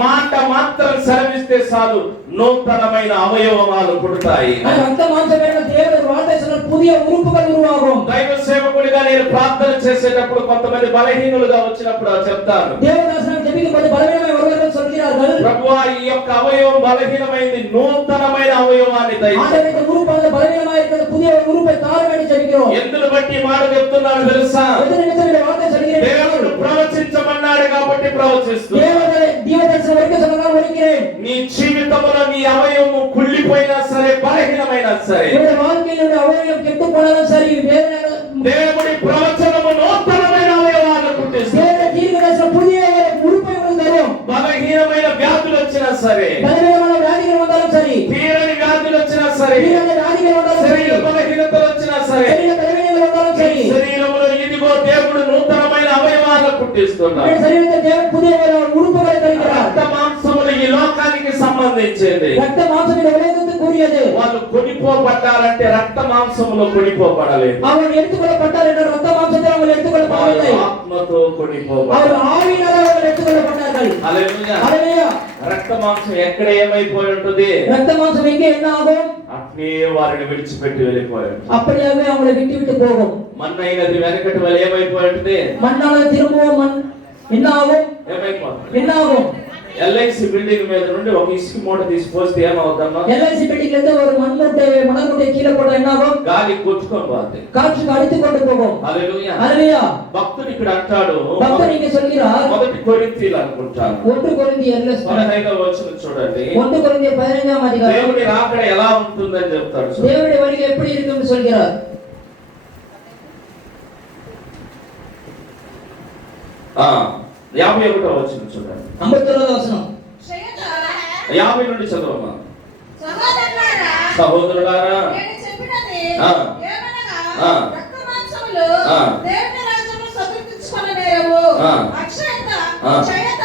మాట మాత్రం సెలవిస్తే చాలు నూతనమైన అవయవాలు పుడతాయి. రక్త మాంసం వేరు దేవుడు వార్త சொன்ன புதிய உறுப்புகள் உருவாகும். దైవ సేవకుడిగా నేను ప్రార్థన చేసేటప్పుడు కొంతమంది బలహీనులుగా వచ్చినప్పుడు చెప్తాను. దేవదాసనం జపికపోతే బలహీనమైన వర్గాలు சொல்கிறார்கள். ప్రభువా ఈ యొక్క అవయవం బలహీనమైంది నూతనమైన అవయవాన్ని దయచేయి. ఆండవరే ఉరుపాల బలహీనమైన இருக்கிற புதிய உறுப்பை தாரவேண்டி జపిக்கிறோம். ఎందును బట్టి మాట చెప్తున్నాను తెలుసా? ఎదురునిమిత్తమైన వార్త சொல்கிறேன். దేవుడు ప్రవచించమన్నాడు కాబట్టి ప్రవచిస్తున్నాను. దీవదర్శన వరకు సమానం వరికిరేన్. నీ జీవితంలో నీ అవయవము కుళ్ళిపోయినా సరే బలహీనమైనా సరే உங்களுடைய வாழ்க்கையிலுடைய அவயவம் கெட்டு போனாலும் சரி வேதனை దేవుడి ప్రవచనము నూతనమైన అవయవాలను పుట్టిస్తుంది. దేవుడి దీర్ఘదర్శనం పుதிய ఉరుపై తரும். బలహీనమైన వ్యాధులు వచ్చినా సరే బలహీనమైన వ్యాధిகள் வந்தாலும் சரி తీరని వ్యాధులు వచ్చినా సరే తీరని వ్యాధిகள் வந்தாலும் సరి శరీర బలహీనతలు వచ్చినా సరే శరీర బలహీనతలు వந்தாலும் సరి శరీరంలో ఇదిగో దేవుడు నూతనమైన అవయవాలను పుట్టిస్తున్నాడు. శరీరத்தில் దేవుడు புதிய உறுப்புகளை தருகிறார். రక్త మాంసములు ఈ లోకానికి సంబంధించింది. రక్త మాంసం இந்த உலகத்துக்கு கூறியது. వాళ్ళు కొనిపోబడ్డారంటే రక్త మాంసములో కొనిపోబడలేదు. அவர் எடுத்துக்கொள்ளப்பட்டார் என்ற ரத்த மாம்சத்தில் அவர் எடுத்துக்கொள்ளப்படவில்லை. ఆత్మతో కొనిపోబడ్డారు. அவர் ఆవియాల அவர் எடுத்துக்கொள்ளப்பட்டார்கள். హల్లెలూయా. హల్లెలూయా. రక్త మాంసం ఎక్కడ ఏమైపోయి ఉంటుంది? రక్త మాంసం எங்கே என்ன ஆகும்? అట్నే వారిని విడిచిపెట్టి వెళ్ళిపోయారు. அப்படியே அவங்களை விட்டு போகும். మన్నైనది వెనకటి వాళ్ళు ఏమైపోయి ఉంటుంది? மண்ணானது திரும்பவும் என்ன ஆகும்? ఏమైపోతుంది? என்ன ஆகும்? ఎల్ఐసి బిల్డింగ్ మీద నుండి ఒక ఇసుక మూట తీసుకొస్తే ఏమవుతుందమ్మా? எல்ஐசி பில்டிங்ல இருந்து ஒரு மணல் கீழே போட்டா என்ன ஆகும்? గాలి కొట్టుకొని పోతుంది. காற்றுக்கு அடித்து கொண்டு போகும். హల్లెలూయా. హల్లెలూయా. భక్తుడు ఇక్కడ అంటాడు, భక్తుడు ఇక சொல்கிறார், మొదటి కొరింథీయులు అనుకుంటాను 1 కొరింథీయులు 15వ వచనం చూడండి. 1 కొరింథీయులు 15వ అధ్యాయం. దేవుని రాకడ ఎలా ఉంటుందని చెప్తాడు. దేవుడి வருகை எப்படி இருக்கும்னு சொல்கிறார். 51వ వచనం చూడండి. 51వ వచనం. 50 నుండి చదవమ్మా. సహోదరులారా నేను చెప్పినది ఏమనగా రక్త మాంసములు దేవుని రాజ్యమును సమర్థించుకొనలేవు. అక్షయత క్షయత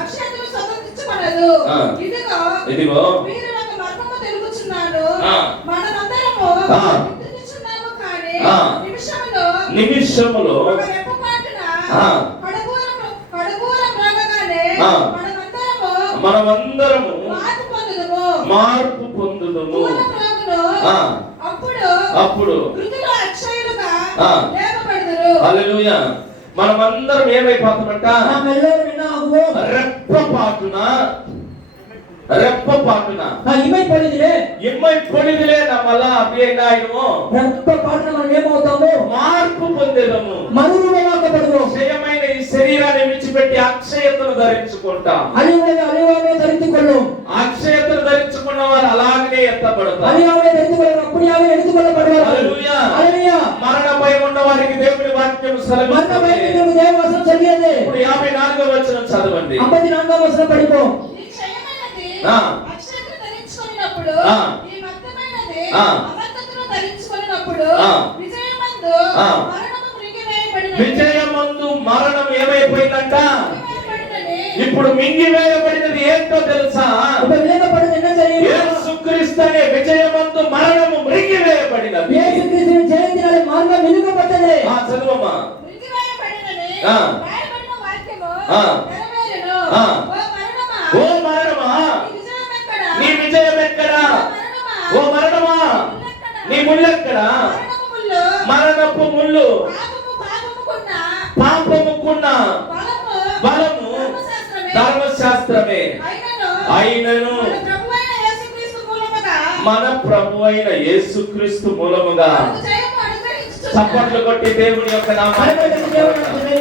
అక్షయతను సమర్థించుకొనదు. ఇదిగో మీరు ఒక మర్మము తెలుపుచున్నాను. మనమందరము వింటున్నాము కానీ నిమిషములో ఒక రెప్పపాటున కడుబూరం రాగానే మనమందరము మార్పు పొందుదుము. అప్పుడు హల్లెలూయా. మనమందరం ఏమైపోతామంట? రెప్పపాటున ఇమ్మై పొడిదిలే నమ్మల అప్పుడు என்ன ஆயிடுவோம்? రెప్పపాటున మనం ఏమవుతాము? మార్పు పొందేదము. మరురూపమాకపడుము. క్షయమైన ఈ శరీరాన్ని విడిచిపెట్టి అక్షయతను ధరించుకుంటాం. అలివామే ధరించుకొల్லும். అక్షయతను ధరించుకున్న వారు అలాగనే ఎత్తబడతారు. అలివామే ధరించుకొల్లం. அப்படியே எடுத்துக்கொள்ளப்படுவார்கள். హల్లెలూయా. హల్లెలూయా. మరణ భయం ఉన్న వారికి దేవుని వాక్యం సెలవిస్తుంది. మరణ భయం దేవుని వచనం చదివేది. ఇప్పుడు 54వ వచనం చదవండి. 54వ వచనం పడిపో. అక్షయతను ధరించుకొనినప్పుడు ఈ మత్తమైనది అమర్తతను ధరించుకొనినప్పుడు విజయమందు మరణము మృంగివేయబడినది. విజయమందు మరణం ఏమైపోయిందంట? ఇప్పుడు మింగివేయబడినది ఏంటో తెలుసా? యేసుక్రీస్తు అనే విజయమందు మరణము మృంగివేయబడినది. యేసుక్రీస్తు జయంతినాడు మరణం వెలుగబడ్డది. చదువమ్మా. మృంగివేయబడినది. రాయబడిన వాక్యము నెరవేరును. ఓ నీ ముళ్ళు ఎక్కడ? మరణపు ముళ్ళు, మరణపు ముళ్ళు, పాపముకున్న పాపముకున్న బలము ధర్మశాస్త్రమే. ధర్మశాస్త్రమే అయినను మన ప్రభు అయిన యేసుక్రీస్తు మూలముగా. చప్పట్లు కొట్టి దేవుని యొక్క నామాన్ని.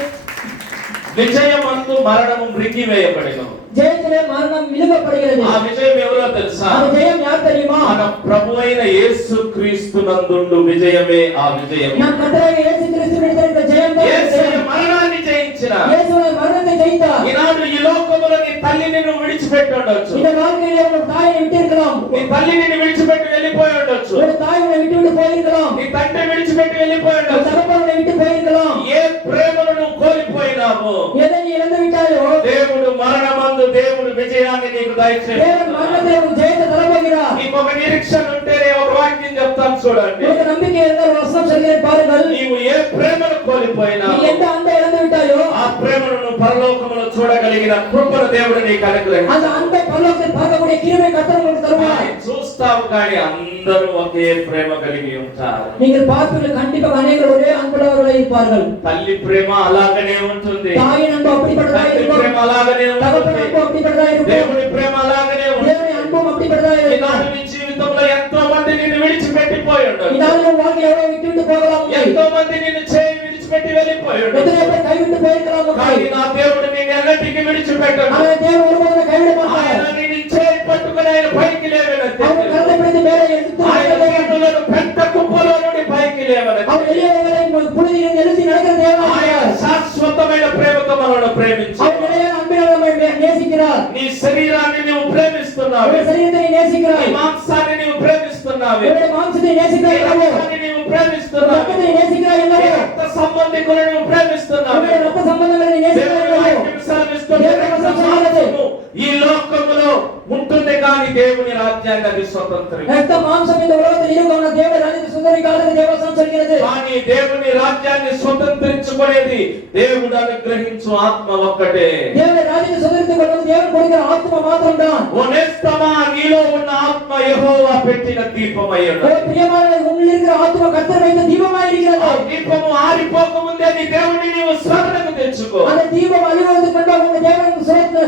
విజయమందు మరణము మృంగివేయబడెను. ஜெயத்திலே மரணம் விழுங்கப்படுகிறது. ఆ విజయం ఎవరో తెలుసా? ఆ జయం யார் தெரியுமா? మన ప్రభు అయిన యేసుక్రీస్తు నందుండు విజయమే ఆ విజయం. நம் கர்த்தராகிய இயேசு கிறிஸ்துவினிடத்தில் ஜெயம் தான். యేసు మరణాన్ని జయించిన, యేసు మరణத்தை ஜெயித்தார். ఈనాడు ఈ లోకములో నీ తల్లిని నువ్వు విడిచిపెట్టి ఉండొచ్చు. இந்த வாழ்க்கையிலே உன் தாயை விட்டிருக்கலாம். నీ తల్లిని విడిచిపెట్టి వెళ్ళిపోయి ఉండొచ్చు. ஒரு தாய் உன்னை விட்டு போயிருக்கலாம். నీ తండ్రి విడిచిపెట్టి వెళ్ళిపోయి ஒரு ఉండొచ్చు. தகப்பன் உன்னை விட்டு போயிருக்கலாம். ఏ ప్రేమను నువ్వు కోల్పోయినావో, எதை நீ இழந்து விட்டாயோ, దేవుడు మరణమందు దేవుడు విజయాన్ని నీకు దయచేస్తాడు. தேவன் மரணத்தை உனக்கு ஜெயத்தை தரப்போகிறார். నీకు ఒక నిరీక్షణ ఉంటే నేను ఒక వాక్యం చెప్తాను చూడండి. உனக்கு நம்பிக்கை இருந்தால் ஒரு வசனம் சொல்கிறேன் பாருங்கள். నీవు ఏ ప్రేమను కోల్పోయినావో, நீ எந்த அன்பை இழந்து விட்டாயோ, ఆ ప్రేమను నువ్వు పరలోకములో చూడగలిగిన కృపను దేవుడు నీకు అనుగ్రహిస్తాడు. அந்த అன்பை పరలోకத்தில் பார்க்கக்கூடிய கிருபை கர்த்தர் உங்களுக்கு தருவார். కానీ చూస్తావు కానీ అందరూ ఒకే ప్రేమ కలిగి ఉంటారు. நீங்கள் பார்ப்பீர்கள், கண்டிப்பாக அநேகர் ஒரே அன்புள்ளவர்களாய் இருப்பார்கள். తల్లి ప్రేమ అలాగనే ఉంటుంది, தாயின் அன்பு அப்படிப்பட்டதாக తండ్రి இருக்கும். ప్రేమ అలాగనే தகப்பன் ఉంటుంది, அன்பு அப்படிப்பட்டதாக இருக்கும். దేవుని ప్రేమ అలాగనే ఉంటుంది. தேவனுடைய அன்பும் அப்படிப்பட்டதாக இருக்கும். ఈనాడు నీ జీవితంలో ఎంతో మంది నిన్ను విడిచిపెట్టిపోయి ఉండొచ్చు. இதால உன் வாழ்க்கை எவ்வளவு விட்டு போகலாம். ఎంతో మంది నిన్ను చేయి విడిచిపెట్టి వెళ్ళిపోయి ఉండొచ్చు. எத்தனை பேர் கைவிட்டு போயிருக்கலாம். కానీ నా దేవుడు నిన్ను ఎన్నటికీ విడిచిపెట్టడు. ஆனால் தேவன் ஒருபோதும் கைவிட ఆయన மாட்டார். నిన్ను చేయి పట్టుకుని ఆయన పైకి அவர் లేవనెత్తాడు. கருத்தை பிடித்து மேலே எடுத்து ఆయన దీనులను పెద్ద కుప్పలో నుండి పైకి அவர் లేవనెత్తాడు. எளியவர்களை புனிதியில் எழுதி நடக்கிற தேவன். ఆయన శాశ్వతమైన ప్రేమతో మనల్ని ప్రేమించాడు. அவர் நிலையான அன்பினால் நம்மை நேசிக்கிறார். నీ శరీరాన్ని నీవు ప్రేమిస్తున్నావు, அவருடைய சரீரத்தை నీ நேசிக்கிறார். మాంసాన్ని నీవు ప్రేమిస్తున్నావు, அவருடைய మాంసத்தை నీ நேசிக்கிறார் என்னவோ, రక్తాన్ని నీవు ప్రేమిస్తున్నావు, రక్తத்தை நேசிக்கிறார் నీ என்னவో, రక్త సంబంధికులను నీవు ప్రేమిస్తున్నావు. அவருடைய రక్త సంబంధங்களை నేసిక్கிறார் దేవుని என்னవో. వాక్యం సెలవిస్తుంది, రక్త మాంసము ఈ లోకములో ఉంటుంది కానీ దేవుని రాజ్యాన్ని అది స్వతంత్రం. ரத்த மாம்சம் இந்த உலகத்தில் இருக்கும், தேவ ராஜ்யத்தை சுதந்திரிக்காதது தேவசனம் சொல்கிறது. కానీ దేవుని రాజ్యాన్ని స్వతంత్రించుకునేది దేవుడు అనుగ్రహించు ఆత్మ ఒక్కటే. தேவ ராஜ்யத்தை சுதந்திரித்துக் கொள்வது தேவன் கொடுக்கிற ஆத்மா மாத்திரம்தான். ఓ నేస్తమా, నీలో ఉన్న ఆత్మ యెహోవా పెట్టిన దీపమై ஓ ఉన్నది. பிரியமானவர்களே, உங்களில் இருக்கிற ஆத்மா கர்த்தர் வைத்த தீபமாய் ఆ இருக்கிறது. దీపము ఆరిపోకముందే నీ దేవుని నీవు స్మరణకు తెచ్చుకో. அந்த தீபம் அழிவதற்கு முன்பாக உங்க தேவனுக்கு சுரத்து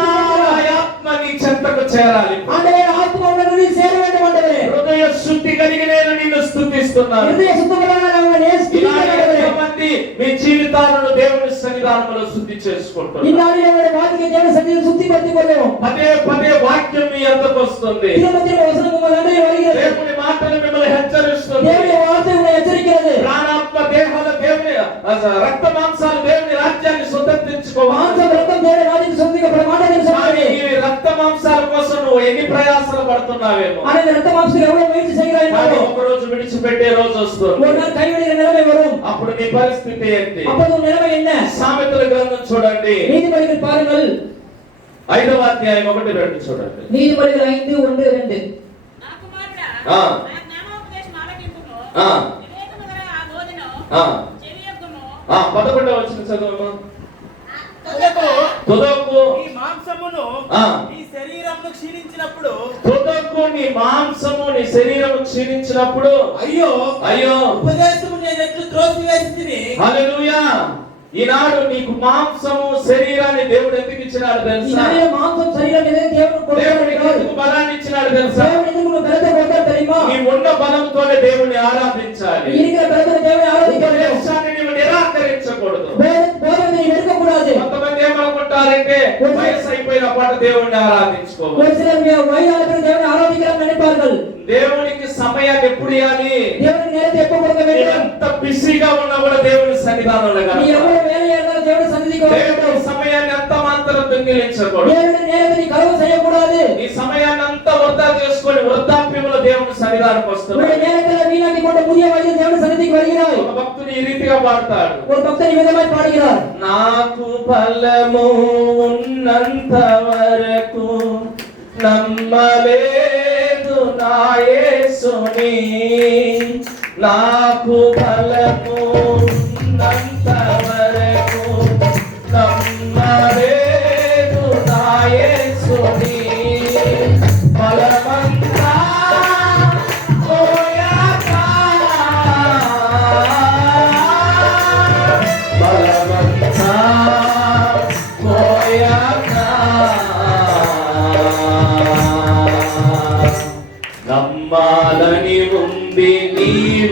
ఆ ఆత్మ నీ చెంతకు చేరాలి. ஆண்டவரே, ஆத்மா உங்களில் சேர வேண்டும் ஆண்டவரே. హృదయ శుద్ధి కలిగి నేను నిన్ను స్తుతిస్తున్నాను. இருதய சுத்தமுள்ளவர்களாக நாங்கள் நேசிக்கிறோம் ஆண்டவரே. ఎంతమంది మీ జీవితాలను దేవుని సన్నిధానంలో శుద్ధి చేసుకుంటున్నారు? இந்நாளில் நம்முடைய வாழ்க்கையை தேவ சந்நிதியில் சுத்திப்படுத்திக் கொள்வோம். పదే పదే వాక్యం మీ అంతకు వస్తుంది. திரும்ப வசனம் உங்கள் அண்டையில் வருகிறது. దేవుని మాటలు మిమ్మల్ని హెచ్చరిస్తుంది. தேவனுடைய வார்த்தை உங்களை எச்சரிக்கிறது. ప్రాణాత్మ దేహాల దేవుని రక్త మాంసాలు దేవుని రాజ్యాన్ని స్వతంత్రించుకోవాలి. மாம்சம் ரத்தம் தேவ ராஜ்யத்தை சுதந்திரிக்கப்பட மாட்டாது என்று కానీ சொன்னாரே. ఈ రక్త మాంసాల కోసం నువ్వు ఎన్ని ప్రయాసలు పడుతున్నావేమో. ஆனால் இந்த ரத்த மாம்சத்துக்கு எவ்வளவு முயற்சி செய்கிறாய் కానీ என்றோ, ఒక రోజు విడిచిపెట్టే రోజు వస్తుంది. ஒரு நாள் கைவிடுகிற நிலைமை வரும். అప్పుడు నీ పరిస్థితి ఏంటి? அப்போது உன் நிலைமை என்ன? సామెతల గ్రంథం చూడండి, நீதிமொழிகள் பாருங்கள். 5వ అధ్యాయం 1-2 చూడండి. நீதிமொழிகள் 5:1-2. నా కుమారుడా, ఆ. నా జ్ఞానోపదేశం ఆలకింపుము. ఆ. వివేకము గల ఆ బోధను ఆ. చెవియొగ్గుము. 11వ వచనం చదవమ్మా. తుదకు తుదకు ఈ మాంసమును ఆ. ఈ శరీరమును క్షీణించినప్పుడు తుదకు నీ మాంసము నీ శరీరము క్షీణించినప్పుడు అయ్యో అయ్యో ఉపదేశము నేను ఎట్లు త్రోసివేసితిని. హల్లెలూయా. ఈనాడు నీకు మాంసము శరీరాన్ని దేవుడు ఎందుకు ఇచ్చినాడు తెలుసా? இந்நாளிலே மாம்சம் சரீரம் எதை தேவன் దేవుడికి கொடுக்கிறார். ఎందుకు బలాన్ని ఇచ్చినాడు తెలుసా? தேவன் எதுக்கு உங்களுக்கு பலத்தை கொடுத்தார் தெரியுமா? నీ ఉన్న బలంతోనే దేవుణ్ణి ఆరాధించాలి. இருக்கிற பலத்தை தேவனை ஆராதிக்க வேண்டும். ఉపదేశాన్ని నీవు నిరాకరించకూడదు. போதனை நீ எடுக்க கூடாது. కొంతమంది ఏమనుకుంటారంటే వయసు అయిపోయిన పాట దేవుణ్ణి ఆరాధించుకోవాలి. ஒரு சிலர் வயதான பிறகு தேவனை ஆராதிக்கலாம் நினைப்பார்கள். దేవునికి సమయాన్ని ఎప్పుడు ఇవ్వాలి? தேவனுக்கு நேரத்தை எப்ப கொடுக்க வேண்டும்? ఎంత బిజీగా ఉన్నా కూడా దేవుని సన్నిధానంలో நீ గడపాలి. எவ்வளவு வேலையா இருந்தாலும் தேவனுடைய சந்நிதிக்கு வர வேண்டும். దేవుని సమయాన్ని అంత మాత్రం దొంగిలించకూడదు. தேவனுடைய நேரத்தை நீ களவு செய்யக்கூடாது. నీ సమయాన్ని అంతా వృధా చేసుకొని వృద్ధాప్యంలో దేవుని సన్నిధానానికి உன்னுடைய వస్తున్నాడు. நேரத்தை வீணாக்கி கொண்டு முதிய வயதில் தேவனுடைய சந்நிதிக்கு வருகிறாய். ఒక భక్తుడు ఈ రీతిగా పాడతాడు, ஒரு பக்தன் விதமாய் பாடுகிறார். నాకు బలము ఉన్నంత వరకు నమ్మలేదు నా యేసుని, నాకు బలము ఉన్నంత వరకు నమ్మలేదు నా యేసుని, బలమంతా పోయా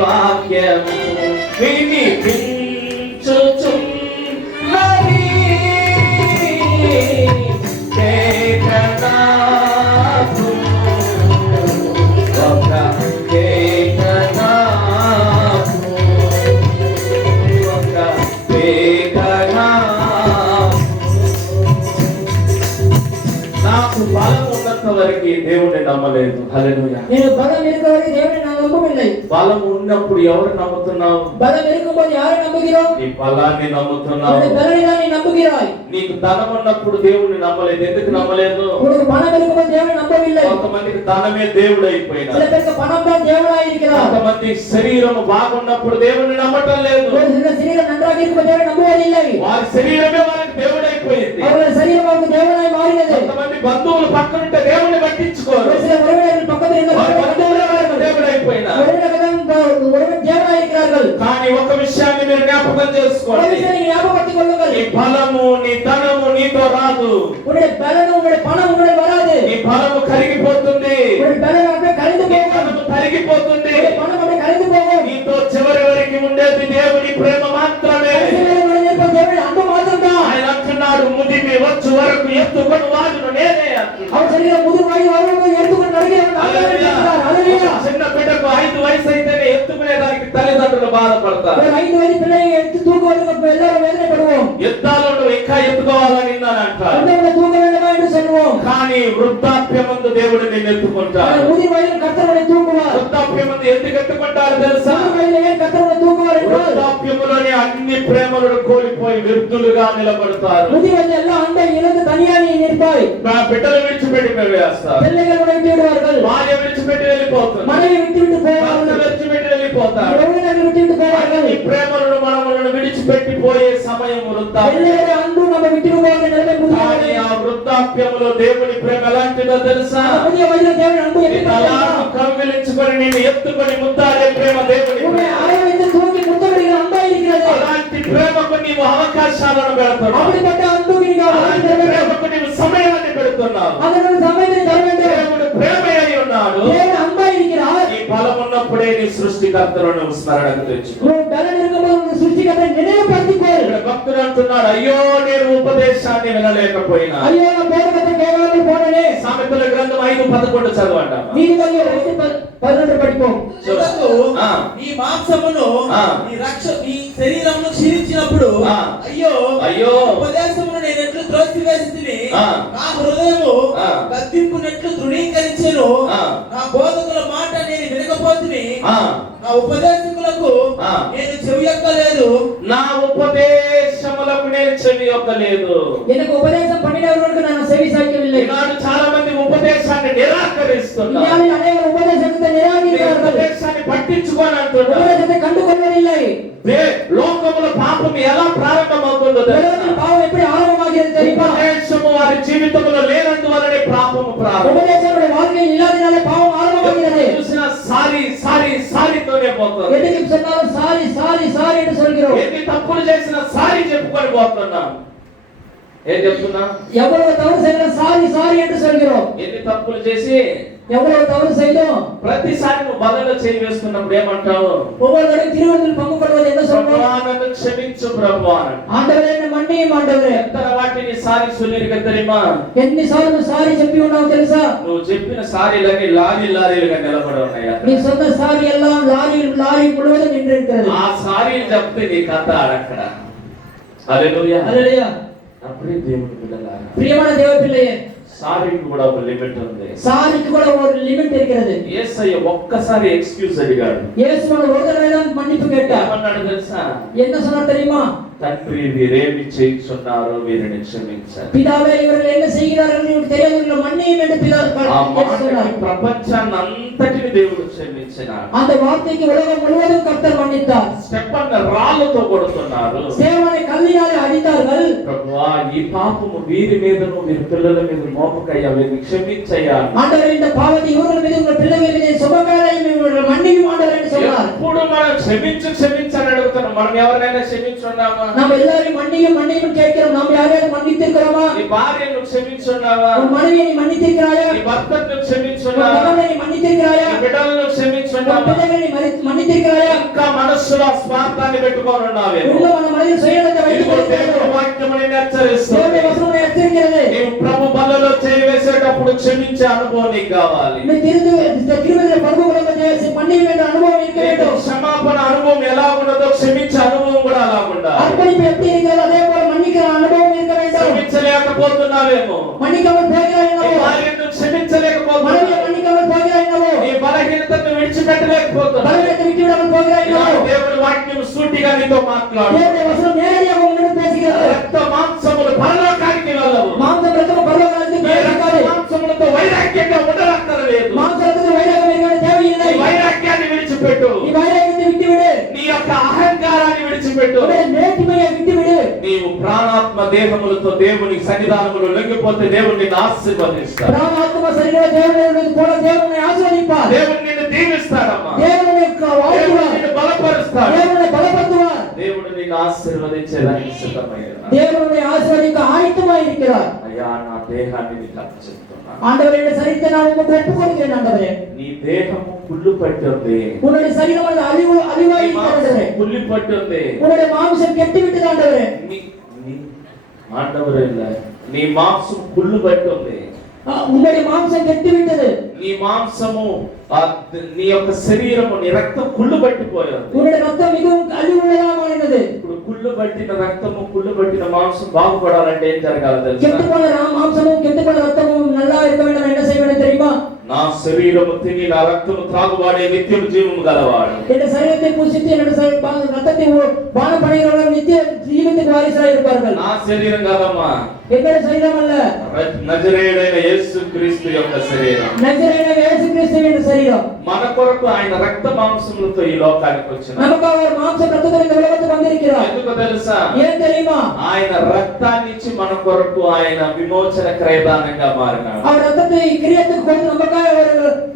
వాక్యము వినిపించుచున్నది. కేకనాదు ఒక కేకనాదు ఒక కేకనాదు. నాకు బలం ఉన్నంత వరకు దేవుడిని నమ్మలేదు. హల్లెలూయా. నేను பலம் இருக்கிறவரை தேவனை நான் நம்பவில்லை. బలం ఉన్నప్పుడు ఎవరు నమ్ముతున్నావు? பலம் இருக்கும்போது யாரை நம்புகிறோம்? నీ బలాన్ని నమ్ముతున్నావు. உன்னுடைய பலனை தான் நீ நம்புகிறாய். నీకు ధనం ఉన్నప్పుడు దేవుణ్ణి నమ్మలేదు. ఎందుకు నమ్మలేదు? உனக்கு பணம் இருக்கும்போது தேவனை நம்பவில்லை. కొంతమందికి ధనమే దేవుడు అయిపోయినా, சில பேருக்கு பணம் தான் தேவனாய் இருக்கிறார். కొంతమంది శరీరం బాగున్నప్పుడు దేవుణ్ణి నమ్మటం లేదు. ஒரு சில சரீரம் நன்றாக இருக்கும்போது தேவனை நம்புவதில்லை. వారి శరీరమే వారికి దేవుడైపోయింది. அவர்கள் சரீரம் அவருக்கு தேவனாய் மாறினது. కొంతమంది బంధువులు పక్కనుంటే దేవుణ్ణి పట్టించుకోరు. ஒரு சில உறவினர்கள் பக்கத்தில் இருந்த వారి బంధువులే వారికి దేవుడైపోయినా. உறவினர் தேவனாய் இருக்கிறார்கள். కానీ ఒక విషయాన్ని మీరు జ్ఞాపకం ஒரு చేసుకోండి. விஷயம் நீங்க ஞாபகப்படுத்திக் கொள்ளுங்கள். నీ బలము నీ ధనము నీతో రాదు. உன்னுடைய பலனும் உன்னுடைய பணம் உன்னுடைய வராது. నీ బలము కరిగిపోతుంది. உன்னுடைய பலன் அப்படியே கரைந்து నీ போகும். ధనము తరిగిపోతుంది. உன்னுடைய பணம் அப்படியே கரைந்து போகும். నీతో చివరి వరకు ఉండేది దేవుని ప్రేమ మాత్రమే. தேவனுடைய அன்பு மாத்திரம்தான். ఆయన అంటున్నాడు, ముదిమి వచ్చు వరకు ఎత్తుకొని వాడును నేనే అంటున్నాడు. அவர் சொல்கிற முதல் வயது வரும்போது எடுத்துக்கொண்டு நடக்கிறவன் நான் தான் இருக்கிறார். ஹல்லேலூயா. చిన్న బిడ్డకు 5 వయసు అయితేనే ఎత్తుకునే దానికి తల్లిదండ్రులు బాధపడతారు. ஒரு 5 வயது பிள்ளையை எடுத்து தூக்குவதற்கு எல்லாரும் வேதனைப்படுவோம். యుద్ధాల్లో నువ్వు ఇంకా ఎత్తుకోవాలని నేను అంటాను. அந்தவனை தூக்க வேண்டுமா என்று சொல்லுவோம். కానీ వృద్ధాప్యమందు దేవుడు నిన్ను ఎత్తుకుంటాడు. முதிர் வயதில் கர்த்தரை தூக்குவார். వృద్ధాప్యమందు ఎందుకు ఎత్తుకుంటాడు తెలుసా? முதிர் வயதில் ஏன் கர்த்தரை தூக்குவார் என்றால் వృద్ధాప్యములోని అన్ని ప్రేమలను కోల్పోయి విరుద్ధులుగా నిలబడతారు. முதிர் வயதில் எல்லாம் அன்பை இழந்து தனியா நீ நிற்பாய். నా బిడ్డలు విడిచిపెట్టి వేస్తారు. பிள்ளைகள் உன்னை விட்டு விடுவார்கள். భార్య విడిచిపెట్టి వెళ్ళిపోతుంది. மனைவி விட்டு விட்டு భర్త போவார்கள். విడిచిపెట్టి వెళ్ళిపోతారు. உறவினர்கள் விட்டு விட்டு போவார்கள். ఈ ప్రేమలను మనములను విడిచిపెట్టి పోయే సమయం వృద్ధాప్యం. பிள்ளைகளுடைய அன்பு நம்ம விட்டு போகிற நிலைமை కానీ முதியவர்கள். ఆ వృద్ధాప్యములో దేవుని ప్రేమ ఎలాంటిదో తెలుసా? முதிய వయதில் தேவன் அன்பு எப்படி తలాను కౌగిలించుకొని నిన్ను ఎత్తుకొని ముద్దాడే ప్రేమ దేవుని உன்னை ప్రేమ. அரவணைத்து தூக்கி முத்தமிடுகிற அன்பா இருக்கிறது. అలాంటి ప్రేమకు నీవు అవకాశాలను పెడుతున్నావు. அப்படிப்பட்ட அன்புக்கு நீங்க అలాంటి ప్రేమకు నీవు సమయాన్ని పెడుతున్నావు. அதனோட சமயத்தை தர வேண்டும். దేవుడు ప్రేమే అయి ఉన్నాడు. தேவன் அன்பா இருக்கிறார். నీ బలం ఉన్నప్పుడే నీ సృష్టికర్తను నువ్వు స్మరణకు తెచ్చుకో. உன் பலன் இருக்கும்போது உன் సృష్టికర్తனை నిனைவுపరచుకో. ఇక్కడ భక్తుడు అంటున్నాడు, అయ్యో నేను ఉపదేశాన్ని వినలేకపోయినా. అయ్యో నా బోధకத்தை கேட்காமல் போனேனே. సామెతల గ్రంథం 5:11 చదవండి. நீதிமொழிகள் 5:11 படிப்போம். చివరకు ఆ. నీ మాంసమును ఆ. నీ శరీరమును క్షీణించినప్పుడు ఆ. అయ్యో అయ్యో ఉపదేశమును నేను ఎట్లు త్రోసివేసితిని, ఆ. నా హృదయము ఆ. గద్దింపునట్లు తృణీకరించెను, ఆ. నా బోధకుల మాట నేను వినకపోతిని, ఆ. నా ఉపదేశకులకు ఆ. నేను చెవియక్కలేదు. నా ఉపదేశములకు నేను చెవి యొక్కలేదు. எனக்கு உபதேசம் பண்ணினவர்களுக்கு நான் செவி சாய்க்கவில்லை. ఈనాడు చాలా మంది ఉపదేశాన్ని నిరాకరిస్తున్నారు. இந்தியாவில் அநேகர் உபதேசத்தை நிராகரிக்கிறார்கள். ఉపదేశాన్ని పట్టించుకొని అంటున్నారు. உபதேசத்தை கண்டு கொள்வதில்லை. లోకములో పాపం ఎలా ప్రారంభమవుతుందో తెలుసా? உலகத்தில் பாவம் எப்படி ஆரம்பமாகிறது தெரியுமா? ఉపదేశము వారి జీవితంలో లేనందువలనే పాపము ప్రారంభం. உபதேசனுடைய வாழ்க்கையில் இல்லாதனாலே பாவம் ஆரம்பமாகிறது. చూసిన సారీ సారీ సారీతోనే పోతుంది. எதுக்கு சொன்னாலும் சாரி சாரி சாரி என்று சொல்கிறோம். ఎన్ని తప్పులు చేసినా సారీ చెప్పుకొని పోతున్నాం. ఏం చెప్తున్నా? எவ்வளவு தவறு செய்தாலும் சாரி சாரி என்று சொல்கிறோம். ఎన్ని తప్పులు చేసి எவ்வளவு தவறு செய்தோம் ప్రతిసారి నువ్వు బలలో చేయి వేసుకున్నప్పుడు ఏమంటావు? ஒவ்வொரு தடவை திருவந்தில் பங்கு கொள்வது என்ன சொல்றோம்? ప్రభువా నన్ను క్షమించు ప్రభువా అని. ஆண்டவரே என்ன மன்னியும் ஆண்டவரே. ఎంతన వాటిని సారీ సొల్లిరుగా தெரியுமா? ఎన్ని సార్లు సారీ చెప్పి ఉన్నావు తెలుసా? నువ్వు చెప్పిన సారీలన్నీ లారీలుగా నిలబడి ఉన్నాయి అక్కడ. நீ சொன்ன சாரி எல்லாம் லாரி லாரி முழுவதும் நின்றிருக்கிறது. ఆ సారీలు చెప్తే నీ కథ అక్కడ. హల్లెలూయా. హల్లెలూయా. అప్పుడే దేవుని బిడ్డలారా, ప్రియమైన దేవ పిల్లయే, సారీకి కూడా ఒక లిమిట్ ఉంది. சாரிக்கு கூட ஒரு லிமிட் இருக்கிறது. యేసయ్య ఒక్కసారి ఎక్స్క్యూజ్ అడిగాడు. இயேசுவன் ஒரு தடவை தான் மன்னிப்பு கேட்டார். ఏమన్నాడు తెలుసా? என்ன சொன்னார் தெரியுமா? తండ్రి వీరేమి చేయుచున్నారో వీరిని క్షమించాలి. பிதாவே இவர்கள் என்ன செய்கிறார்கள் என்று தெரியாது, இவர்கள் மன்னியும் என்று பிதா ఆ మాటకి சொன்னார். ప్రపంచాన్ని అంతటిని దేవుడు క్షమించినాడు. அந்த வார்த்தைக்கு உலகம் முழுவதும் கர்த்தர் மன்னித்தார். స్టెఫన్ రాళ్ళతో కొడుతున్నారు. சேவனை கல்லினாலே அடித்தார்கள். ప్రభువా ఈ పాపము వీరి మీదను వీరి పిల్లల మీద మోపకయ్యా, వీరిని క్షమించయ్యా. ஆண்டவரே இந்த பாவத்தை இவர்கள் மீது உங்கள் பிள்ளைகள் மீது சுபகாரையும் இவர்கள் மன்னியும் ஆண்டவரே என்று சொன்னார். ఎప్పుడు మనం క్షమించని అడుగుతున్నాం. మనం ఎవరినైనా క్షమించున్నామా? நாம் எல்லாரும் மன்னியும் மன்னியும் கேட்கிறோம். நாம் யாரையாவது மன்னித்திருக்கிறோமா? నీ భార్యను క్షమించున్నావా? உன் மனைவியை நீ மன்னித்திருக்கிறாயா? నీ భర్తను உன் క్షమించున్నావా? கணவனை நீ மன்னித்திருக்கிறாயா? నీ బిడ్డలను உன் క్షమించున్నావా? பிள்ளைகளை நீ மன்னித்திருக்கிறாயா? ఆ స్వార్థాన్ని పెట్టుకొని ఉన్నావేమో உள்ள మన மனதில் சுயநலத்தை வைத்துக் ఇదిగో கொண்டிருக்கிறோம். దేవుని వాక్యము నిన్ను హెచ్చరిస్తుంది. தேவனுடைய வசனம் நம்மை எச்சரிக்கிறது. నీవు ప్రభు బలలో చేయి వేసేటప్పుడు క్షమించే అనుభవం నీకు కావాలి. நீ திருமணத்தில் பங்கு கொள்ள மன்னிக்க வேண்டிய அனுபவம் இருக்க నీకు வேண்டும். క్షమాపణ అనుభవం ఎలా ఉన్నదో క్షమించే అనుభవం కూడా అలా ఉండాలి. அர்ப்பணிப்பு எப்படி இருக்கிறதோ அதே போல மன்னிக்கிற அனுபவம் இருக்க வேண்டும். క్షమించలేకపోతున్నావేమో, மன்னிக்காமல் போகிறாய் నీ என்னவோ, భార్యను క్షమించలేకపోతున్నావు, மனைவியை மன்னிக்காமல் போகிறாய் என்னவோ, నీ బలహీనతను విడిచిపెట్టలేకపోతున్నావు. பலவீனத்தை விட்டுவிடாமல் போகிறாய் என்னவோ, దేవుని వాక్యం సూటిగా నీతో మాట్లాడు. தேவனுடைய வசனம் நேரடியாக உன்னிடம் பேசுகிறது. రక్త మాంసములు పరలోకానికి వెళ్ళవు. மாம்சம் ரத்தம் பரலோகத்துக்கு ఈ రక్త போகாது. మాంసములతో వైరాగ్యంగా ఉండనక్కర్లేదు. மாம்ச ரத்தத்தில் வைராகம் இருக்க தேவையில்லை. ఈ వైరాగ్యాన్ని విడిచిపెట్టు. நீ வைராகத்தை விட்டுவிடு. నీ యొక్క అహంకారాన్ని విడిచిపెట్టు. உன்னுடைய நேர்மையை விட்டுவிடு. నీవు ప్రాణాత్మ దేహములతో దేవుని సన్నిధానములో లొంగిపోతే దేవుడు నిన్ను ఆశీర్వదిస్తాడు. பிராணாத்ம சரீர தேவனுடைய போல தேவனை ஆசீர்வதிப்பார். దేవుడు నిన్ను దీవిస్తాడమ్మా. தேவனை దేవుడు வாழ்த்துவார். నిన్ను బలపరుస్తాడు. தேவனை பலப்படுத்துவார். దేవుడు నిన్ను ఆశీర్వదించేదానికి సిద్ధమయ్యాడు. தேவனுடைய ஆசீர்வதிக்க ஆயத்தமாய் இருக்கிறார். అయ్యా, నా దేహాన్ని నీకు అప్పచెప్తున్నాను. ஆண்டவரே, இந்த சரீரத்தை நான் உங்களுக்கு ஒப்புக் கொடுக்கிறேன் ஆண்டவரே. నీ దేహము కుళ్ళు పట్టింది. உன்னுடைய சரீரம் அழிவாய் నీ మాంసం இருக்கிறது. కుళ్ళి పట్టింది. உன்னுடைய மாம்சம் கெட்டு விட்டது ஆண்டவரே. ఆండవరే నీ మాంసం కుళ్ళు పట్టింది. உன்னுடைய மாம்சம் கெட்டு விட்டது. నీ మాంసము నీ యొక్క శరీరము నీ రక్తం కుళ్ళు పట్టిపోయింది. உன்னுடைய ரத்தம் மிகவும் அழிவுள்ளதாக மாறினது. ఇప్పుడు కుళ్ళు పట్టిన రక్తము కుళ్ళు పట్టిన మాంసం బాగుపడాలంటే ఏం జరగాలి తెలుసా? கெட்டுப்போன மாம்சமும் கெட்டுப்போன ரத்தமும் நல்லா இருக்க வேண்டும். என்ன செய்ய வேண்டும் தெரியுமா? నా శరీరము తిని నా రక్తము త్రాగువాడే నిత్యం జీవము గలవాడు. என் சரீரத்தை புசித்து என்னுடைய ரத்தத்தை பானம் பண்ணுகிறவர்கள் நித்திய ஜீவத்துக்கு வாரிசாய் இருப்பார்கள். నా శరీరం కాదమ్మా, என்னுடைய சரீரம் அல்ல, నజరేయుడైన యేసుక్రీస్తు యొక్క శరీరం. நசரேயனாகிய இயேசு கிறிஸ்துவின் சரீரம். మన కొరకు ఆయన రక్త మాంసములతో ఈ లోకానికి వచ్చినాడు. நமக்காக அவர் மாம்சம் ரத்தத்தோடு இந்த உலகத்துக்கு வந்திருக்கிறார். ఎందుకు తెలుసా? ஏன் தெரியுமா? ఆయన రక్తాన్ని ఇచ్చి మన కొరకు ఆయన విమోచన క్రయదానంగా మారినాడు. அவர் ரத்தத்தை கிரியத்துக்கு கொடுத்து நமக்காக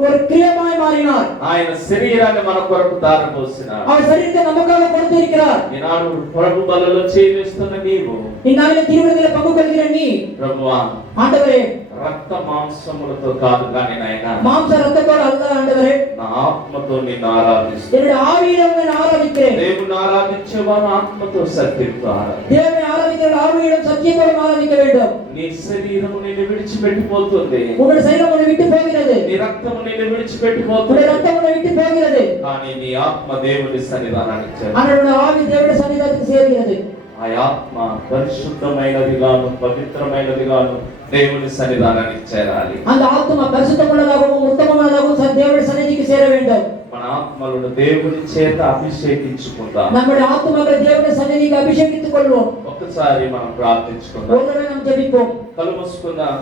ஒரு கிரியமாய் மாறினார். ఆయన శరీరాన్ని మన కొరకు దారపోసినాడు. அவர் சரீரத்தை நமக்காக கொடுத்திருக்கிறார். ఈనాడు ప్రభు బలలో చేయిస్తున్న నీవు, இந்நாளில் திருவிழத்தில் பங்கு கொள்கிற நீ, ప్రభువా, ஆண்டவரே, రక్త మాంసములతో కాదు కానీ నాయనా, மாம்ச ரத்தத்தோடு அல்ல ஆண்டவரே, నా ఆత్మతో నిన్ను ఆరాధిస్తాను. என்னுடைய ஆவியிடம் நான் ஆராதிக்கிறேன். దేవుని ఆరాధించేవారు ఆత్మతో సత్యంతో ఆరాధి. தேவனை ஆராதிக்கிற ஆவியிடம் சத்தியத்தோடு ஆராதிக்க வேண்டும். నీ శరీరము నిన్ను విడిచిపెట్టిపోతుంది. உங்களுடைய சரீரம் உன்னை விட்டு போகிறது. నీ రక్తము నిన్ను உன்னுடைய విడిచిపెట్టిపోతుంది. ரத்தம் உன்னை விட்டு போகிறது. కానీ నీ ఆత్మ దేవుని సన్నిధానానికి చేరు. ஆனால் உன்னுடைய ஆவி தேவனுடைய சன்னிதானத்துக்கு சேருகிறது. ఆ ఆత్మ పరిశుద్ధమైనదిగాను పవిత్రమైనదిగాను దేవుని సన్నిధానానికి చేరాలి. அந்த ஆத்மா பரிசுத்தமுள்ளதாகவும் உத்தமமானதாகவும் தேவனுடைய சன்னிதிக்கு சேர வேண்டும். మన ఆత్మలను దేవుని చేత అభిషేకించుకుందాం. நம்முடைய ஆத்மாக்களை தேவனுடைய சன்னிதிக்கு அபிஷேகித்துக் கொள்வோம். ఒక్కసారి మనం ప్రార్థించుకుందాం. ஒரு தடவை நாம் ஜெபிப்போம். కళ్ళు మూసుకుందాం.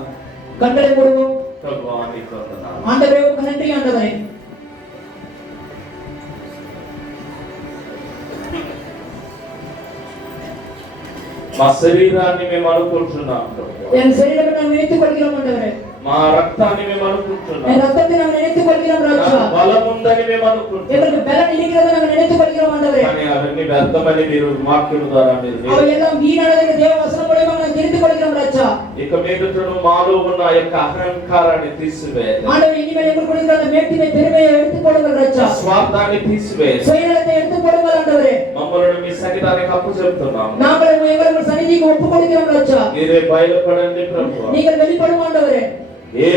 கண்களை மூடுவோம். ప్రభువా, నీకు వందనాలు. ஆண்டவரே, உமக்கு நன்றி ஆண்டவரே. మా శరీరాన్ని మేము అనుకుంటున్నాం ప్రభువా. என் சரீரத்தை நாம் நினைத்துக் கொள்கிறோம் ஆண்டவரே. మా రక్తాన్ని మేము అనుకుంటున్నాం. என் ரத்தத்தை நாம் நினைத்துக் கொள்கிறோம் ராஜா. నాకు బలం ఉందని మేము అనుకుంటున్నాం. எங்களுக்கு பலன் இருக்கிறதை நாம் நினைத்துக் கொள்கிறோம் ஆண்டவரே. కానీ అవన్నీ వ్యర్థమని మీరు వాక్యం ద్వారా మీరు அவை எல்லாம் வீணானதை தேவ வசனம் மூலமாக நாம் தெரிந்து கொள்கிறோம் ராஜா. ఇక మీదటను మాలో ఉన్న ఆ యొక్క అహంకారాన్ని తీసివేయాలి. ஆண்டவரே, இனிமேல் எங்களுக்கு கொடுக்கிற அந்த மேட்டிமை பெருமையை எடுத்துக் போடுங்கள் ராஜா. స్వార్థాన్ని తీసివేయాలి. சுயநலத்தை எடுத்துக் போடுங்கள் ஆண்டவரே. మమ్మల్ని మీ సన్నిధానికి అప్పచెప్తున్నాం. நாங்கள் எங்கள் சன்னிதிக்கு ஒப்புக் கொடுக்கிறோம் ராஜா. మీరే బయలుపడండి ప్రభువా. நீங்கள் வெளிப்படும் ஆண்டவரே. ఏ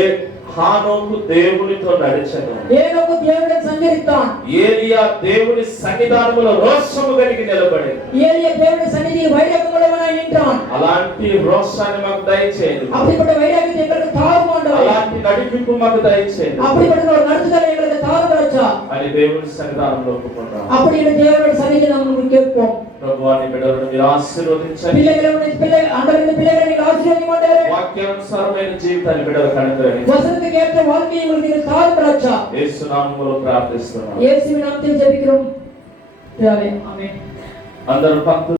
హానోకు దేవునితో నడిచెను. ஏனோக்கு தேவனுடன் சஞ்சரித்தான். ఏలియా దేవుని సన్నిధానములో రోషము కలిగి నిలబడింది. ஏலியா தேவனுடைய சந்நிதியில் வைராக்கியமுள்ளவனாய் நின்றான். అలాంటి రోషాన్ని మాకు దయచేయండి. அப்படிப்பட்ட வைராக்கியத்தை எங்களுக்கு தாரும் ஆண்டவரே. అలాంటి నడిపింపు మాకు దయచేయండి அப்படிப்பட்ட ஒரு நடத்துதலை எங்களுக்கு தாரும் ராஜா. అని దేవుని సన్నిధానంలో ఒప్పుకుంటాం. அப்படி இந்த தேவனுடைய சந்நிதியை நாம் கேட்போம். ప్రభువాని బిడ్డలను మీరు ఆశీర్వదించండి. ஆண்டவரே, பிள்ளைகளை நீங்கள் ஆசீர்வதிக்க மாட்டாரே. వాక్యానుసారమైన జీవితాన్ని బిడ్డలకు అనుగ్రహించండి. வசனத்துக்கு ஏற்ற வாழ்க்கையை உங்களுக்கு நீங்கள் தாரும் ராஜா. యేసు నామములో ప్రార్థిస్తున్నాం. இயேசுவின் நாமத்தில் ஜெபிக்கிறோம். பிதாவே, ஆமென். అందరూ భక్తులు